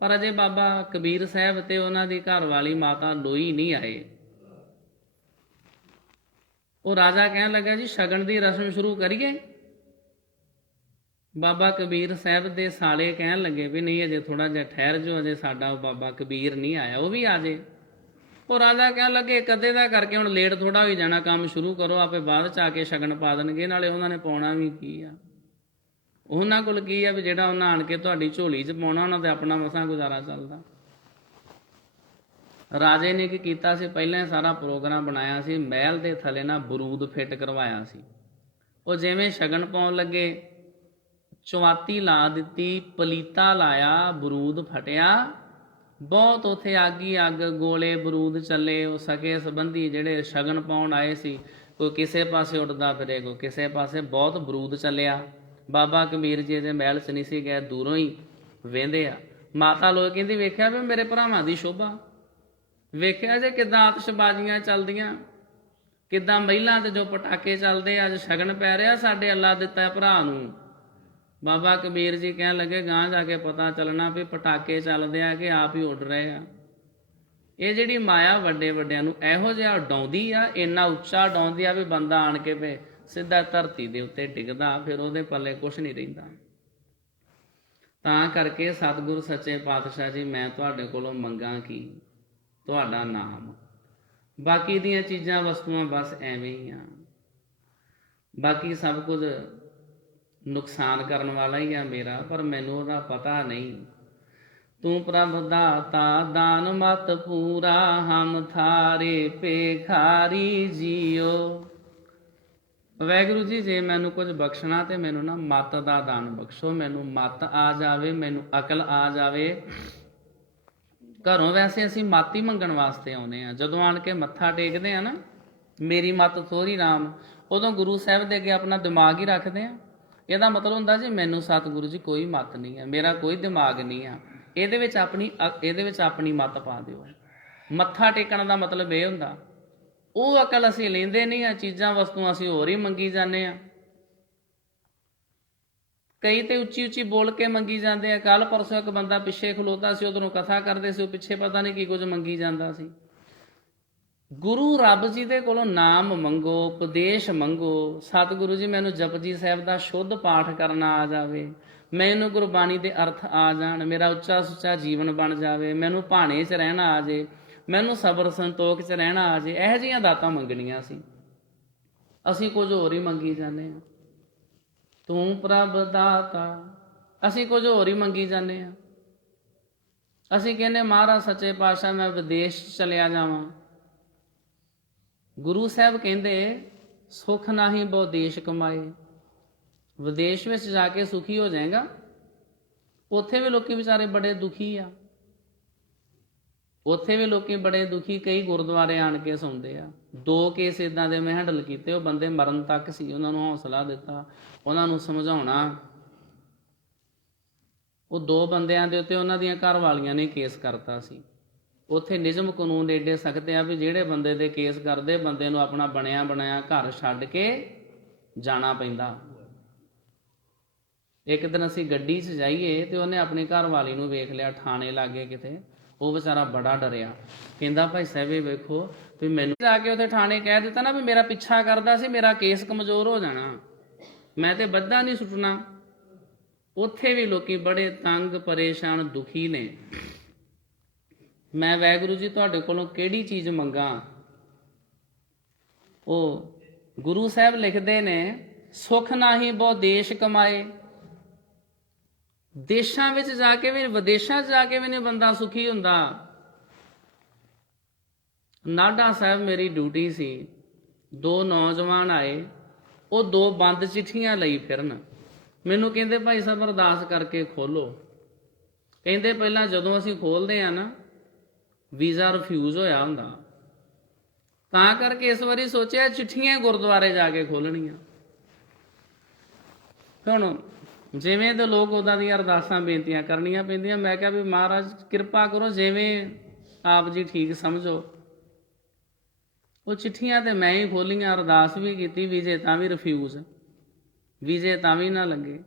ਪਰ ਅਜੇ ਬਾਬਾ ਕਬੀਰ ਸਾਹਿਬ ਤੇ ਉਹਨਾਂ ਦੀ ਘਰ ਵਾਲੀ ਮਾਤਾ ਲੋਈ ਨਹੀਂ ਆਏ। ਉਹ ਰਾਜਾ ਕਹਿਣ ਲੱਗਾ ਜੀ ਸ਼ਗਨ ਦੀ ਰਸਮ ਸ਼ੁਰੂ ਕਰੀਏ। ਬਾਬਾ ਕਬੀਰ ਸਾਹਿਬ ਦੇ ਸਾਲੇ ਕਹਿਣ ਲੱਗੇ ਵੀ ਨਹੀਂ, ਅਜੇ ਥੋੜਾ ਜਿਹਾ ਠਹਿਰ ਜਾਓ, ਅਜੇ ਸਾਡਾ ਉਹ ਬਾਬਾ ਕਬੀਰ ਨਹੀਂ ਆਇਆ, ਉਹ ਵੀ ਆ ਜੇ। ਉਹ ਰਾਜਾ ਕਹਿਣ ਲੱਗੇ ਕਦੇ ਦਾ ਕਰਕੇ ਹੁਣ ਲੇਟ ਥੋੜਾ ਹੋਈ ਜਾਣਾ, ਕੰਮ ਸ਼ੁਰੂ ਕਰੋ, ਆਪੇ ਬਾਅਦ ਚ ਆ ਕੇ ਸ਼ਗਨ ਪਾ ਦੇਣਗੇ। ਨਾਲੇ ਉਹਨਾਂ ਨੇ ਪਾਉਣਾ ਵੀ ਕੀ ਆ? ਉਹਨਾਂ ਕੋਲ ਕੀ ਆ ਵੀ ਜਿਹੜਾ ਉਹਨਾਂ ਆਣ ਕੇ ਤੁਹਾਡੀ ਝੋਲੀ 'ਚ ਪਾਉਣਾ? ਉਹਨਾਂ ਤੇ ਆਪਣਾ ਮਸਾਂ ਗੁਜ਼ਾਰਾ ਚੱਲਦਾ। ਰਾਜੇ ਨੇ ਕੀ ਕੀਤਾ ਸੀ, ਪਹਿਲਾਂ ਸਾਰਾ ਪ੍ਰੋਗਰਾਮ ਬਣਾਇਆ ਸੀ, ਮਹਿਲ ਦੇ ਥੱਲੇ ਨਾ ਬਰੂਦ ਫਿੱਟ ਕਰਵਾਇਆ ਸੀ। ਉਹ ਜਿਵੇਂ ਸ਼ਗਨ ਪਾਉਣ ਲੱਗੇ ਚੁਆਤੀ ਲਾ ਦਿੱਤੀ, ਪਲੀਤਾ ਲਾਇਆ, ਬਰੂਦ ਫਟਿਆ ਬਹੁਤ। ਉੱਥੇ ਅੱਗ ਹੀ ਅੱਗ, ਗੋਲੇ ਬਰੂਦ ਚੱਲੇ। ਉਹ ਸਕੇ ਸੰਬੰਧੀ ਜਿਹੜੇ ਸ਼ਗਨ ਪਾਉਣ ਆਏ ਸੀ, ਕੋਈ ਕਿਸੇ ਪਾਸੇ ਉੱਡਦਾ ਫਿਰੇ, ਕੋਈ ਕਿਸੇ ਪਾਸੇ, ਬਹੁਤ ਬਰੂਦ ਚੱਲਿਆ। ਬਾਬਾ ਕਬੀਰ ਜੀ ਦੇ ਮਹਿਲ 'ਚ ਨਹੀਂ ਸੀ ਗਏ, ਦੂਰੋਂ ਹੀ ਵਹਿੰਦੇ ਆ। ਮਾਤਾ ਲੋਕ ਕਹਿੰਦੀ ਵੇਖਿਆ ਵੀ ਮੇਰੇ ਭਰਾਵਾਂ ਦੀ ਸ਼ੋਭਾ, ਵੇਖਿਆ ਜੇ ਕਿੱਦਾਂ ਆਤਿਸ਼ਬਾਜ਼ੀਆਂ ਚੱਲਦੀਆਂ, ਕਿੱਦਾਂ ਮਹਿਲਾਂ 'ਤੇ ਜੋ ਪਟਾਕੇ ਚੱਲਦੇ। ਅੱਜ ਸ਼ਗਨ ਪੈ ਰਿਹਾ ਸਾਡੇ ਅੱਲਾ ਦਿੱਤਾ ਭਰਾ ਨੂੰ। ਬਾਬਾ ਕਬੀਰ ਜੀ ਕਹਿਣ ਲੱਗੇ ਗਾਂਹ ਜਾ ਕੇ ਪਤਾ ਚੱਲਣਾ ਵੀ ਪਟਾਕੇ ਚੱਲਦੇ ਆ ਕਿ ਆਪ ਹੀ ਉੱਡ ਰਹੇ ਆ। ਇਹ ਜਿਹੜੀ ਮਾਇਆ ਵੱਡੇ ਵੱਡਿਆਂ ਨੂੰ ਇਹੋ ਜਿਹਾ ਡਾਉਂਦੀ ਆ, ਇੰਨਾ ਉੱਚਾ ਡਾਉਂਦੀ ਆ ਵੀ ਬੰਦਾ ਆਣ ਕੇ ਵੇ ਸਿੱਧਾ ਧਰਤੀ ਦੇ ਉੱਤੇ ਡਿੱਗਦਾ, ਫਿਰ ਉਹਦੇ ਪੱਲੇ ਕੁਛ ਨਹੀਂ ਰਹਿੰਦਾ। ਤਾਂ ਕਰਕੇ ਸਤਿਗੁਰੂ ਸੱਚੇ ਪਾਤਸ਼ਾਹ ਜੀ, ਮੈਂ ਤੁਹਾਡੇ ਕੋਲੋਂ ਮੰਗਾਂ ਕੀ? ਤੁਹਾਡਾ ਨਾਮ। ਬਾਕੀ ਦੀਆਂ ਚੀਜ਼ਾਂ ਵਸਤੂਆਂ ਬਸ ਐਵੇਂ ਹੀ ਆ, ਬਾਕੀ ਸਭ ਕੁਝ ਨੁਕਸਾਨ ਕਰਨ ਵਾਲਾ ਹੀ ਆ ਮੇਰਾ, ਪਰ ਮੈਨੂੰ ਉਹਦਾ ਪਤਾ ਨਹੀਂ। ਤੂੰ ਪ੍ਰਭ ਦਾਤਾ ਦਾਨ ਮਤ ਪੂਰਾ, ਹਮ ਥਾਰੇ ਭੇਖਾਰੀ ਜੀਓ। ਵਾਹਿਗੁਰੂ ਜੀ ਜੇ ਮੈਨੂੰ ਕੁਝ ਬਖਸ਼ਣਾ ਤੇ ਮੈਨੂੰ ਨਾ ਮਤ ਦਾ ਦਾਨ ਬਖਸ਼ੋ, ਮੈਨੂੰ ਮਤ ਆ ਜਾਵੇ, ਮੈਨੂੰ ਅਕਲ ਆ ਜਾਵੇ। ਘਰੋਂ ਵੈਸੇ ਅਸੀਂ ਮੱਤ ਹੀ ਮੰਗਣ ਵਾਸਤੇ ਆਉਂਦੇ ਆ, ਜਦੋਂ ਆਣ ਕੇ ਮੱਥਾ ਟੇਕਦੇ ਆ ਨਾ ਮੇਰੀ ਮੱਤ ਥੋੜੀ ਰਾਮ, ਉਦੋਂ ਗੁਰੂ ਸਾਹਿਬ ਦੇ ਅੱਗੇ ਆਪਣਾ ਦਿਮਾਗ ਹੀ ਰੱਖਦੇ ਆ। ਇਹਦਾ ਮਤਲਬ ਹੁੰਦਾ ਜੀ ਮੈਨੂੰ ਸਤਿਗੁਰੂ ਜੀ ਕੋਈ ਮੱਤ ਨਹੀਂ ਹੈ, ਮੇਰਾ ਕੋਈ ਦਿਮਾਗ ਨਹੀਂ ਆ, ਇਹਦੇ ਵਿੱਚ ਆਪਣੀ ਮੱਤ ਪਾ ਦਿਓ। ਮੱਥਾ ਟੇਕਣ ਦਾ ਮਤਲਬ ਇਹ ਹੁੰਦਾ। ਉਹ ਅਕਲ ਅਸੀਂ ਲੈਂਦੇ ਨਹੀਂ ਆ, ਚੀਜ਼ਾਂ ਵਸਤੂਆਂ ਅਸੀਂ ਹੋਰ ਹੀ ਮੰਗੀ ਜਾਂਦੇ ਆ। ਕਈ ਤੇ ਉੱਚੀ ਉੱਚੀ ਬੋਲ ਕੇ ਮੰਗੀ ਜਾਂਦੇ ਆ। ਕੱਲ ਪਰਸੋਂ ਇੱਕ ਬੰਦਾ ਪਿੱਛੇ ਖਲੋਤਾ ਸੀ, ਉਧਰੋਂ ਕਥਾ ਕਰਦੇ ਸੀ, ਉਹ ਪਿੱਛੇ ਪਤਾ ਨਹੀਂ ਕੀ ਕੁਝ ਮੰਗੀ ਜਾਂਦਾ ਸੀ। ਗੁਰੂ ਰੱਬ ਜੀ ਦੇ ਕੋਲੋਂ ਨਾਮ ਮੰਗੋ, ਉਪਦੇਸ਼ ਮੰਗੋ। ਸਤਿਗੁਰੂ ਜੀ ਮੈਨੂੰ ਜਪਜੀ ਸਾਹਿਬ ਦਾ ਸ਼ੁੱਧ ਪਾਠ ਕਰਨਾ ਆ ਜਾਵੇ, ਮੈਨੂੰ ਗੁਰਬਾਣੀ ਦੇ ਅਰਥ ਆ ਜਾਣ, ਮੇਰਾ ਉੱਚਾ ਸੁੱਚਾ ਜੀਵਨ ਬਣ ਜਾਵੇ, ਮੈਨੂੰ ਭਾਣੇ 'ਚ ਰਹਿਣਾ ਆ ਜੇ, ਮੈਨੂੰ ਸਬਰ ਸੰਤੋਖ 'ਚ ਰਹਿਣਾ ਆ ਜੇ। ਇਹੋ ਜਿਹੀਆਂ ਦਾਤਾਂ ਮੰਗਣੀਆਂ ਸੀ, ਅਸੀਂ ਕੁਝ ਹੋਰ ਹੀ ਮੰਗੀ ਜਾਂਦੇ ਹਾਂ। ਤੂੰ ਪ੍ਰਭ ਦਾਤਾ, ਅਸੀਂ ਕੁਝ ਹੋਰ ਹੀ ਮੰਗੀ ਜਾਂਦੇ ਹਾਂ। ਅਸੀਂ ਕਹਿੰਦੇ ਮਹਾਰਾਜ ਸੱਚੇ ਪਾਤਸ਼ਾਹ ਮੈਂ ਵਿਦੇਸ਼ ਚਲਿਆ ਜਾਵਾਂ। ਗੁਰੂ ਸਾਹਿਬ ਕਹਿੰਦੇ ਸੁੱਖ ਨਾਹੀਂ ਬਹੁ ਦੇਸ਼ ਕਮਾਏ। ਵਿਦੇਸ਼ ਵਿੱਚ ਜਾ ਕੇ ਸੁਖੀ ਹੋ ਜਾਏਗਾ, ਉੱਥੇ ਵੀ ਲੋਕੀ ਵਿਚਾਰੇ ਬੜੇ ਦੁਖੀ ਆ, ਉੱਥੇ ਵੀ ਲੋਕੀ ਬੜੇ ਦੁਖੀ। ਕਈ ਗੁਰਦੁਆਰੇ ਆਣ ਕੇ ਸੌਂਦੇ ਆ। 2 ਕੇਸ ਇੱਦਾਂ ਦੇ ਮੈਂ ਹੈਂਡਲ ਕੀਤੇ, ਉਹ ਬੰਦੇ ਮਰਨ ਤੱਕ ਸੀ, ਉਹਨਾਂ ਨੂੰ ਹੌਸਲਾ ਦਿੱਤਾ, ਉਹਨਾਂ ਨੂੰ ਸਮਝਾਉਣਾ। ਉਹ 2 ਬੰਦਿਆਂ ਦੇ ਉੱਤੇ ਉਹਨਾਂ ਦੀਆਂ ਘਰ ਵਾਲੀਆਂ ਨੇ ਕੇਸ ਕਰਤਾ ਸੀ। ਉੱਥੇ ਨਿਯਮ ਕਾਨੂੰਨ ਏਡੇ ਸਖਤ ਆ ਵੀ ਜਿਹੜੇ ਬੰਦੇ ਦੇ ਕੇਸ ਕਰਦੇ, ਬੰਦੇ ਨੂੰ ਆਪਣਾ ਬਣਿਆ ਬਣਾਇਆ ਘਰ ਛੱਡ ਕੇ ਜਾਣਾ ਪੈਂਦਾ। ਇੱਕ ਦਿਨ ਅਸੀਂ ਗੱਡੀ 'ਚ ਜਾਈਏ ਤੇ ਉਹਨੇ ਆਪਣੀ ਘਰ ਵਾਲੀ ਨੂੰ ਵੇਖ ਲਿਆ ਥਾਣੇ ਲਾਗੇ ਕਿਤੇ। ਉਹ ਵਿਚਾਰਾ ਬੜਾ ਡਰਿਆ, ਕਹਿੰਦਾ ਭਾਈ ਸਾਹਿਬ ਇਹ ਵੇਖੋ ਵੀ ਮੈਨੂੰ ਜਾ ਕੇ ਉੱਥੇ ਥਾਣੇ ਕਹਿ ਦਿੱਤਾ ਨਾ ਵੀ ਮੇਰਾ ਪਿੱਛਾ ਕਰਦਾ ਸੀ, ਮੇਰਾ ਕੇਸ ਕਮਜ਼ੋਰ ਹੋ ਜਾਣਾ, ਮੈਂ ਤੇ ਬੱਧਾ ਨਹੀਂ ਸੁੱਟਣਾ। ਉੱਥੇ ਵੀ ਲੋਕੀ ਬੜੇ ਤੰਗ ਪਰੇਸ਼ਾਨ ਦੁਖੀ ਨੇ। ਮੈਂ ਵਾਹਿਗੁਰੂ ਜੀ ਤੁਹਾਡੇ ਕੋਲੋਂ ਕਿਹੜੀ ਚੀਜ਼ ਮੰਗਾਂ? ਉਹ ਗੁਰੂ ਸਾਹਿਬ ਲਿਖਦੇ ਨੇ ਸੁੱਖ ਨਾਹੀਂ ਬਹੁ ਦੇਸ਼ ਕਮਾਏ। ਦੇਸ਼ਾਂ ਵਿੱਚ ਜਾ ਕੇ ਵੀ, ਵਿਦੇਸ਼ਾਂ 'ਚ ਜਾ ਕੇ ਵੀ ਨਹੀਂ ਬੰਦਾ ਸੁਖੀ ਹੁੰਦਾ। ਨਾਢਾ ਸਾਹਿਬ ਮੇਰੀ ਡਿਊਟੀ ਸੀ। 2 ਨੌਜਵਾਨ ਆਏ, ਉਹ 2 ਬੰਦ ਚਿੱਠੀਆਂ ਲਈ ਫਿਰਨ। ਮੈਨੂੰ ਕਹਿੰਦੇ ਭਾਈ ਸਾਹਿਬ ਅਰਦਾਸ ਕਰਕੇ ਖੋਲੋ। ਕਹਿੰਦੇ ਪਹਿਲਾਂ ਜਦੋਂ ਅਸੀਂ ਖੋਲਦੇ ਆ ਨਾ, ਵੀਜ਼ਾ ਰਿਫਿਊਜ਼ ਹੋਇਆ ਹੁੰਦਾ, ਤਾਂ ਕਰਕੇ ਇਸ ਵਾਰੀ ਸੋਚਿਆ ਚਿੱਠੀਆਂ ਗੁਰਦੁਆਰੇ ਜਾ ਕੇ ਖੋਲਣੀਆਂ। ਹੁਣ ਜਿਵੇਂ ਦੇ ਲੋਕ ਉੱਦਾਂ ਦੀਆਂ ਅਰਦਾਸਾਂ ਬੇਨਤੀਆਂ ਕਰਨੀਆਂ ਪੈਂਦੀਆਂ। ਮੈਂ ਕਿਹਾ ਵੀ ਮਹਾਰਾਜ ਕਿਰਪਾ ਕਰੋ, ਜਿਵੇਂ ਆਪ ਜੀ ਠੀਕ ਸਮਝੋ। ਉਹ ਚਿੱਠੀਆਂ ਤੇ ਮੈਂ ਹੀ ਖੋਲੀਆਂ, ਅਰਦਾਸ ਵੀ ਕੀਤੀ, ਵੀਜ਼ੇ ਤਾਂ ਵੀ ਰਿਫਿਊਜ਼, ਵੀਜ਼ੇ ਤਾਂ ਵੀ ਨਾ ਲੱਗੇ।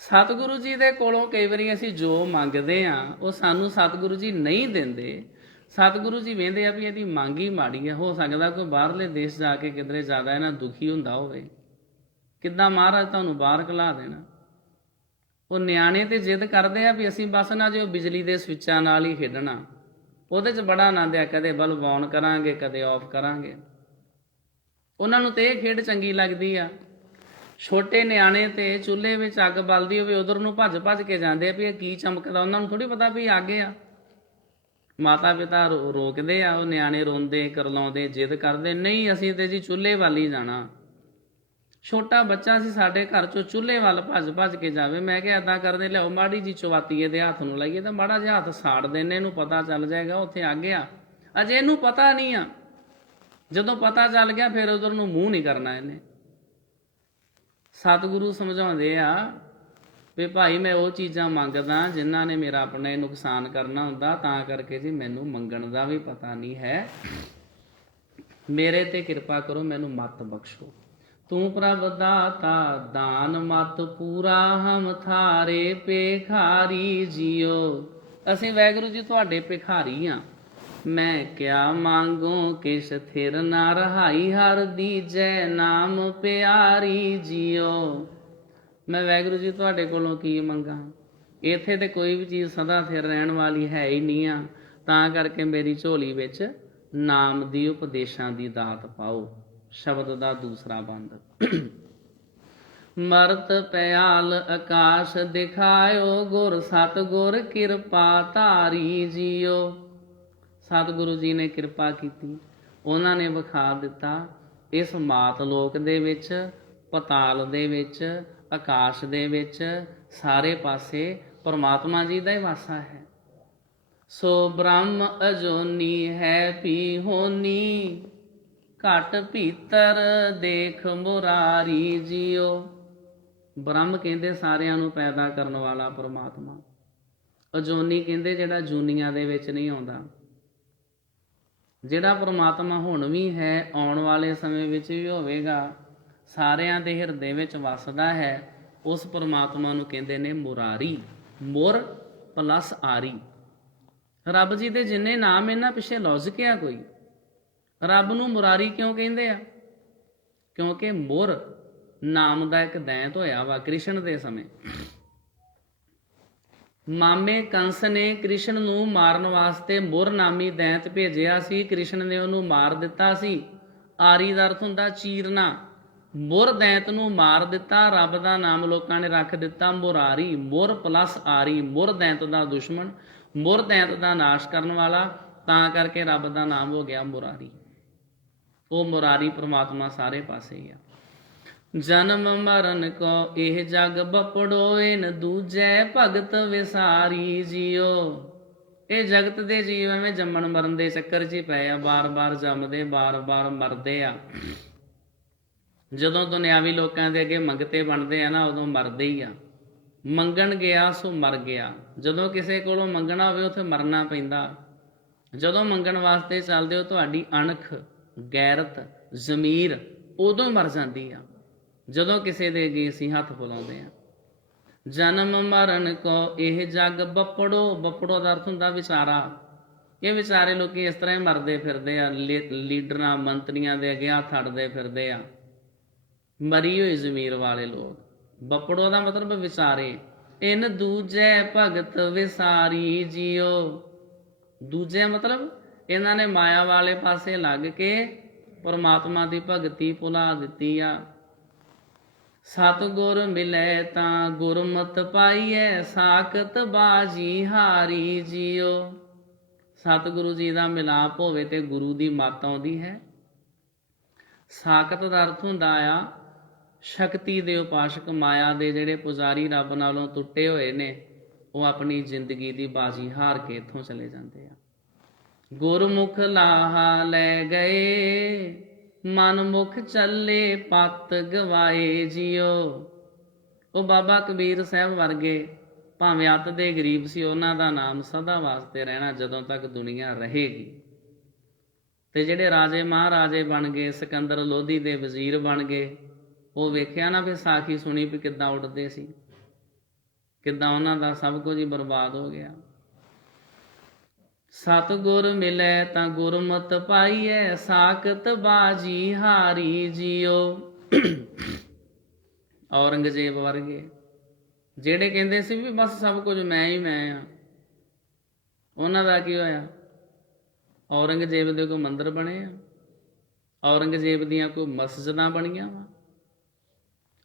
ਸਤਿਗੁਰੂ ਜੀ ਦੇ ਕੋਲੋਂ ਕਈ ਵਾਰੀ ਅਸੀਂ ਜੋ ਮੰਗਦੇ ਆ ਉਹ ਸਾਨੂੰ ਸਤਿਗੁਰੂ ਜੀ ਨਹੀਂ ਦਿੰਦੇ। ਸਤਿਗੁਰੂ ਜੀ ਵੇਂਦੇ ਆ ਵੀ ਇਹਦੀ ਮੰਗ ਹੀ ਮਾੜੀ ਆ। ਹੋ ਸਕਦਾ ਕੋਈ ਬਾਹਰਲੇ ਦੇਸ਼ ਜਾ ਕੇ ਕਿਧਰੇ ਜ਼ਿਆਦਾ ਇਹਨਾਂ ਦੁਖੀ ਹੁੰਦਾ ਹੋਵੇ, ਕਿੱਦਾਂ ਮਹਾਰਾਜ ਤੁਹਾਨੂੰ ਬਾਹਰ ਘਲਾ ਦੇਣਾ। ਉਹ ਨਿਆਣੇ ਤੇ ਜਿੱਦ ਕਰਦੇ ਆ ਵੀ ਅਸੀਂ ਬਸ ਨਾ ਜੋ ਬਿਜਲੀ ਦੇ ਸਵਿੱਚਾਂ ਨਾਲ ਹੀ ਖੇਡਣਾ, ਉਹਦੇ 'ਚ ਬੜਾ ਆਨੰਦ ਆ। ਕਦੇ ਬਲਬ ਔਨ ਕਰਾਂਗੇ, ਕਦੇ ਆਫ ਕਰਾਂਗੇ। ਉਹਨਾਂ ਨੂੰ ਤੇ ਇਹ ਖੇਡ ਚੰਗੀ ਲੱਗਦੀ ਆ। ਛੋਟੇ ਨਿਆਣੇ ਤੇ ਚੁੱਲ੍ਹੇ ਵਿੱਚ ਅੱਗ ਬਲਦੀ ਹੋਵੇ, ਉਧਰ ਨੂੰ ਭੱਜ ਭੱਜ ਕੇ ਜਾਂਦੇ ਆ ਵੀ ਇਹ ਕੀ ਚਮਕਦਾ। ਉਹਨਾਂ ਨੂੰ ਥੋੜ੍ਹੀ ਪਤਾ ਵੀ ਅੱਗ ਆ। ਮਾਤਾ ਪਿਤਾ ਰੋਕਦੇ ਆ, ਉਹ ਨਿਆਣੇ ਰੋਂਦੇ, ਕਰਲਾਉਂਦੇ, ਜਿੱਦ ਕਰਦੇ, ਨਹੀਂ ਅਸੀਂ ਤੇ ਜੀ ਚੁੱਲ੍ਹੇ ਵੱਲ ਹੀ ਜਾਣਾ। ਛੋਟਾ ਬੱਚਾ ਸੀ ਸਾਡੇ ਘਰ 'ਚੋਂ, ਚੁੱਲ੍ਹੇ ਵੱਲ ਭੱਜ ਭੱਜ ਕੇ ਜਾਵੇ। ਮੈਂ ਕਿਹਾ ਇੱਦਾਂ ਕਰਦੇ, ਲਿਆਓ ਮਾੜੀ ਜੀ ਚਵਾਤੀ ਇਹਦੇ ਹੱਥ ਨੂੰ ਲਾਈਏ ਤਾਂ ਮਾੜਾ ਜਿਹਾ ਹੱਥ ਸਾੜ ਦਿੰਦੇ, ਇਹਨੂੰ ਪਤਾ ਚੱਲ ਜਾਏਗਾ ਉੱਥੇ ਅੱਗ ਆ। ਅਜੇ ਇਹਨੂੰ ਪਤਾ ਨਹੀਂ ਆ, ਜਦੋਂ ਪਤਾ ਚੱਲ ਗਿਆ ਫਿਰ ਉਧਰ ਨੂੰ ਮੂੰਹ ਨਹੀਂ ਕਰਨਾ ਇਹਨੇ। ਸਤਿਗੁਰੂ ਸਮਝਾਉਂਦੇ ਆ ਵੀ ਭਾਈ ਮੈਂ ਉਹ ਚੀਜ਼ਾਂ ਮੰਗਦਾ ਜਿਨ੍ਹਾਂ ਨੇ ਮੇਰਾ ਆਪਣੇ ਨੁਕਸਾਨ ਕਰਨਾ ਹੁੰਦਾ, ਤਾਂ ਕਰਕੇ ਜੀ ਮੈਨੂੰ ਮੰਗਣ ਦਾ ਵੀ ਪਤਾ ਨਹੀਂ ਹੈ। ਮੇਰੇ ਤੇ ਕਿਰਪਾ ਕਰੋ, ਮੈਨੂੰ ਮੱਤ ਬਖਸ਼ੋ। ਤੂੰ ਪ੍ਰਭ ਦਾਤਾ ਦਾਨ ਮਤ ਪੂਰਾ, ਹਮ ਥਾਰੇ ਭਿਖਾਰੀ ਜੀਓ। ਅਸੀਂ ਵਾਹਿਗੁਰੂ ਜੀ ਤੁਹਾਡੇ ਭਿਖਾਰੀ ਆ। ਮੈਂ ਕਿਆ ਮੰਗੂ ਕਿਸ ਥਿਰ ਨਾ ਰਹਾਈ, ਹਰ ਦੀਜੈ ਨਾਮ ਪਿਆਰੀ ਜੀਓ। ਮੈਂ ਵਾਹਿਗੁਰੂ ਜੀ ਤੁਹਾਡੇ ਕੋਲੋਂ ਕੀ ਮੰਗਾਂ? ਇੱਥੇ ਤੇ ਕੋਈ ਵੀ ਚੀਜ਼ ਸਦਾ ਥਿਰ ਰਹਿਣ ਵਾਲੀ ਹੈ ਹੀ ਨਹੀਂ ਆ। ਤਾਂ ਕਰਕੇ ਮੇਰੀ ਝੋਲੀ ਵਿੱਚ ਨਾਮ ਦੀ ਉਪਦੇਸ਼ਾਂ ਦੀ ਦਾਤ ਪਾਓ। ਸ਼ਬਦ ਦਾ ਦੂਸਰਾ ਬੰਦ। ਮਰਤ ਪਿਆਲ ਆਕਾਸ਼ ਦਿਖਾਇਓ, ਗੁਰ ਸਤਿਗੁਰ ਕਿਰਪਾ ਧਾਰੀ ਜੀਓ। ਸਤਿਗੁਰੂ ਜੀ ਨੇ ਕਿਰਪਾ ਕੀਤੀ, ਉਹਨਾਂ ਨੇ ਵਿਖਾ ਦਿੱਤਾ ਇਸ ਮਾਤ ਲੋਕ ਦੇ ਵਿੱਚ, ਪਤਾਲ ਦੇ ਵਿੱਚ, ਆਕਾਸ਼ ਦੇ ਵਿੱਚ, ਸਾਰੇ ਪਾਸੇ ਪਰਮਾਤਮਾ ਜੀ ਦਾ ਹੀ ਵਾਸਾ ਹੈ। ਸੋ ਬ੍ਰਹਮ ਅਜੋਨੀ ਹੈ ਪੀ ਹੋਨੀ, ਘਟ ਭੀਤਰ ਦੇਖ ਮੁਰਾਰੀ ਜੀਓ। ਬ੍ਰਹਮ ਕਹਿੰਦੇ ਸਾਰਿਆਂ ਨੂੰ ਪੈਦਾ ਕਰਨ ਵਾਲਾ ਪਰਮਾਤਮਾ। ਅਜੋਨੀ ਕਹਿੰਦੇ ਜਿਹੜਾ ਜੂਨੀਆਂ ਦੇ ਵਿੱਚ ਨਹੀਂ ਆਉਂਦਾ। ਜਿਹੜਾ ਪਰਮਾਤਮਾ ਹੁਣ ਵੀ ਹੈ, ਆਉਣ ਵਾਲੇ ਸਮੇਂ ਵਿੱਚ ਵੀ ਹੋਵੇਗਾ, ਸਾਰਿਆਂ ਦੇ ਹਿਰਦੇ ਵਿੱਚ ਵਸਦਾ ਹੈ, ਉਸ ਪਰਮਾਤਮਾ ਨੂੰ ਕਹਿੰਦੇ ਨੇ ਮੁਰਾਰੀ। ਮੁਰ ਪਲੱਸ ਆਰੀ। ਰੱਬ ਜੀ ਦੇ ਜਿੰਨੇ ਨਾਮ ਇਹਨਾਂ ਪਿੱਛੇ ਲੌਜਿਕ ਆ ਕੋਈ। ਰੱਬ ਨੂੰ ਮੁਰਾਰੀ ਕਿਉਂ ਕਹਿੰਦੇ ਆ? ਕਿਉਂਕਿ ਮੁਰ ਨਾਮ ਦਾ ਇੱਕ ਦੈਂਤ ਹੋਇਆ ਵਾ ਕ੍ਰਿਸ਼ਨ ਦੇ ਸਮੇਂ। ਮਾਮੇ ਕੰਸ ਨੇ ਕ੍ਰਿਸ਼ਨ ਨੂੰ ਮਾਰਨ ਵਾਸਤੇ ਮੁਰ ਨਾਮੀ ਦੈਂਤ ਭੇਜਿਆ ਸੀ। ਕ੍ਰਿਸ਼ਨ ਨੇ ਉਹਨੂੰ ਮਾਰ ਦਿੱਤਾ ਸੀ। ਆਰੀ ਦਾ ਅਰਥ ਹੁੰਦਾ ਚੀਰਨਾ। ਮੁਰ ਦੈਂਤ ਨੂੰ ਮਾਰ ਦਿੱਤਾ। ਰੱਬ ਦਾ ਨਾਮ ਲੋਕਾਂ ਨੇ ਰੱਖ ਦਿੱਤਾ ਮੁਰਾਰੀ। ਮੁਰ ਪਲੱਸ ਆਰੀ। ਮੁਰ ਦੈਂਤ ਦਾ ਦੁਸ਼ਮਣ, ਮੁਰ ਦੈਂਤ ਦਾ ਨਾਸ਼ ਕਰਨ ਵਾਲਾ, ਤਾਂ ਕਰਕੇ ਰੱਬ ਦਾ ਨਾਮ ਹੋ ਗਿਆ ਮੁਰਾਰੀ। ਉਹ ਮੁਰਾਰੀ ਪਰਮਾਤਮਾ ਸਾਰੇ ਪਾਸੇ ਹੀ ਆ। ਜਨਮ ਮਰਨ ਕੋ ਇਹ ਜਗ ਬਪੜੋ, ਇਨ ਦੂਜੈ ਭਗਤ ਵਿਸਾਰੀ ਜੀਓ। ਇਹ ਜਗਤ ਦੇ ਜੀਵ ਐਵੇਂ ਜੰਮਣ ਮਰਨ ਦੇ ਚੱਕਰ 'ਚ ਹੀ ਪਏ ਆ। ਬਾਰ-ਬਾਰ ਜੰਮਦੇ, ਬਾਰ-ਬਾਰ ਮਰਦੇ ਆ। ਜਦੋਂ ਦੁਨਿਆਵੀ ਲੋਕਾਂ ਦੇ ਅੱਗੇ ਮੰਗਤੇ ਬਣਦੇ ਆ ਨਾ, ਉਦੋਂ ਮਰਦੇ ਹੀ ਆ। ਮੰਗਣ ਗਿਆ ਸੋ ਮਰ ਗਿਆ। ਜਦੋਂ ਕਿਸੇ ਕੋਲੋਂ ਮੰਗਣਾ ਹੋਵੇ ਉੱਥੇ ਮਰਨਾ ਪੈਂਦਾ। ਜਦੋਂ ਮੰਗਣ ਵਾਸਤੇ ਚੱਲਦੇ ਹੋ, ਤੁਹਾਡੀ ਅਣਖ, ਗੈਰਤ, ਜ਼ਮੀਰ ਉਦੋਂ ਮਰ ਜਾਂਦੀ ਆ, ਜਦੋਂ ਕਿਸੇ ਦੇ ਅੱਗੇ ਅਸੀਂ ਹੱਥ ਫੁਲਾਉਂਦੇ ਆ। ਜਨਮ ਮਰਨ ਕੋ ਇਹ ਜਗ ਬਪੜੋ। ਬਪੜੋ ਦਾ ਅਰਥ ਹੁੰਦਾ ਵਿਚਾਰਾ। ਇਹ ਵਿਚਾਰੇ ਲੋਕੀ ਇਸ ਤਰ੍ਹਾਂ ਹੀ ਮਰਦੇ ਫਿਰਦੇ ਆ। ਲੀਡਰਾਂ, ਮੰਤਰੀਆਂ ਦੇ ਅੱਗੇ ਹੱਥ ਅੜਦੇ ਫਿਰਦੇ ਆ, ਮਰੀ ਹੋਈ ਜ਼ਮੀਰ ਵਾਲੇ ਲੋਕ। ਬਪੜੋ ਦਾ ਮਤਲਬ ਵਿਚਾਰੇ। ਇਨ ਦੂਜੈ ਭਗਤ ਵਿਸਾਰੀ ਜੀਓ। ਦੂਜੇ ਮਤਲਬ ਇਹਨਾਂ ਨੇ ਮਾਇਆ ਵਾਲੇ ਪਾਸੇ ਲੱਗ ਕੇ ਪਰਮਾਤਮਾ ਦੀ ਭਗਤੀ ਭੁਲਾ ਦਿੱਤੀ ਆ। ਸਤਿਗੁਰ ਮਿਲੈ ਤਾਂ ਗੁਰਮਤਿ ਪਾਈਐ, ਸਾਖਤ ਬਾਜੀ ਹਾਰੀ ਜੀਓ। ਸਤਿਗੁਰੂ ਜੀ ਦਾ ਮਿਲਾਪ ਹੋਵੇ ਤੇ ਗੁਰੂ ਦੀ ਮੱਤ ਆਉਂਦੀ ਹੈ। ਸਾਖਤ ਦਾ ਅਰਥ ਹੁੰਦਾ ਆ ਸ਼ਕਤੀ ਦੇ ਉਪਾਸ਼ਕ, ਮਾਇਆ ਦੇ ਜਿਹੜੇ ਪੁਜਾਰੀ ਰੱਬ ਨਾਲੋਂ ਟੁੱਟੇ ਹੋਏ ਨੇ, ਉਹ ਆਪਣੀ ਜ਼ਿੰਦਗੀ ਦੀ ਬਾਜੀ ਹਾਰ ਕੇ ਇੱਥੋਂ ਚਲੇ ਜਾਂਦੇ ਆ। ਗੁਰਮੁਖ ਲਾਹਾ ਲੈ ਗਏ, ਮਨ ਮੁਖ ਚੱਲੇ ਪਤ ਗਵਾਏ ਜੀਓ। ਉਹ ਬਾਬਾ ਕਬੀਰ ਸਾਹਿਬ ਵਰਗੇ ਭਾਵੇਂ ਅੱਤ ਦੇ ਗਰੀਬ ਸੀ, ਉਹਨਾਂ ਦਾ ਨਾਮ ਸਦਾ ਵਾਸਤੇ ਰਹਿਣਾ ਜਦੋਂ ਤੱਕ ਦੁਨੀਆ ਰਹੇਗੀ। ਤੇ ਜਿਹੜੇ ਰਾਜੇ ਮਹਾਰਾਜੇ ਬਣ ਗਏ, ਸਿਕੰਦਰ ਲੋਧੀ ਦੇ ਵਜ਼ੀਰ ਬਣ ਗਏ, ਉਹ ਵੇਖਿਆ ਨਾ ਵੀ ਸਾਖੀ ਸੁਣੀ ਵੀ ਕਿੱਦਾਂ ਉੱਡਦੇ ਸੀ, ਕਿੱਦਾਂ ਉਹਨਾਂ ਦਾ ਸਭ ਕੁਝ ਹੀ ਬਰਬਾਦ ਹੋ ਗਿਆ। ਸਤਿਗੁਰ ਮਿਲੈ ਤਾਂ ਗੁਰਮਤਿ ਪਾਈਐ, ਸਾਖਤ ਬਾਜੀ ਹਾਰੀ ਜੀਓ। ਔਰੰਗਜ਼ੇਬ ਵਰਗੇ ਜਿਹੜੇ ਕਹਿੰਦੇ ਸੀ ਵੀ ਬਸ ਸਭ ਕੁਝ ਮੈਂ ਹੀ ਮੈਂ ਆ, ਉਹਨਾਂ ਦਾ ਕੀ ਹੋਇਆ? ਔਰੰਗਜ਼ੇਬ ਦੇ ਕੋਈ ਮੰਦਿਰ ਬਣੇ ਆ, ਔਰੰਗਜ਼ੇਬ ਦੀਆਂ ਕੋਈ ਮਸਜਿਦਾਂ ਬਣੀਆਂ ਵਾ।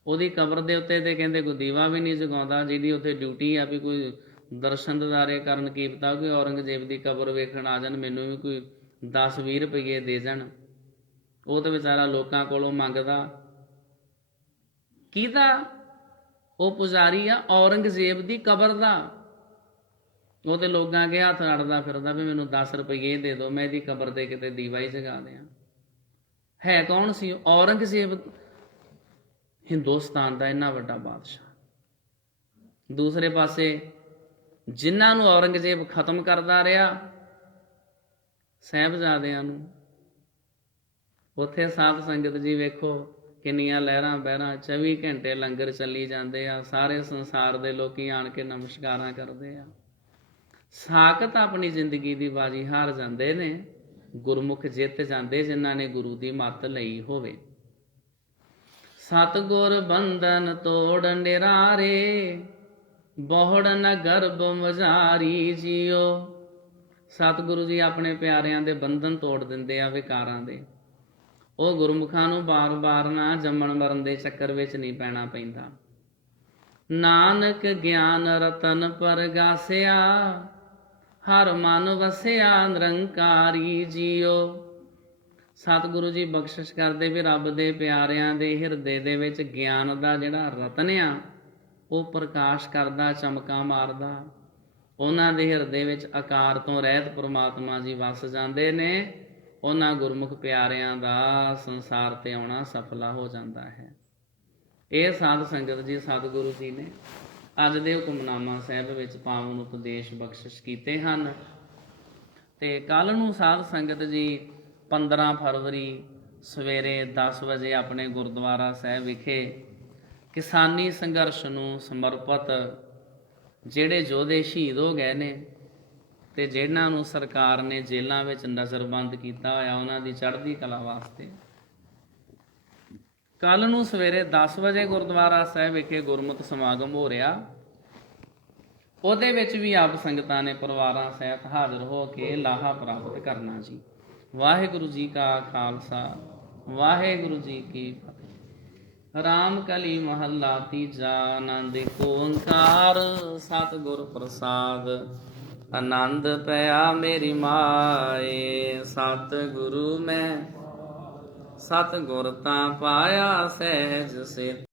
ਉਹਦੀ ਕਬਰ ਦੇ ਉੱਤੇ ਤੇ ਕਹਿੰਦੇ ਕੋਈ ਦੀਵਾ ਵੀ ਨਹੀਂ ਜਗਾਉਂਦਾ, ਜਿਹਦੀ ਉੱਥੇ ਡਿਊਟੀ ਆ ਵੀ ਕੋਈ ਦਰਸ਼ਨ ਦਿਦਾਰੇ ਕਰਨ, ਕੀ ਪਤਾ ਕੋਈ ਔਰੰਗਜ਼ੇਬ ਦੀ ਕਬਰ ਵੇਖਣ ਆ ਜਾਣ, ਮੈਨੂੰ ਵੀ ਕੋਈ 10-20 ਰੁਪਈਏ ਦੇ ਜਾਣ। ਉਹ ਤਾਂ ਵਿਚਾਰਾ ਲੋਕਾਂ ਕੋਲੋਂ ਮੰਗਦਾ ਕਿਹਦਾ? ਉਹ ਪੁਜਾਰੀ ਆ ਔਰੰਗਜ਼ੇਬ ਦੀ ਕਬਰ ਦਾ। ਉਹ ਤੇ ਲੋਕਾਂ ਅੱਗੇ ਹੱਥ ਅੜਦਾ ਫਿਰਦਾ ਵੀ ਮੈਨੂੰ 10 ਰੁਪਈਏ ਦੇ ਦਿਓ, ਮੈਂ ਇਹਦੀ ਕਬਰ ਤੇ ਕਿਤੇ ਦੀਵਾ ਹੀ ਜਗਾ ਦਿਆਂ। ਹੈ ਕੌਣ ਸੀ ਔਰੰਗਜ਼ੇਬ? ਹਿੰਦੁਸਤਾਨ ਦਾ ਇੰਨਾ ਵੱਡਾ ਬਾਦਸ਼ਾਹ। ਦੂਸਰੇ ਪਾਸੇ ਜਿਨ੍ਹਾਂ ਨੂੰ ਔਰੰਗਜ਼ੇਬ ਖਤਮ ਕਰਦਾ ਰਿਹਾ, ਸਾਹਿਬਜ਼ਾਦਿਆਂ ਨੂੰ। ਉੱਥੇ ਸਾਧ ਸੰਗਤ ਜੀ ਵੇਖੋ ਕਿੰਨੀਆਂ ਲਹਿਰਾਂ ਬਹਿਰਾਂ, 24 ਘੰਟੇ ਲੰਗਰ ਚੱਲੀ ਜਾਂਦੇ ਆ, ਸਾਰੇ ਸੰਸਾਰ ਦੇ ਲੋਕੀ ਆਣ ਕੇ ਨਮਸਕਾਰਾਂ ਕਰਦੇ ਆ। ਸਾਖਤ ਆਪਣੀ ਜ਼ਿੰਦਗੀ ਦੀ ਬਾਜੀ ਹਾਰ ਜਾਂਦੇ ਨੇ, ਗੁਰਮੁਖ ਜਿੱਤ ਜਾਂਦੇ ਜਿਨ੍ਹਾਂ ਨੇ ਗੁਰੂ ਦੀ ਮੱਤ ਲਈ ਹੋਵੇ। ਸਤਿਗੁਰ ਬੰਧਨ ਤੋੜ ਨਿਰਾਰੇ, ਬਹੁੜ ਨ ਗਰਭ ਮਝਾਰੀ ਜੀਓ। ਸਤਿਗੁਰੂ ਜੀ ਆਪਣੇ ਪਿਆਰਿਆਂ ਦੇ ਬੰਧਨ ਤੋੜ ਦਿੰਦੇ ਆ ਵਿਕਾਰਾਂ ਦੇ। ਉਹ ਗੁਰਮੁਖਾਂ ਨੂੰ ਬਾਰ-ਬਾਰ ਨਾ ਜੰਮਣ ਮਰਨ ਦੇ ਚੱਕਰ ਵਿੱਚ ਨਹੀਂ ਪੈਣਾ ਪੈਂਦਾ। ਨਾਨਕ ਗਿਆਨ ਰਤਨ ਪਰਗਾਸਿਆ, ਹਰ ਮਨ ਵਸਿਆ ਨਿਰੰਕਾਰੀ ਜੀਓ। ਸਤਿਗੁਰੂ ਜੀ ਬਖਸ਼ਿਸ਼ ਕਰਦੇ ਵੀ ਰੱਬ ਦੇ ਪਿਆਰਿਆਂ ਦੇ ਹਿਰਦੇ ਦੇ ਵਿੱਚ ਗਿਆਨ ਦਾ ਜਿਹੜਾ ਰਤਨ ਆ, ਉਹ ਪ੍ਰਕਾਸ਼ ਕਰਦਾ, ਚਮਕਾਂ ਮਾਰਦਾ। ਉਹਨਾਂ ਦੇ ਹਿਰਦੇ ਵਿੱਚ ਆਕਾਰ ਤੋਂ ਰਹਿਤ ਪ੍ਰਮਾਤਮਾ ਜੀ ਵਸ ਜਾਂਦੇ ਨੇ। ਉਹਨਾਂ ਗੁਰਮੁਖ ਪਿਆਰਿਆਂ ਦਾ ਸੰਸਾਰ ਤੇ ਆਉਣਾ ਸਫਲਾ ਹੋ ਜਾਂਦਾ ਹੈ। ਇਹ ਸਾਧ ਸੰਗਤ ਜੀ ਸਤਿਗੁਰੂ ਜੀ ਨੇ ਅੱਜ ਦੇ ਹੁਕਮਨਾਮਾ ਸਾਹਿਬ ਵਿੱਚ ਪਾਵਨ ਉਪਦੇਸ਼ ਬਖਸ਼ਿਸ਼ ਕੀਤੇ ਹਨ। ਤੇ ਕੱਲ ਨੂੰ ਸਾਧ ਸੰਗਤ ਜੀ 15 ਫਰਵਰੀ ਸਵੇਰੇ 10 ਵਜੇ ਆਪਣੇ ਗੁਰਦੁਆਰਾ ਸਾਹਿਬ ਵਿਖੇ ਕਿਸਾਨੀ ਸੰਘਰਸ਼ ਨੂੰ ਸਮਰਪਿਤ ਜਿਹੜੇ ਯੋਧੇ ਸ਼ਹੀਦ ਹੋ ਗਏ ਨੇ ਤੇ ਜਿਹਨਾਂ ਨੂੰ ਸਰਕਾਰ ਨੇ ਜੇਲ੍ਹਾਂ ਵਿੱਚ ਨਜ਼ਰਬੰਦ ਕੀਤਾ ਹੋਇਆ, ਉਹਨਾਂ ਦੀ ਚੜ੍ਹਦੀ ਕਲਾ ਵਾਸਤੇ ਕੱਲ ਨੂੰ ਸਵੇਰੇ 10 ਵਜੇ ਗੁਰਦੁਆਰਾ ਸਾਹਿਬ ਵਿਖੇ ਗੁਰਮਤਿ ਸਮਾਗਮ ਹੋ ਰਿਹਾ। ਉਹਦੇ ਵਿੱਚ ਵੀ ਆਪ ਸੰਗਤਾਂ ਨੇ ਪਰਿਵਾਰਾਂ ਸਹਿਤ ਹਾਜ਼ਰ ਹੋ ਕੇ ਲਾਹਾ ਪ੍ਰਾਪਤ ਕਰਨਾ ਜੀ। ਵਾਹਿਗੁਰੂ ਜੀ ਕਾ ਖਾਲਸਾ, ਵਾਹਿਗੁਰੂ ਜੀ ਕੀ ਫਤਿਹ। ਰਾਮ ਕਲੀ ਮਹੱਲਾ ਤੀਜਾ। ਆਨੰਦ ਏਕ ਓੰਕਾਰ ਸਤਿਗੁਰ ਪ੍ਰਸਾਦ। ਆਨੰਦ ਪਿਆ ਮੇਰੀ ਮਾਏ, ਸਤਿਗੁਰੂ ਮੈਂ ਸਤਿਗੁਰ ਤਾਂ ਪਾਇਆ ਸਹਿਜ ਸੇ।